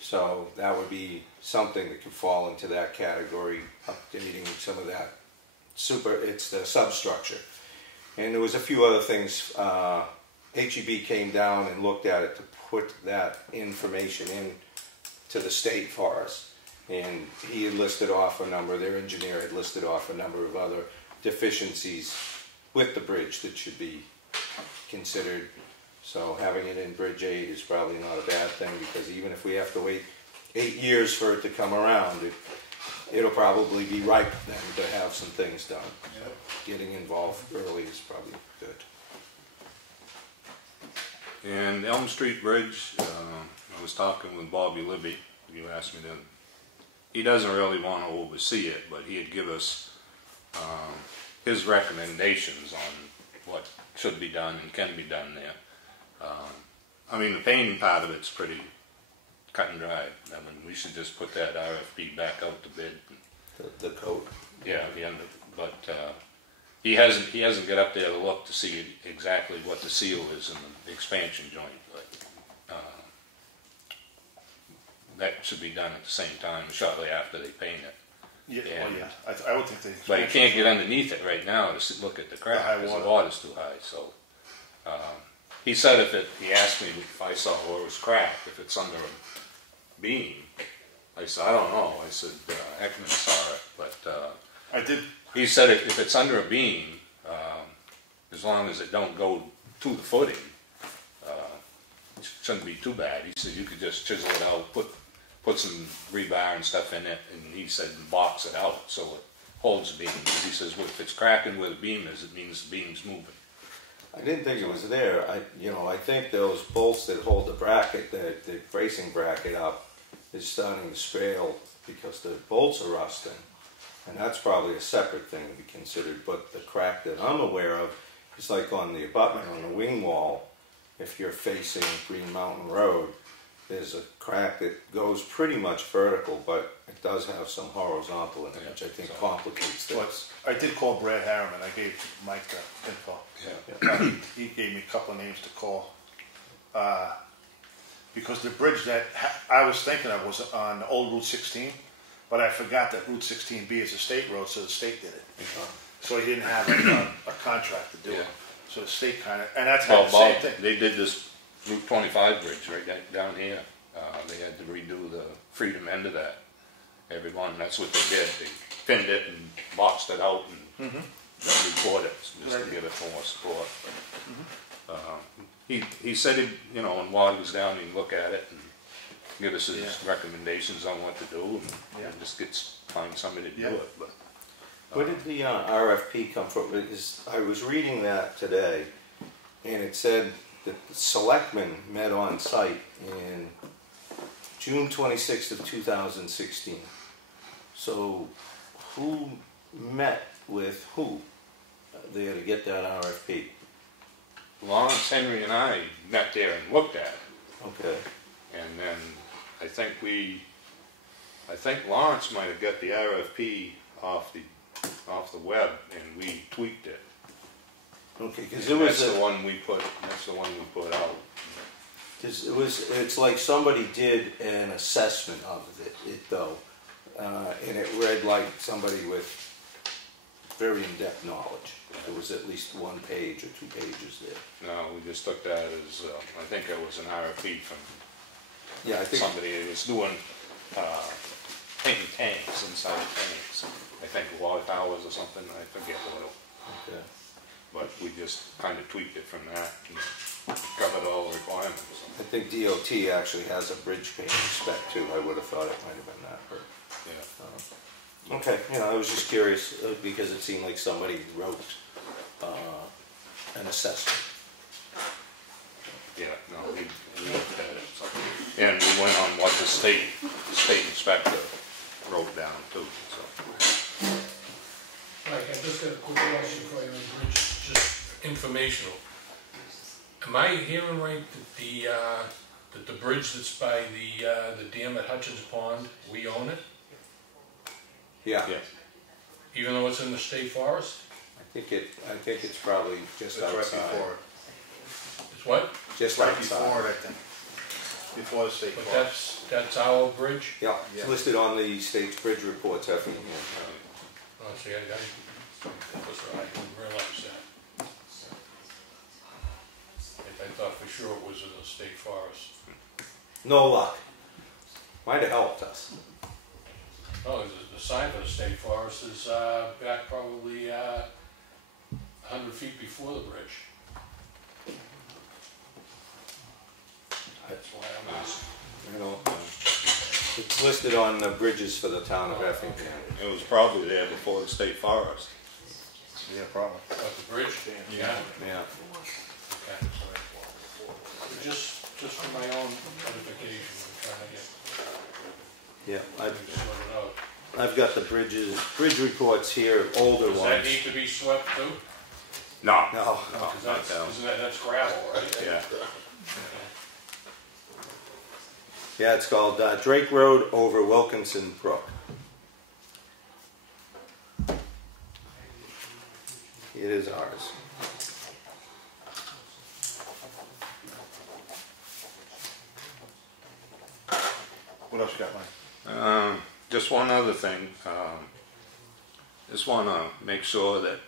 So that would be something that could fall into that category, updating some of that it's the substructure. And there was a few other things. HEB came down and looked at it to put that information in to the state for us. And he had listed off a number, their engineer had listed off a number of other deficiencies with the bridge that should be considered. So having it in Bridge Aid is probably not a bad thing, because even if we have to wait 8 years for it to come around, it'll probably be ripe then to have some things done. Yep. Getting involved early is probably good. and Elm Street Bridge, I was talking with Bobby Libby. You asked me to. He doesn't really want to oversee it, but he'd give us his recommendations on what should be done and can be done there. I mean, the painting part of it's pretty cut and dry. I mean, we should just put that RFP back out to bid. The coat. Yeah, the end of it. But he hasn't got up there to look to see exactly what the seal is in the expansion joint. But that should be done at the same time, shortly after they paint it. Yeah, And- well, yeah. I would think they. But he can't get underneath it right now to look at the crack, The high because water. the water's too high, so. He said he asked me if I saw where it was cracked, if it's under a beam. I said, I don't know. I said, Ekman saw it, but, I did. he said if it's under a beam, as long as it don't go to the footing, it shouldn't be too bad. He said you could just chisel it out, put some rebar and stuff in it, and he said box it out so it holds the beam. Because he says, well, if it's cracking where the beam is, it means the beam's moving. I didn't think it was there. I think those bolts that hold the bracket, the bracing bracket up, is starting to fail because the bolts are rusting. And that's probably a separate thing to be considered. But the crack that I'm aware of is like on the abutment on the wing wall. If you're facing Green Mountain Road, there's a crack that goes pretty much vertical, but it does have some horizontal in it, which I think complicates But things. I did call Brad Harriman. I gave Mike the info. Yeah. He gave me a couple of names to call. Because the bridge that I was thinking of was on the old Route 16, but I forgot that Route 16B is a state road, so the state did it. So he didn't have a contract to do it. Yeah. So the state kind of, and that's Well, the same Bob, thing. they did this Route 25 bridge right down here. They had to redo the Freedom end of that. Everyone, that's what they did. They pinned it and boxed it out and report it just to give it more support. But, he said, when Wad was down, he'd look at it and give us his recommendations on what to do and just find somebody to do it. But Where did the RFP come from? I was reading that today, and it said that the selectmen met on site in June 26th of 2016. So who met with who there to get that RFP? Lawrence, Henry, and I met there and looked at it. Okay. And then I think Lawrence might have got the RFP off the web, and we tweaked it. Okay, because And it that's was the one we put. That's the one we put out. it's like somebody did an assessment of it though, and it read like somebody with very in-depth knowledge. There was at least 1 page or 2 pages there. No, we just took that as I think it was an RFP from Yeah, I think. somebody who was doing painting tanks inside tanks. I think water towers or something. I forget what. Okay. but we just kind of tweaked it from that and covered all the requirements. I think DOT actually has a bridge payment spec too. I would have thought it might have been that, but. Yeah. Okay, I was just curious because it seemed like somebody wrote an assessment. Yeah, no, we looked at it, so. And we went on what the state inspector wrote down too, so. Mike, I just got a quick question for you on the bridge, just informational. Am I hearing right that the bridge that's by the dam at Hutchins Pond, we own it? Yeah. Yes. Even though it's in the state forest? I think it's probably just It's right outside. before it. It's what? Just Right outside. before it, I think. Before the state But forest. that's our bridge? Yeah, it's listed on the state's bridge reports, Effingham. Oh, see, I didn't realize that. I thought for sure it was in the state forest. No luck. Might have helped us. Oh, the sign for the state forest is back probably 100 feet before the bridge. That's why I'm asking. I don't know. It's listed on the bridges for the town of Effingham. It was probably there before the state forest. Yeah, probably. But the bridge? Yeah. Yeah. Okay. Just for my own edification, I'm trying to get Yeah, things sorted out. I've got the bridge reports here, older Does that ones. need to be swept too? No. No, Because not that. that's gravel, right? Yeah. yeah, it's called Drake Road over Wilkinson Brook. It is ours. What else you got, Mike? Just one other thing. Just want to make sure that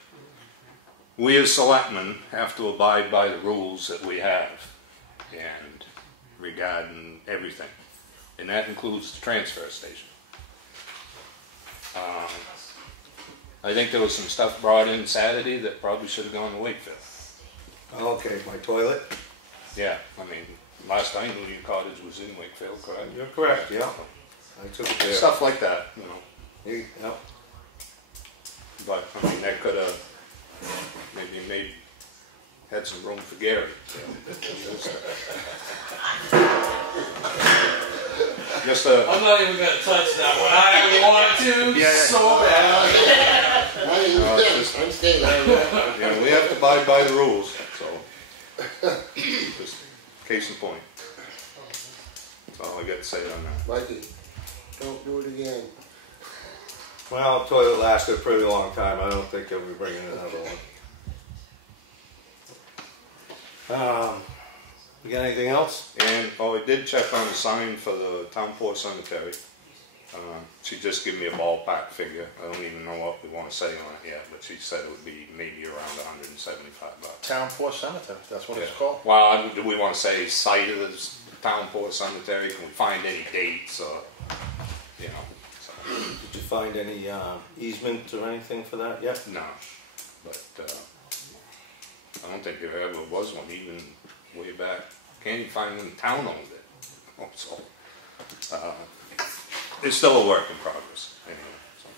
we as selectmen have to abide by the rules that we have and regarding everything. And that includes the transfer station. I think there was some stuff brought in Saturday that probably should have gone to Wakefield. Okay, my toilet? Yeah, I mean, last I knew your cottage was in Wakefield, correct? You're correct, yeah. I took it there. Stuff like that, you know. Yeah. But, I mean, that could have maybe had some room for Gary. Just a, I'm not even gonna touch that one. I want to so bad. I'm staying there. you know, we have to abide by the rules, so, just case in point. That's all I got to say on that. Mikey, don't do it again. Well, toilet lasted a pretty long time. I don't think I'll be bringing another one. You got anything else? And, I did check on the sign for the Town Port Cemetery. She just gave me a ballpark figure. I don't even know what we want to say on it yet, but she said it would be maybe around $175. Town Port Cemetery, that's what it's Yeah. called. Well, do we want to say site of the Town Port Cemetery? Can we find any dates or, you know? So. Did you find any easement or anything for that yet? No, but I don't think there ever was one, even way back. Can't even find when the town owned it. So, it's still a work in progress, anyway. So.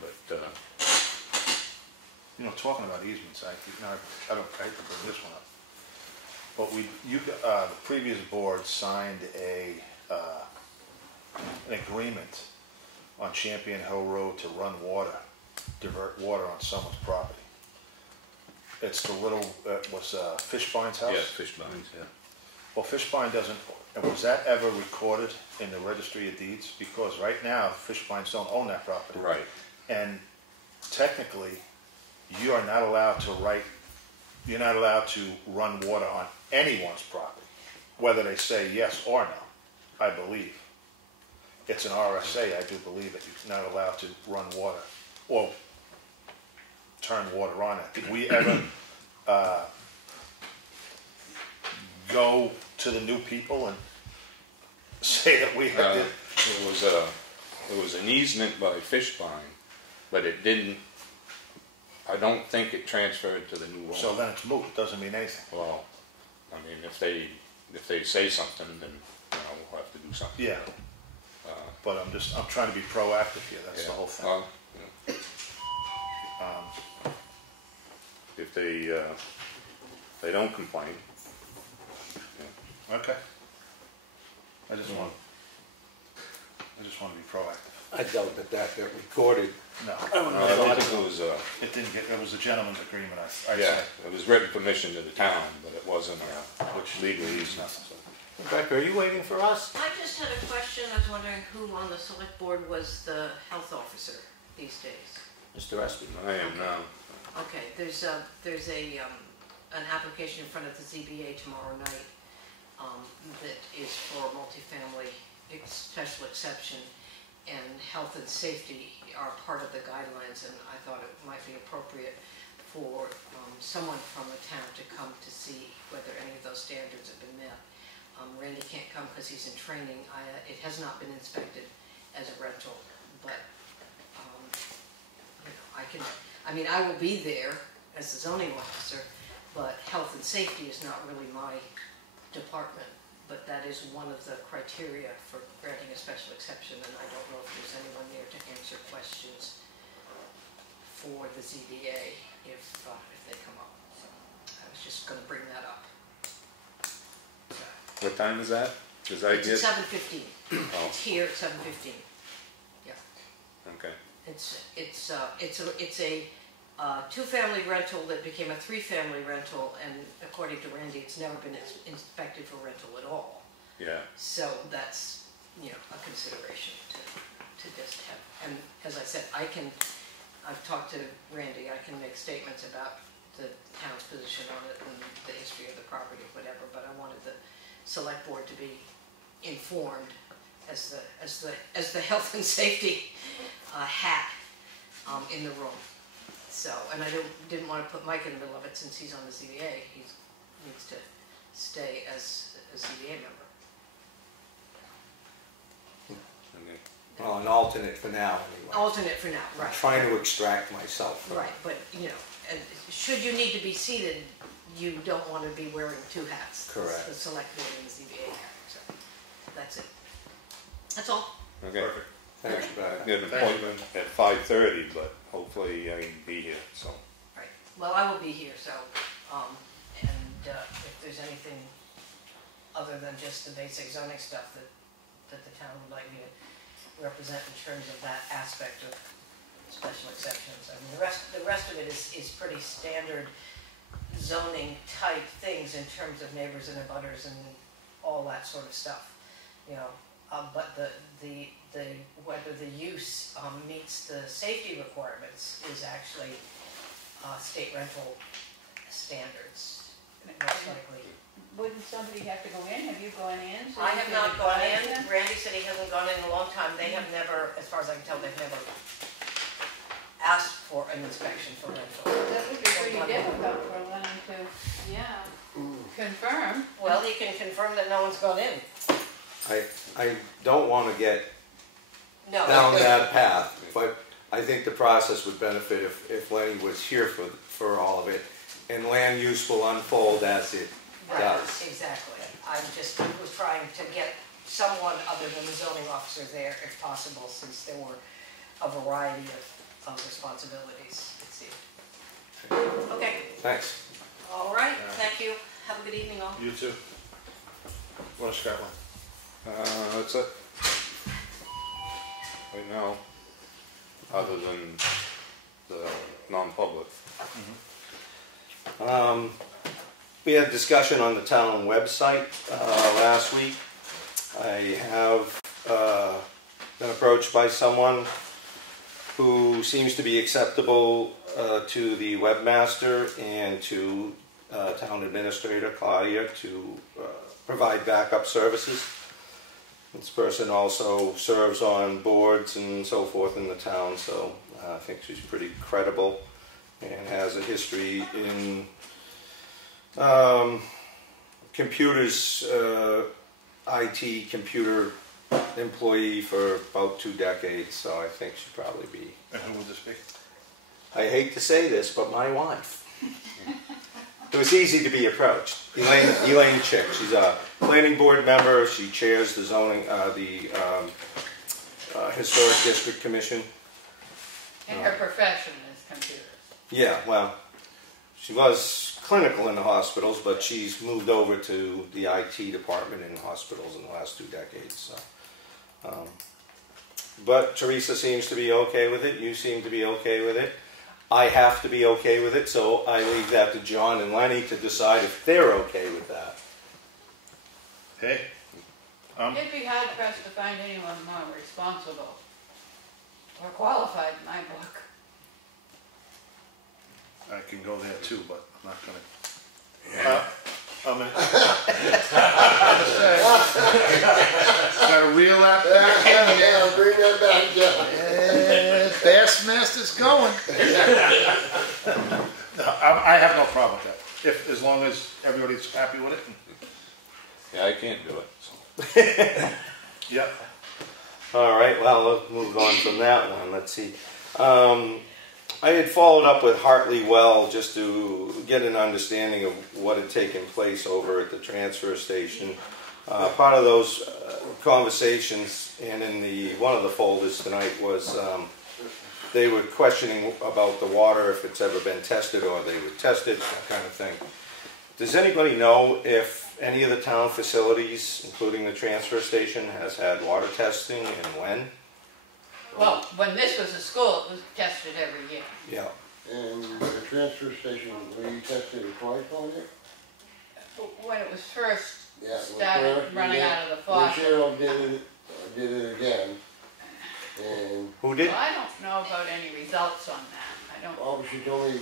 But, You know, talking about easements, I don't hate to bring this one up. But the previous board signed an agreement on Champion Hill Road to run water, divert water on someone's property. It's the little, was Fishbine's house? yeah, Fishbones, yeah. Well, Fishbine doesn't, was that ever recorded in the registry of deeds? Because right now, Fishbines don't own that property. Right. And technically, you are not allowed to you're not allowed to run water on anyone's property, whether they say yes or no, I believe. It's an RSA, I do believe that you're not allowed to run water or turn water on it. Did we ever go to the new people and say that we had to? It was an easement by Fishbine, but it didn't I don't think it transferred to the new owner. So then it's moot, it doesn't mean anything. Well, I mean, if they say something, then, you know, we'll have to do something. Yeah. But I'm trying to be proactive here, that's the Yeah. whole thing. Well, you know, if they don't complain. Okay. I just want to be proactive. I doubt that got recorded. No. I think it was, It didn't get, it was a gentleman's agreement, I'd yeah, say. it was written permission to the town, but it wasn't Which legally means easy. nothing. Rebecca, are you waiting for us? I just had a question. I was wondering who on the select board was the health officer these days. Mr. Espie. I am now. Okay, there's an application in front of the ZBA tomorrow night that is for multifamily special exception, and health and safety are part of the guidelines, and I thought it might be appropriate for someone from the town to come to see whether any of those standards have been met. Randy can't come because he's in training. It has not been inspected as a rental, but you know, I will be there as the zoning officer, but health and safety is not really my department. But that is one of the criteria for granting a special exception, and I don't know if there's anyone there to answer questions for the ZBA if they come up. So I was just going to bring that up. What time is that? Because I It's get. at 7:15. Oh. It's here at 7:15. Yeah. Okay. It's a two-family rental that became a three-family rental, and according to Randy, it's never been inspected for rental at all. Yeah. So that's, you know, a consideration to just have. And as I said, I've talked to Randy. I can make statements about the town's position on it and the history of the property, whatever. But I wanted the select board to be informed as the health and safety hat in the room. So, and I didn't want to put Mike in the middle of it since he's on the ZBA. He needs to stay as a ZBA member. Okay. Well, an alternate for now, anyway. Alternate for now, right. I'm trying to extract myself from Right, but, you know, and should you need to be seated, you don't want to be wearing two hats. Correct. The select board and the ZBA hat, so that's it. That's all. Okay. Perfect. Thanks, I Rebecca. get an appointment at 5:30, but hopefully I can be here, so. Right, well, I will be here, so, if there's anything other than just the basic zoning stuff that the town would like me to represent in terms of that aspect of special exceptions. I mean, the rest of it is pretty standard zoning type things in terms of neighbors and abutters and all that sort of stuff, you know. But whether the use meets the safety requirements is actually state rental standards, most likely. Wouldn't somebody have to go in? Have you gone in? So I you have can not gone advise in. them? Randy said he hasn't gone in a long time. They have never, as far as I can tell, they've never asked for an inspection for rental. That would be pretty difficult for them to, yeah, confirm. Well, he can confirm that no one's gone in. I don't want to get No. down that path, but I think the process would benefit if Lenny was here for all of it, and land use will unfold as it Right, does. exactly. I was trying to get someone other than the zoning officer there if possible, since there were a variety of responsibilities, it seemed. Okay, Thanks. all right, thank you. Have a good evening all. You too. What else you got, Len? That's it. Right now, other than the non-public. We had discussion on the town website last week. I have been approached by someone who seems to be acceptable to the webmaster and to town administrator Claudia to provide backup services. This person also serves on boards and so forth in the town, so I think she's pretty credible and has a history in computers, IT computer employee for about 2 decades, so I think she'd probably be. And who would this be? I hate to say this, but my wife. It was easy to be approached. Elaine Chick, she's a planning board member. She chairs the zoning, Historic District Commission. And her profession is computers. Yeah, well, she was clinical in the hospitals, but she's moved over to the IT department in hospitals in the last 2 decades. So, but Teresa seems to be okay with it. You seem to be okay with it. I have to be okay with it, so I leave that to John and Lenny to decide if they're okay with that. Hey, It'd be hard pressed to find anyone more responsible or qualified in my book. I can go there too, but I'm not gonna. Gotta reel that back in. Yeah, bring that back down. Bassmaster's going. I have no problem with that, as long as everybody's happy with it. Yeah, I can't do it. So. Yep. All right, well, let's move on from that one. Let's see. I had followed up with Hartley Well just to get an understanding of what had taken place over at the transfer station. Part of those conversations, and in one of the folders tonight, was they were questioning about the water, if it's ever been tested or they would test it, that kind of thing. Does anybody know if any of the town facilities, including the transfer station, has had water testing and when? Well, when this was a school, it was tested every year. Yeah. And the transfer station, we tested it twice on it? When it was first Yeah. started running out of the faucet. Cheryle did it again. And Who did? Well, I don't know about any results on that. I don't. oh, she told me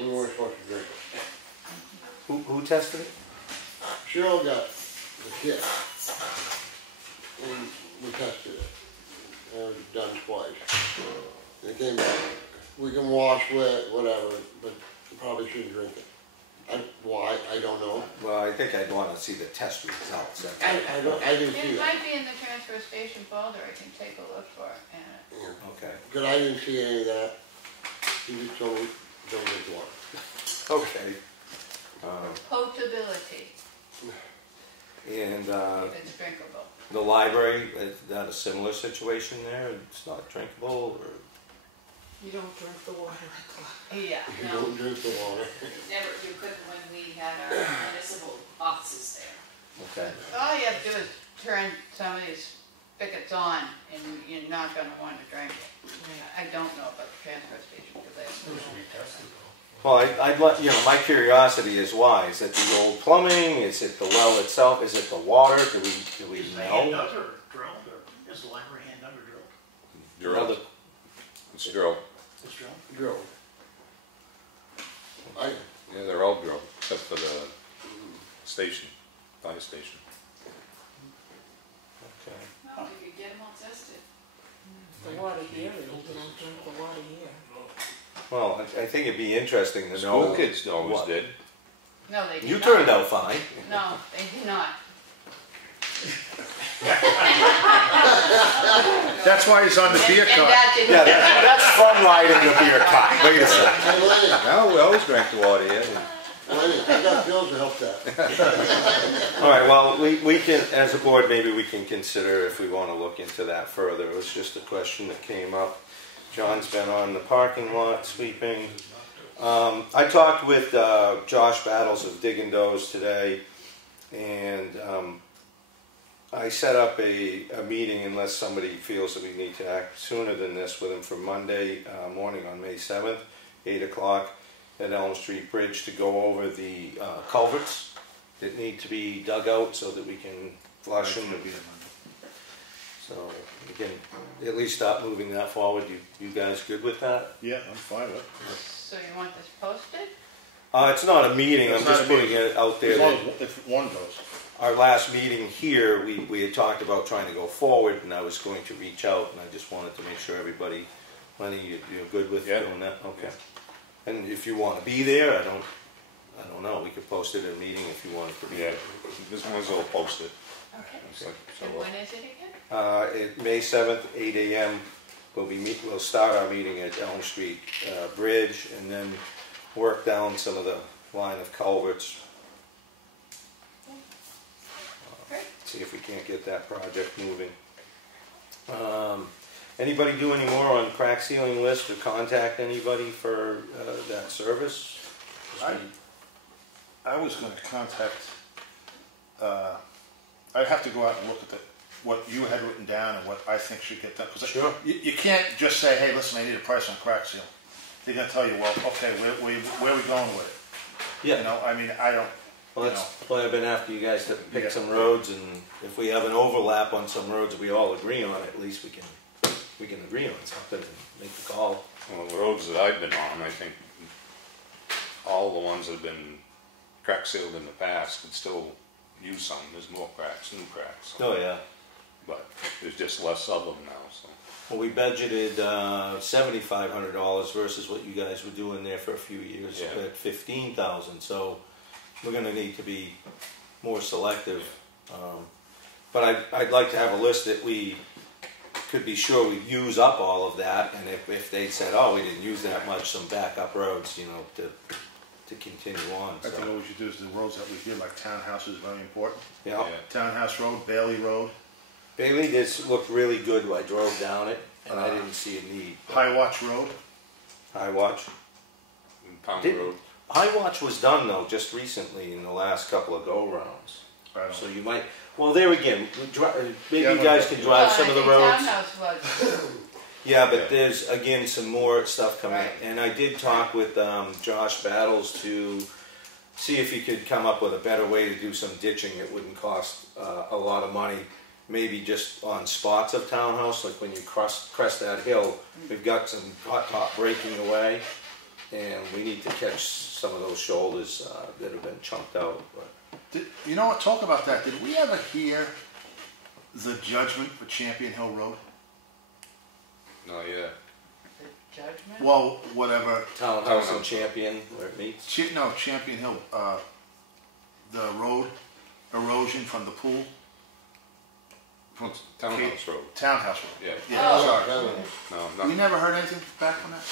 we weren't supposed to drink it. Who tested it? Cheryle got the kit, and we tested it. It was done twice. And it came back. We can wash with whatever, but you probably shouldn't drink it. Why? I don't know. Well, I think I'd want to see the test results. I didn't see It it. might be in the transfer station folder. I can take a look for it. Yeah. Okay. Because I didn't see any of that. He just told me, don't drink water. Okay. Potability, And if it's drinkable. the library, is that a similar situation there? It's not drinkable? Or? You don't drink the water. Yeah, You no. don't drink the water. Never, you couldn't when we had our municipal offices there. Okay. All you have to do is turn some of these spigots on and you're not going to want to drink it. I don't know about the transfer station because I have Well, I'd let you know. My curiosity is why. Is it the old plumbing? Is it the well itself? Is it the water? Do we Is the hand know? dug or drilled, or is the library hand dug or drilled? Drilled. It's drilled. It's drilled? Drilled. Yeah, they're all drilled, except for the station, fire station. Okay. No, you could get them all tested. The water here, you don't drink the water here. Well, I think it'd be interesting to know. School kids always what- did. No, they did You not. turned out fine. No, they did not. That's why he's on the beer And cart. that didn't Yeah, that's fun riding the beer cart. Wait a second. Hey, Lenny, No, we always drank the water, yeah. Lenny, I got pills to help that. All right, well, we can, as a board, maybe we can consider if we want to look into that further. It was just a question that came up. John's been on the parking lot sweeping. I talked with Josh Battles of Diggin' Does today, and I set up a meeting, unless somebody feels that we need to act sooner than this, with him for Monday morning on May 7th, 8 o'clock at Elm Street Bridge to go over the culverts that need to be dug out so that we can flush them. So we can at least start moving that forward. You guys good with that? Yeah, I'm fine with it. So you want this posted? It's not a meeting, It's I'm not just a putting meeting. it out there. As long that as if one goes. Our last meeting here, we had talked about trying to go forward, and I was going to reach out, and I just wanted to make sure everybody, Lenny, you're good with Yeah. doing that? Okay. And if you want to be there, I don't know, we could post it at a meeting if you wanted to be Yeah, there. this one's all posted. Okay. It's like- so And when is it again? May 7th, 8 a.m. we'll start our meeting at Elm Street Bridge and then work down some of the line of culverts. See if we can't get that project moving. Anybody do any more on crack sealing list or contact anybody for that service? I was going to contact, I'd have to go out and look at what you had written down and what I think should get done. Because sure. You can't just say, hey, listen, I need a price on crack seal. They're going to tell you, well, okay, where are we going with it? Yeah. You know, I mean, I don't. Well, that's why I've been after you guys to pick some roads, and if we have an overlap on some roads we all agree on, at least we can agree on something and make the call. Well, the roads that I've been on, I think all the ones that have been crack sealed in the past could still use some. There's more cracks, new cracks. Oh yeah. But there's just less of them now. So. Well, we budgeted $7,500 versus what you guys were doing there for a few years at $15,000. So we're going to need to be more selective. But I'd like to have a list that we could be sure we use up all of that. And if they said, oh, we didn't use that much, some backup roads, you know, to continue on. I think what we should do is the roads that we did, like Townhouse is very important. Yeah. Townhouse Road, Bailey Road. Bailey, this looked really good. I drove down it, and I didn't see a need. High Watch Road. High Watch. Pound Road. High Watch was done though just recently in the last couple of go rounds. So you might. Well, there again, maybe you guys can drive some of the roads. Townhouse was. Yeah, but there's again some more stuff coming up, and I did talk with Josh Battles to see if he could come up with a better way to do some ditching that wouldn't cost a lot of money. Maybe just on spots of Townhouse, like when you crest that hill, we've got some hot top breaking away, and we need to catch some of those shoulders that have been chunked out. But. You know what? Talk about that. Did we ever hear the judgment for Champion Hill Road? No, yeah. The judgment? Well, whatever. Townhouse and Champion, where it meets? No, Champion Hill. The road erosion from the pool. From Townhouse Road. Townhouse Road. Yeah. Yeah. Oh. Sorry. No, We never heard anything back from that?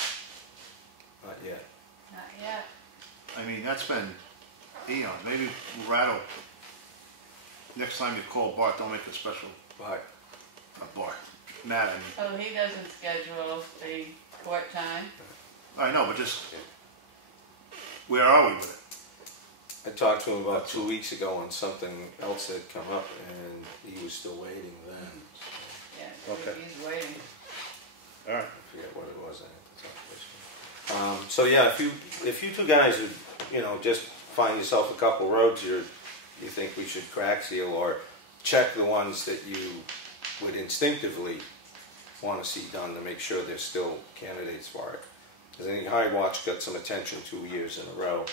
Not yet. Not yet. I mean, that's been eons. Maybe Rattle. Next time you call Bart, don't make a special. Bart. Not Bart. Matt, I mean. So he doesn't schedule the court time? I know, but just, where are we with it? I talked to him about 2 weeks ago on something else that had come up, and he was still waiting then. Yeah, Okay. he's waiting. All right. I forget what it was. I had to talk to him. So yeah, if you two guys would, you know, just find yourself a couple roads you think we should crack seal, or check the ones that you would instinctively want to see done to make sure there's still candidates for it. Because I think High Watch got some attention 2 years in a row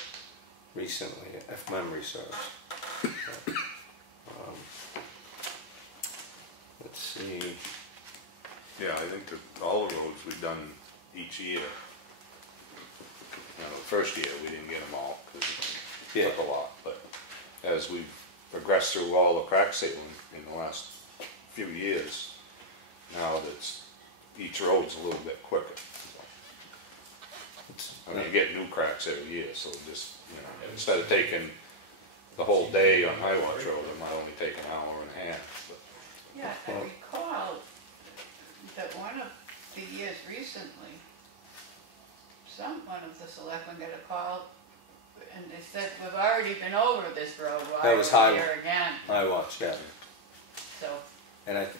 recently, if memory serves. Let's see. Yeah, I think that all the roads we've done each year. You know, the first year we didn't get them all because it took a lot. But as we've progressed through all the crack sealing in the last few years, now that each road's a little bit quicker. I mean, you get new cracks every year, so just, you know, instead of taking the whole day on High Watch Road, it might only take an hour and a half. But. Yeah, I recall that one of the years recently, one of the selectmen got a call, and they said, we've already been over this road, why are we here again? High Watch, yeah. So, and it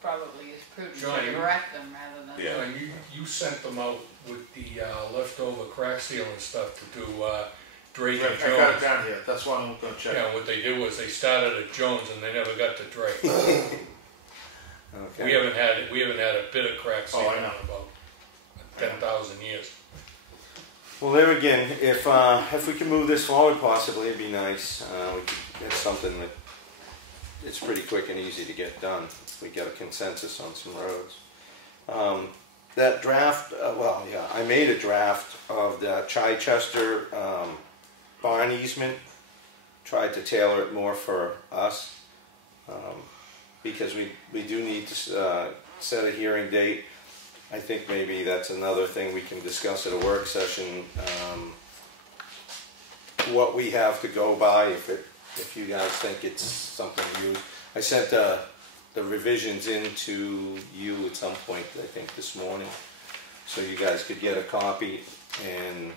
probably is prudent John, to direct them rather than... Yeah. John, you sent them out with the leftover crack seal and stuff to do Drake and Jones. I got it down here. That's why I'm going to check. Yeah, what they did was they started at Jones and they never got to Drake. Okay. We haven't had a bit of crack seal I in know. about 10,000 years. Well, there again, if we can move this forward, possibly it'd be nice. We could get something that it's pretty quick and easy to get done. If we get a consensus on some roads. That draft, I made a draft of the Chichester barn easement. Tried to tailor it more for us because we do need to set a hearing date. I think maybe that's another thing we can discuss at a work session. What we have to go by, if you guys think it's something you, I sent the revisions into you at some point, I think this morning, so you guys could get a copy and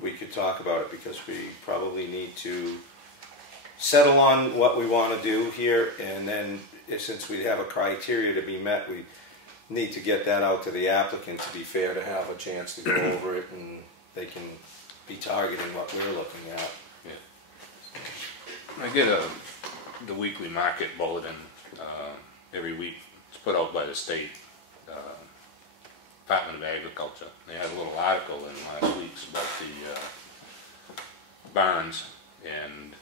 we could talk about it, because we probably need to settle on what we want to do here, and then since we have a criteria to be met, we need to get that out to the applicant to be fair, to have a chance to go over it and they can be targeting what we're looking at. I get the weekly market bulletin every week. It's put out by the state Department of Agriculture. They had a little article in last week's about the barns, and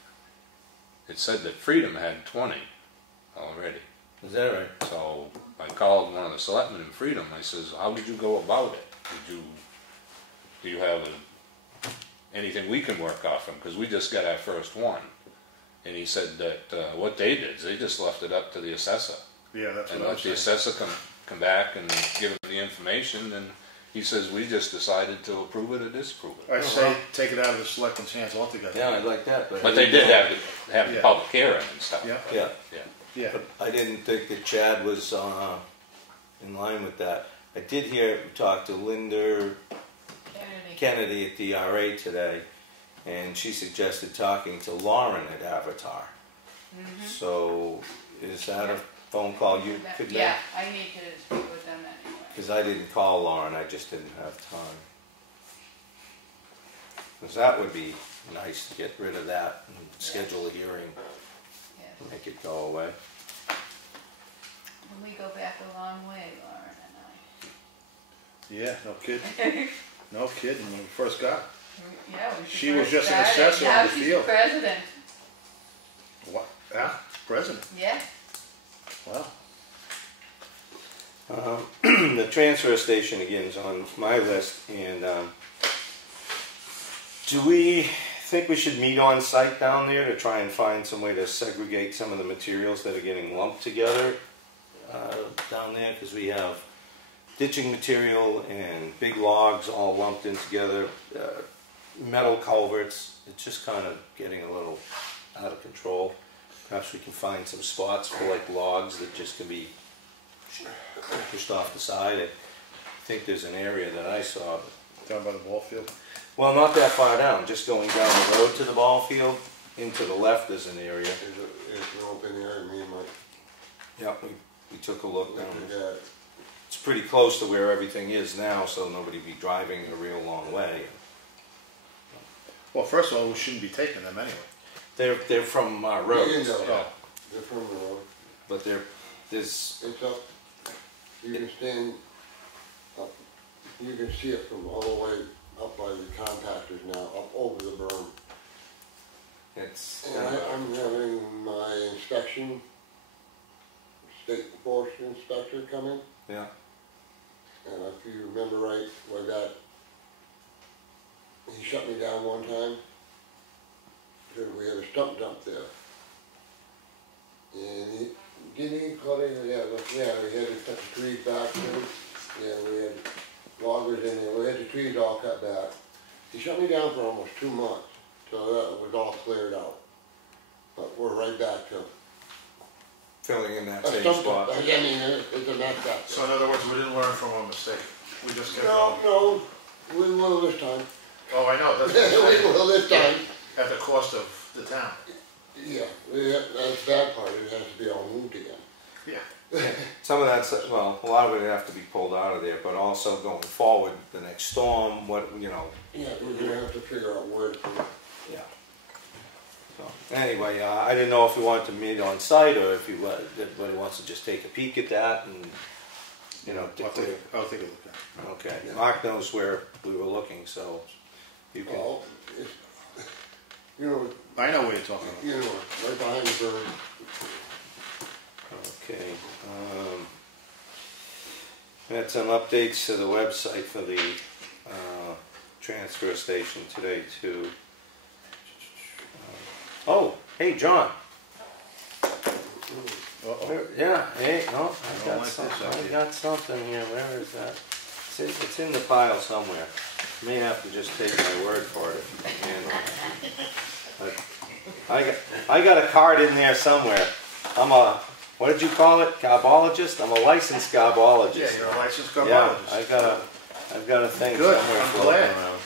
it said that Freedom had 20 already. Is that right? So I called one of the selectmen in Freedom. I says, how did you go about it? Do you have anything we can work off from? Because we just got our first one. And he said that what they did is they just left it up to the assessor. Yeah, that's and what I'm let the saying. assessor come back and give them the information. And he says, we just decided to approve it or disapprove it. I say take it out of the selectmen's hands altogether. Yeah, I like that. But they did have the public hearing and stuff. Yeah. Yeah. But I didn't think that Chad was in line with that. I did hear talk to Linda Kennedy at DRA today, and she suggested talking to Lauren at Avatar. Mm-hmm. So is that a phone call you could make? Yeah, I need to speak with them anyway. Because I didn't call Lauren, I just didn't have time. Because that would be nice to get rid of that and schedule a hearing, Yes. make it go away. And we go back a long way, Lauren and Yeah, no kidding. No kidding, when we first got her. I. Yeah, when She was first just an started. assessor on Now the she's field. president. What? Yeah, president. Yeah. Wow. The transfer station again is on my list, and do we think we should meet on site down there to try and find some way to segregate some of the materials that are getting lumped together down there? Because we have ditching material and big logs all lumped in together, metal culverts. It's just kind of getting a little out of control. Perhaps we can find some spots for like logs that just can be pushed off the side. I think there's an area that I saw. Down by the ball field? Well, not that far down, just going down the road to the ball field. Into the left is an area. Is an open area, me and Mike. Yeah, we took a look down looked there. at it. It's pretty close to where everything is now, so nobody be driving a real long way. Well, first of all, we shouldn't be taking them anyway. They're from roads, You know, Oh. they're from the road. but there's It's up, you can stand up, you can see it from all the way up by the compactors now, up over the berm. it's And I'm having my inspection, state forest inspector come in, yeah. and if you remember right, way back, he shut me down one time, because we had a stump dump there. And he, didn't he, Claudia? Yeah, we had to cut the trees back too. Yeah, we had loggers in there, we had the trees all cut back. He shut me down for almost 2 months, so that was all cleared out. But we're right back to Filling in that a same stump spot. dump. I mean, it's a mess back So there. in other words, we didn't learn from our mistake. We just kept No, going. no, we will this time. Oh, I know, that's We what I'm will this time. at the cost of the town. Yeah, that's the bad part, it has to be all moved again. Yeah. Some of that's, well, a lot of it would have to be pulled out of there, but also going forward, the next storm, what, you know. Yeah, we're gonna have to figure out where to put it. Yeah. So, anyway, I didn't know if we wanted to meet on site or if everybody wants to just take a peek at that and, you know, I'll take a look at it. Okay, Mark knows where we were looking, so you can. Well, you know, I know what you're talking about. you know, right behind the bird. Okay. Had some updates to the website for the transfer station today too. Oh, hey John. Uh-oh. Yeah, hey, no, I don't like this I idea. got something here. Where is that? It's in the pile somewhere. May have to just take my word for it if you can handle it. I got a card in there somewhere. I'm a, what did you call it? Garbologist? I'm a licensed garbologist. Yeah, you're a licensed Yeah, garbologist. I've got a thing Good, somewhere I'm floating glad. around.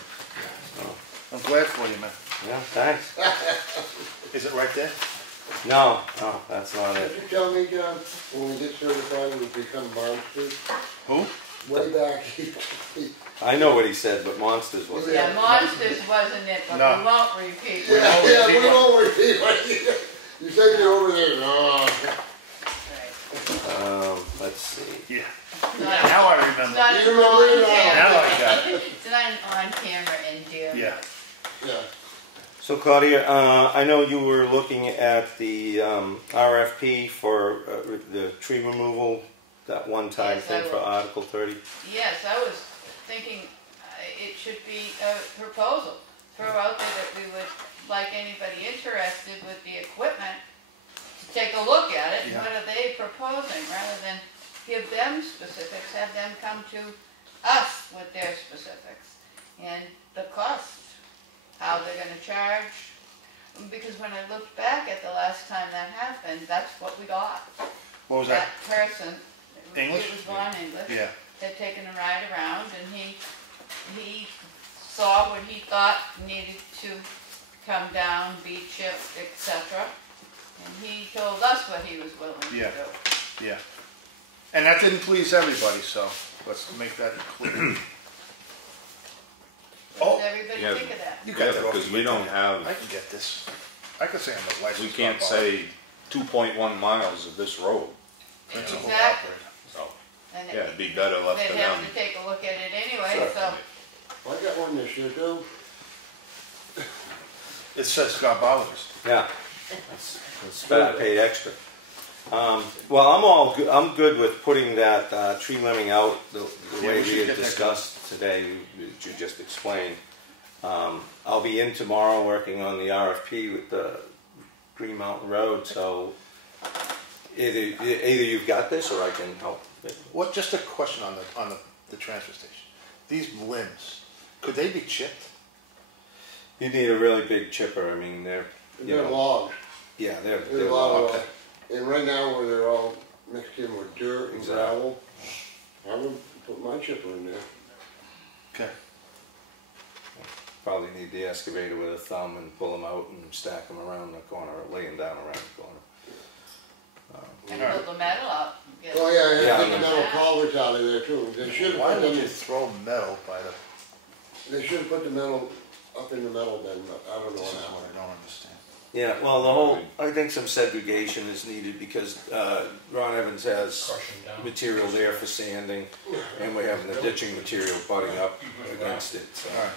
I'm glad for you, man. Yeah, thanks. Is it right there? No, that's not Did it. you tell me, John, when we get certified, we become monsters? Who? Way back, I know what he said, but monsters was Yeah, monsters wasn't it, but No. we won't repeat. yeah, we won't repeat what you take me over there, no. Let's see. Yeah. Not- Now I remember. Not You remember it on now? camera. Now I got it. It's not on camera in here. Yeah. Yeah. So Claudia, I know you were looking at the RFP for the tree removal, that one-time Yes, I thing for will. Article 30. Yes, I was thinking it should be a proposal. Throw out there that we would like anybody interested with the equipment to take a look at it. And Yeah. what are they proposing? Rather than give them specifics, have them come to us with their specifics and the cost, how they're going to charge. Because when I looked back at the last time that happened, that's what we got. What was that? Person, English? it was Von English, Yeah. had taken a ride around, and he saw what he thought needed to come down, be chipped, etc. And he told us what he was willing to Yeah. do. Yeah. And that didn't please everybody, so let's make that clear. What does everybody Yeah. think of that? You Yeah, got that off because the we bat. don't have, I can get this. I can say I'm a licensed we can't garbologist. say 2.1 miles of this road, Principal Exactly. operator. so, And yeah, it'd be better left they'd to have them. to take a look at it anyway, Sure. so. I got one this year too. It says garbologist. Yeah, it's better paid extra. Well, I'm good with putting that tree limbing out the Yeah, way we should we had get that discussed today, that you just explained. I'll be in tomorrow working on the RFP with the Green Mountain Road, so either you've got this or I can help. What? Just a question on the transfer station. These limbs, could they be chipped? You need a really big chipper. I mean, they're They're logs. yeah, they're There's a lot of logs. logs. And right now where they're all mixed in with dirt and Exactly. gravel, I would put my chipper in there. Okay. Probably need the excavator with a thumb and pull them out and stack them around the corner, or lay them down around the corner. And pull the metal out. and get- Oh yeah, Yeah. and take the metal culverts out of there too. They should Why have would put you them, throw metal by the? they should put the metal up in the metal bin, but I don't know This is what what happened. I don't understand. Yeah, well, I think some segregation is needed because Ron Evans has material there for sanding, and we're having the ditching material butting up against it. So. All right.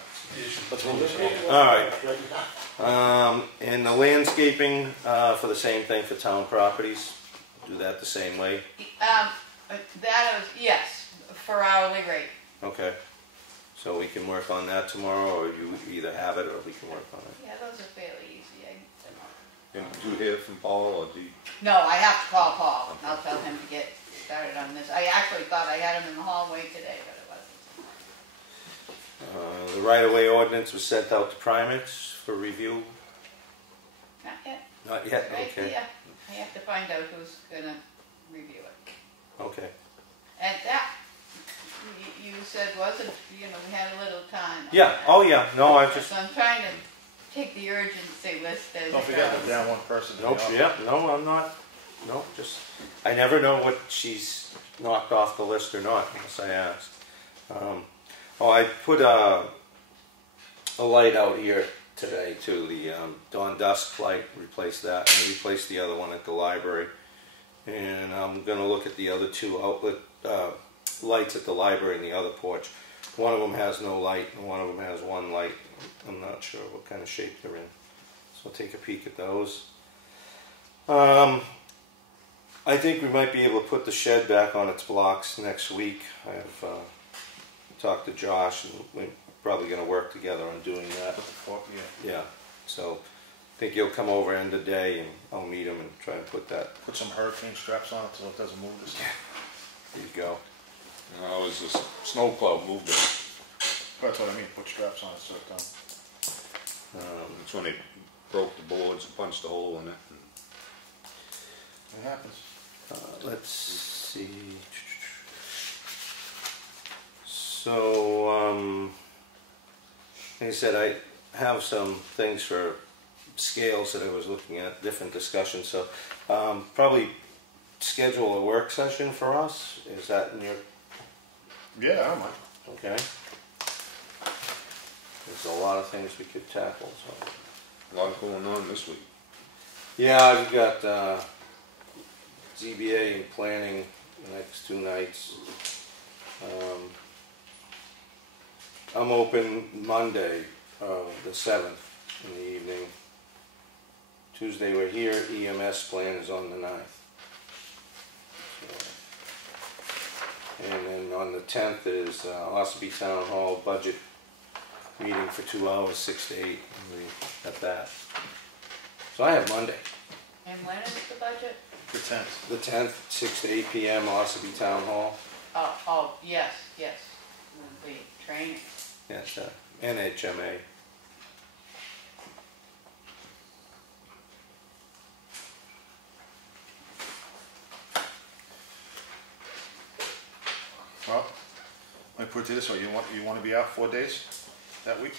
Let's move this along. All right. And the landscaping for the same thing for town properties. Do that the same way. That was, yes, for hourly rate. Okay. So we can work on that tomorrow, or you either have it or we can work on it. Yeah, those are fairly easy. And do you hear from Paul, or do you? No, I have to call Paul. I'll tell him to get started on this. I actually thought I had him in the hallway today, but it wasn't. The right-of-way ordinance was sent out to Primex for review. Not yet. Not yet. Right Okay. here. I have to find out who's gonna review it. Okay. And that, you said wasn't, we had a little time. on Yeah. that. Oh, yeah. No, I just. So I'm trying to take the urgency list as Don't forget it to goes. down one person. in the Nope. office. Yeah. No, I'm not. No, just. I never know what she's knocked off the list or not unless I ask. I put a light out here today too. The dawn dusk light. Replaced that, and replaced the other one at the library. And I'm gonna look at the other two outlet lights at the library and the other porch. One of them has no light, and one of them has one light. I'm not sure what kind of shape they're in. So I'll take a peek at those. I think we might be able to put the shed back on its blocks next week. I've talked to Josh, and we're probably going to work together on doing that. What the fuck? Yeah. Yeah. So I think he'll come over end of the day, and I'll meet him and try and put that. Put some hurricane straps on it so it doesn't move. This. There you go. No, it was a snowplow moved it. That's what I mean, put straps on it so it don't. That's when they broke the boards and punched a hole in it. It happens. Let's see. So, like I said, I have some things for scales that I was looking at, different discussions. So, probably schedule a work session for us. Is that in your? Yeah, I don't mind. Okay. There's a lot of things we could tackle. So. A lot going on this week. Yeah, I've got ZBA and planning the next 2 nights. I'm open Monday, the 7th in the evening. Tuesday we're here, EMS plan is on the 9th. So, and then on the 10th is Ossipee Town Hall budget meeting for 2 hours, 6 to 8, and we at that. So I have Monday. And when is the budget? The 10th. The 10th, 6 to 8 p.m., Ossipee Town Hall. Oh, yes, the training. Yes, NHMA. Well, I put it this way, you want to be out 4 days that week?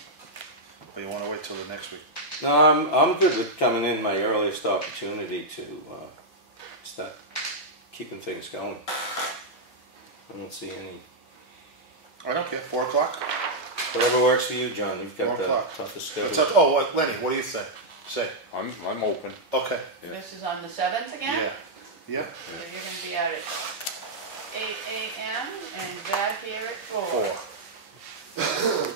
Or you want to wait till the next week? No, I'm good with coming in my earliest opportunity to start keeping things going. I don't see any. I don't care, 4 o'clock? Whatever works for you, John. You've got 4 the o'clock. toughest schedule. Lenny, what do you think? Say. I'm open. Okay. Yeah. This is on the 7th again? Yeah. So you're gonna be out at 8 a.m. and back here at 4. 4.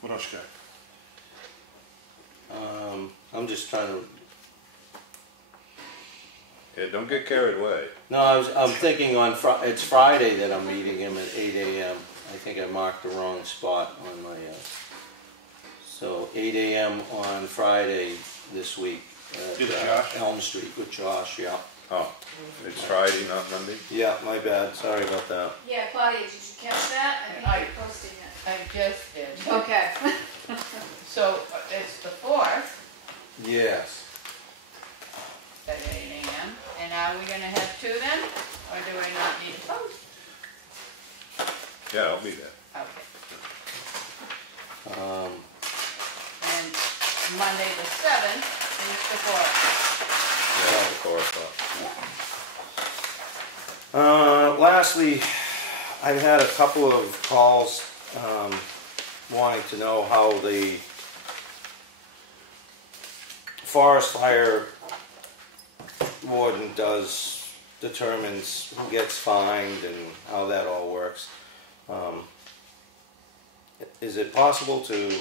What else you got? I'm just trying to. Yeah, don't get carried away. No, I'm thinking it's Friday that I'm meeting him at 8 a.m. I think I marked the wrong spot on my. So 8 a.m. on Friday this week at Josh? Elm Street with Josh. Yeah. Oh, it's Friday, not Monday? Yeah, my bad. Sorry about that. Yeah, Claudia, did you catch that? I think you're posting it. I just did. Okay. So it's the 4th Yes. at 8 a.m. And are we gonna have 2 then? Or do we not need to post? Yeah, I'll be there. Okay. Um, And Monday the 7th is the 4th. Yeah, 4 o'clock. Lastly, I've had a couple of calls wanting to know how the forest fire warden determines who gets fined and how that all works. Is it possible to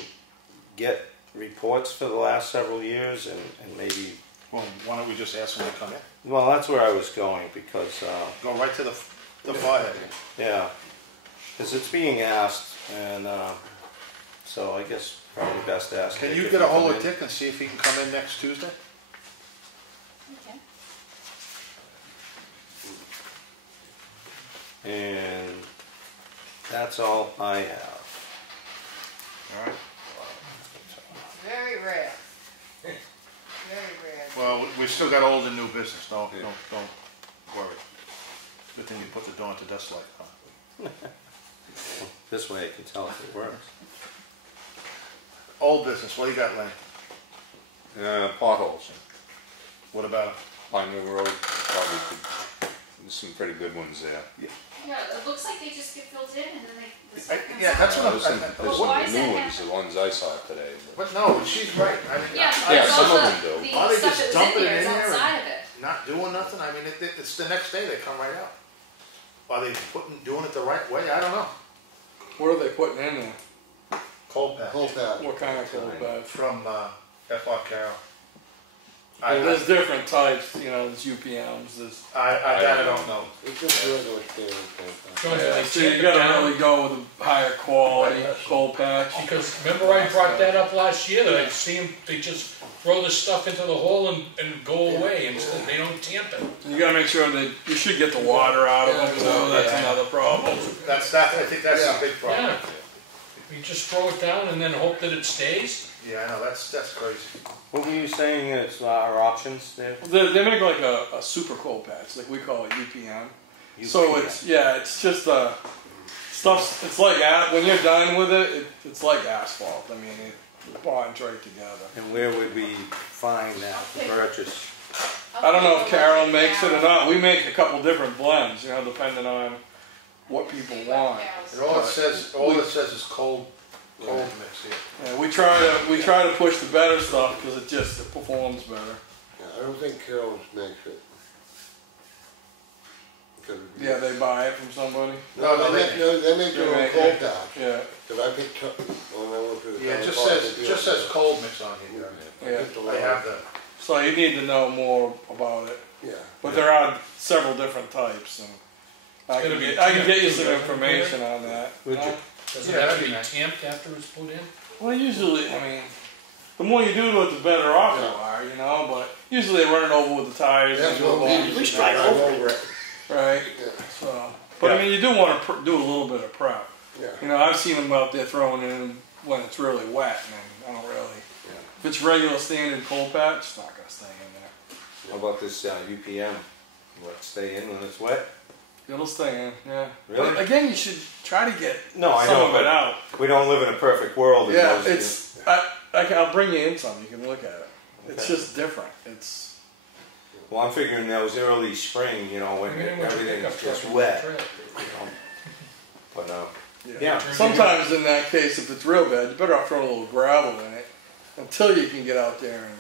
get reports for the last several years and maybe? Well, why don't we just ask them to come in? Well, that's where I was going because. Go right to the firehead. Yeah, because it's being asked, and so I guess probably best to ask. Can Dick you if get he a hold come of in. Dick and see if he can come in next Tuesday? Okay. And that's all I have. All right. Very rare. Very rare. Well, we've still got old and new business. Don't worry. Good thing you put the dawn to dust light on. This way I can tell if it works. Old business. What do you got, Lenny? Potholes. What about? Pine River Road, probably could, there's some pretty good ones there. Yeah, it looks like they just get filled in and then the stuff comes Yeah, out. that's what There's some, I'm. there's Well, why some is new that ones, the ones I saw today. But no, she's right. I mean, Yeah, Yeah, but some of also them do. Why the they stuff just that was dump in it there in is there outside of it. not doing nothing. I mean, it's the next day they come right out. Are they doing it the right way? I don't know. What are they putting in there? Cold patch. Whole pad. What kind of cold bed? From F.R. Carroll. There's different types, you know, there's UPMs, there's. I don't know. It's just regular standard. Yeah, so you gotta really go with a higher quality coal patch. Because remember I brought that up last year, that I see them, they just throw this stuff into the hole and go away, and they don't tamp it. You gotta make sure that you should get the water out of them, so that's another problem. I think that's a big problem. Yeah. You just throw it down and then hope that it stays? Yeah, I know, that's crazy. What were you saying is our options there? They make like a super coal patch, like we call it UPM. So it's just stuff. It's like when you're done with it, it's like asphalt. I mean, it bonds right together. And where would we find that to purchase? I don't know if Carol makes it or not. We make a couple different blends, you know, depending on what people want. And all it says is cold mix here. Yeah, we try to push the better stuff because it performs better. Yeah, I don't think Carol's makes it. Yeah, they buy it from somebody. No, they make their own coal patch. Yeah. Because I picked up when I went to the. Yeah, it just says cold mix on here. Yeah. They have that. So you need to know more about it. Yeah. But there are several different types, and I can get you some information on that. Would you? Does it have to be tamped after it's put in? Well, usually, I mean, the more you do to it, the better off you are, you know. But usually they run it over with the tires. That's and what we the usually drive over it. Right. Yeah. So, but I mean, you do want to do a little bit of prep. Yeah. You know, I've seen them out there throwing it in when it's really wet, and I don't really. If it's regular standard coal patch, it's not gonna stay in there. How about this UPM? What, stay in when it's wet? It'll stay in, yeah. Really? But again, you should try to get No, I some know, of it but out. we don't live in a perfect world. Yeah, it's. I'll bring you in some. You can look at it. It's Okay. just different. It's. Well, I'm figuring those early spring, you know, when everything's just wet. You know. But no. Yeah. Sometimes in that case, if it's real bad, you better off throwing a little gravel in it until you can get out there and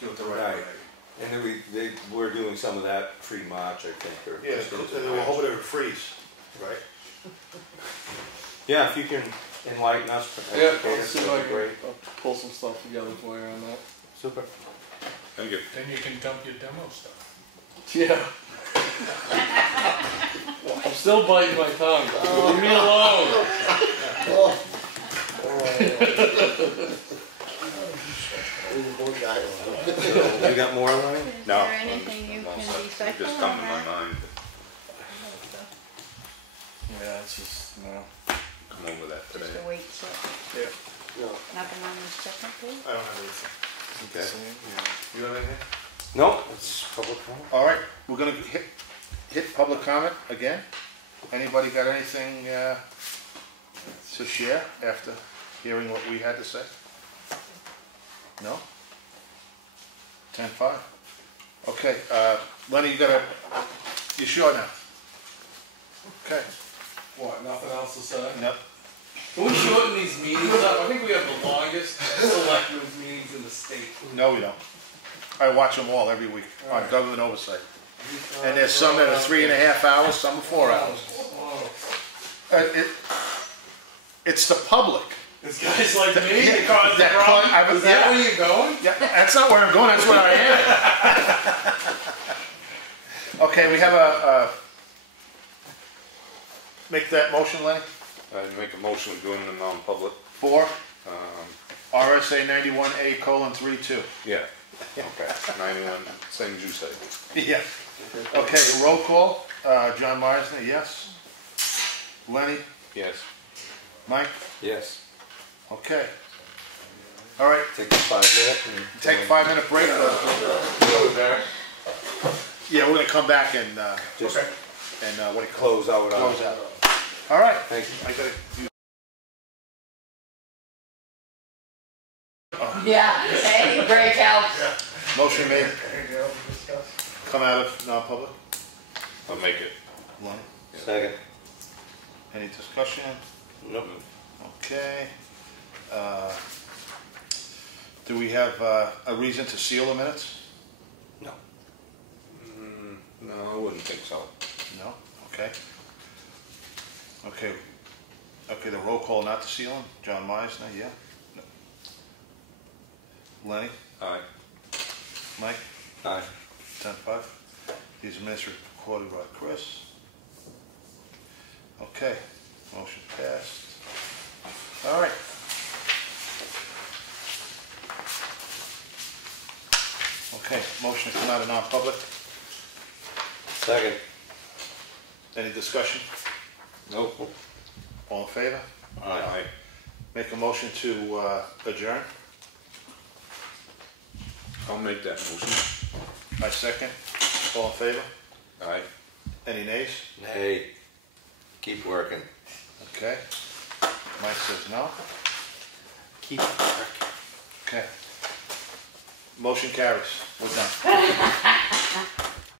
Do it the right way. And then we're doing some of that pre-March, I think. Or Yeah, we'll hope it would freeze, right? Yeah, if you can enlighten us, yeah, educate I'll us, see if that'd I be can great. pull some stuff together for you on that. Super. Thank you. Then you can dump your demo stuff. Yeah. I'm still biting my tongue. Leave me alone. You got more, Lenny? No. Is there anything you can recycle Just on come to my that? mind. Yeah, it's just no. Come over that today. Just a weight set, Yeah. nothing on the second page? I don't have anything. Okay. You have anything? No, it's public comment. All right, we're gonna hit public comment again. Anybody got anything to share after hearing what we had to say? No? 10-5. Okay, Lenny, you sure now? Okay. What? Nothing else to say? Nope. Can we shorten these meetings up? I think we have the longest selectmen's meetings in the state. No, we don't. I watch them all every week on Government Oversight. And there's some that are 3.5 hours, some are 4 hours. It's the public. This guy's like me that caused the that problem. Is that where you're going? Yeah, that's not where I'm going, that's where I am. Okay, we have a make that motion, Lenny? I'd make a motion to go into non-public. For RSA 91A:32. Yeah. Okay. 91, same as you said. Yeah. Okay, roll call. John Meisner, yes. Lenny? Yes. Mike? Yes. Okay. All right, Take a 5 minute. And take a 5-minute break. Yeah, we're gonna come back and just what do you close out. close out. All right. Thank you. I gotta do. Yeah, hey, break helps. Motion made. Come out of non-public. I'll make it. Lenny? Second. Any discussion? Nope. Okay. Do we have a reason to seal the minutes? No. No, I wouldn't think so. No? Okay. Okay, the roll call not to seal them. John Meisner, yeah? No. Lenny? Aye. Mike? Aye. 10-5. These minutes are recorded by Chris. Okay, motion passed. All right. Okay, motion to come out of non-public. Second. Any discussion? Nope. All in favor? Aye. Make a motion to adjourn. I'll make that motion. I second. All in favor? Aye. Any nays? Hey, keep working. Okay. Mike says no. Keep working. Okay. Motion carries. We're done.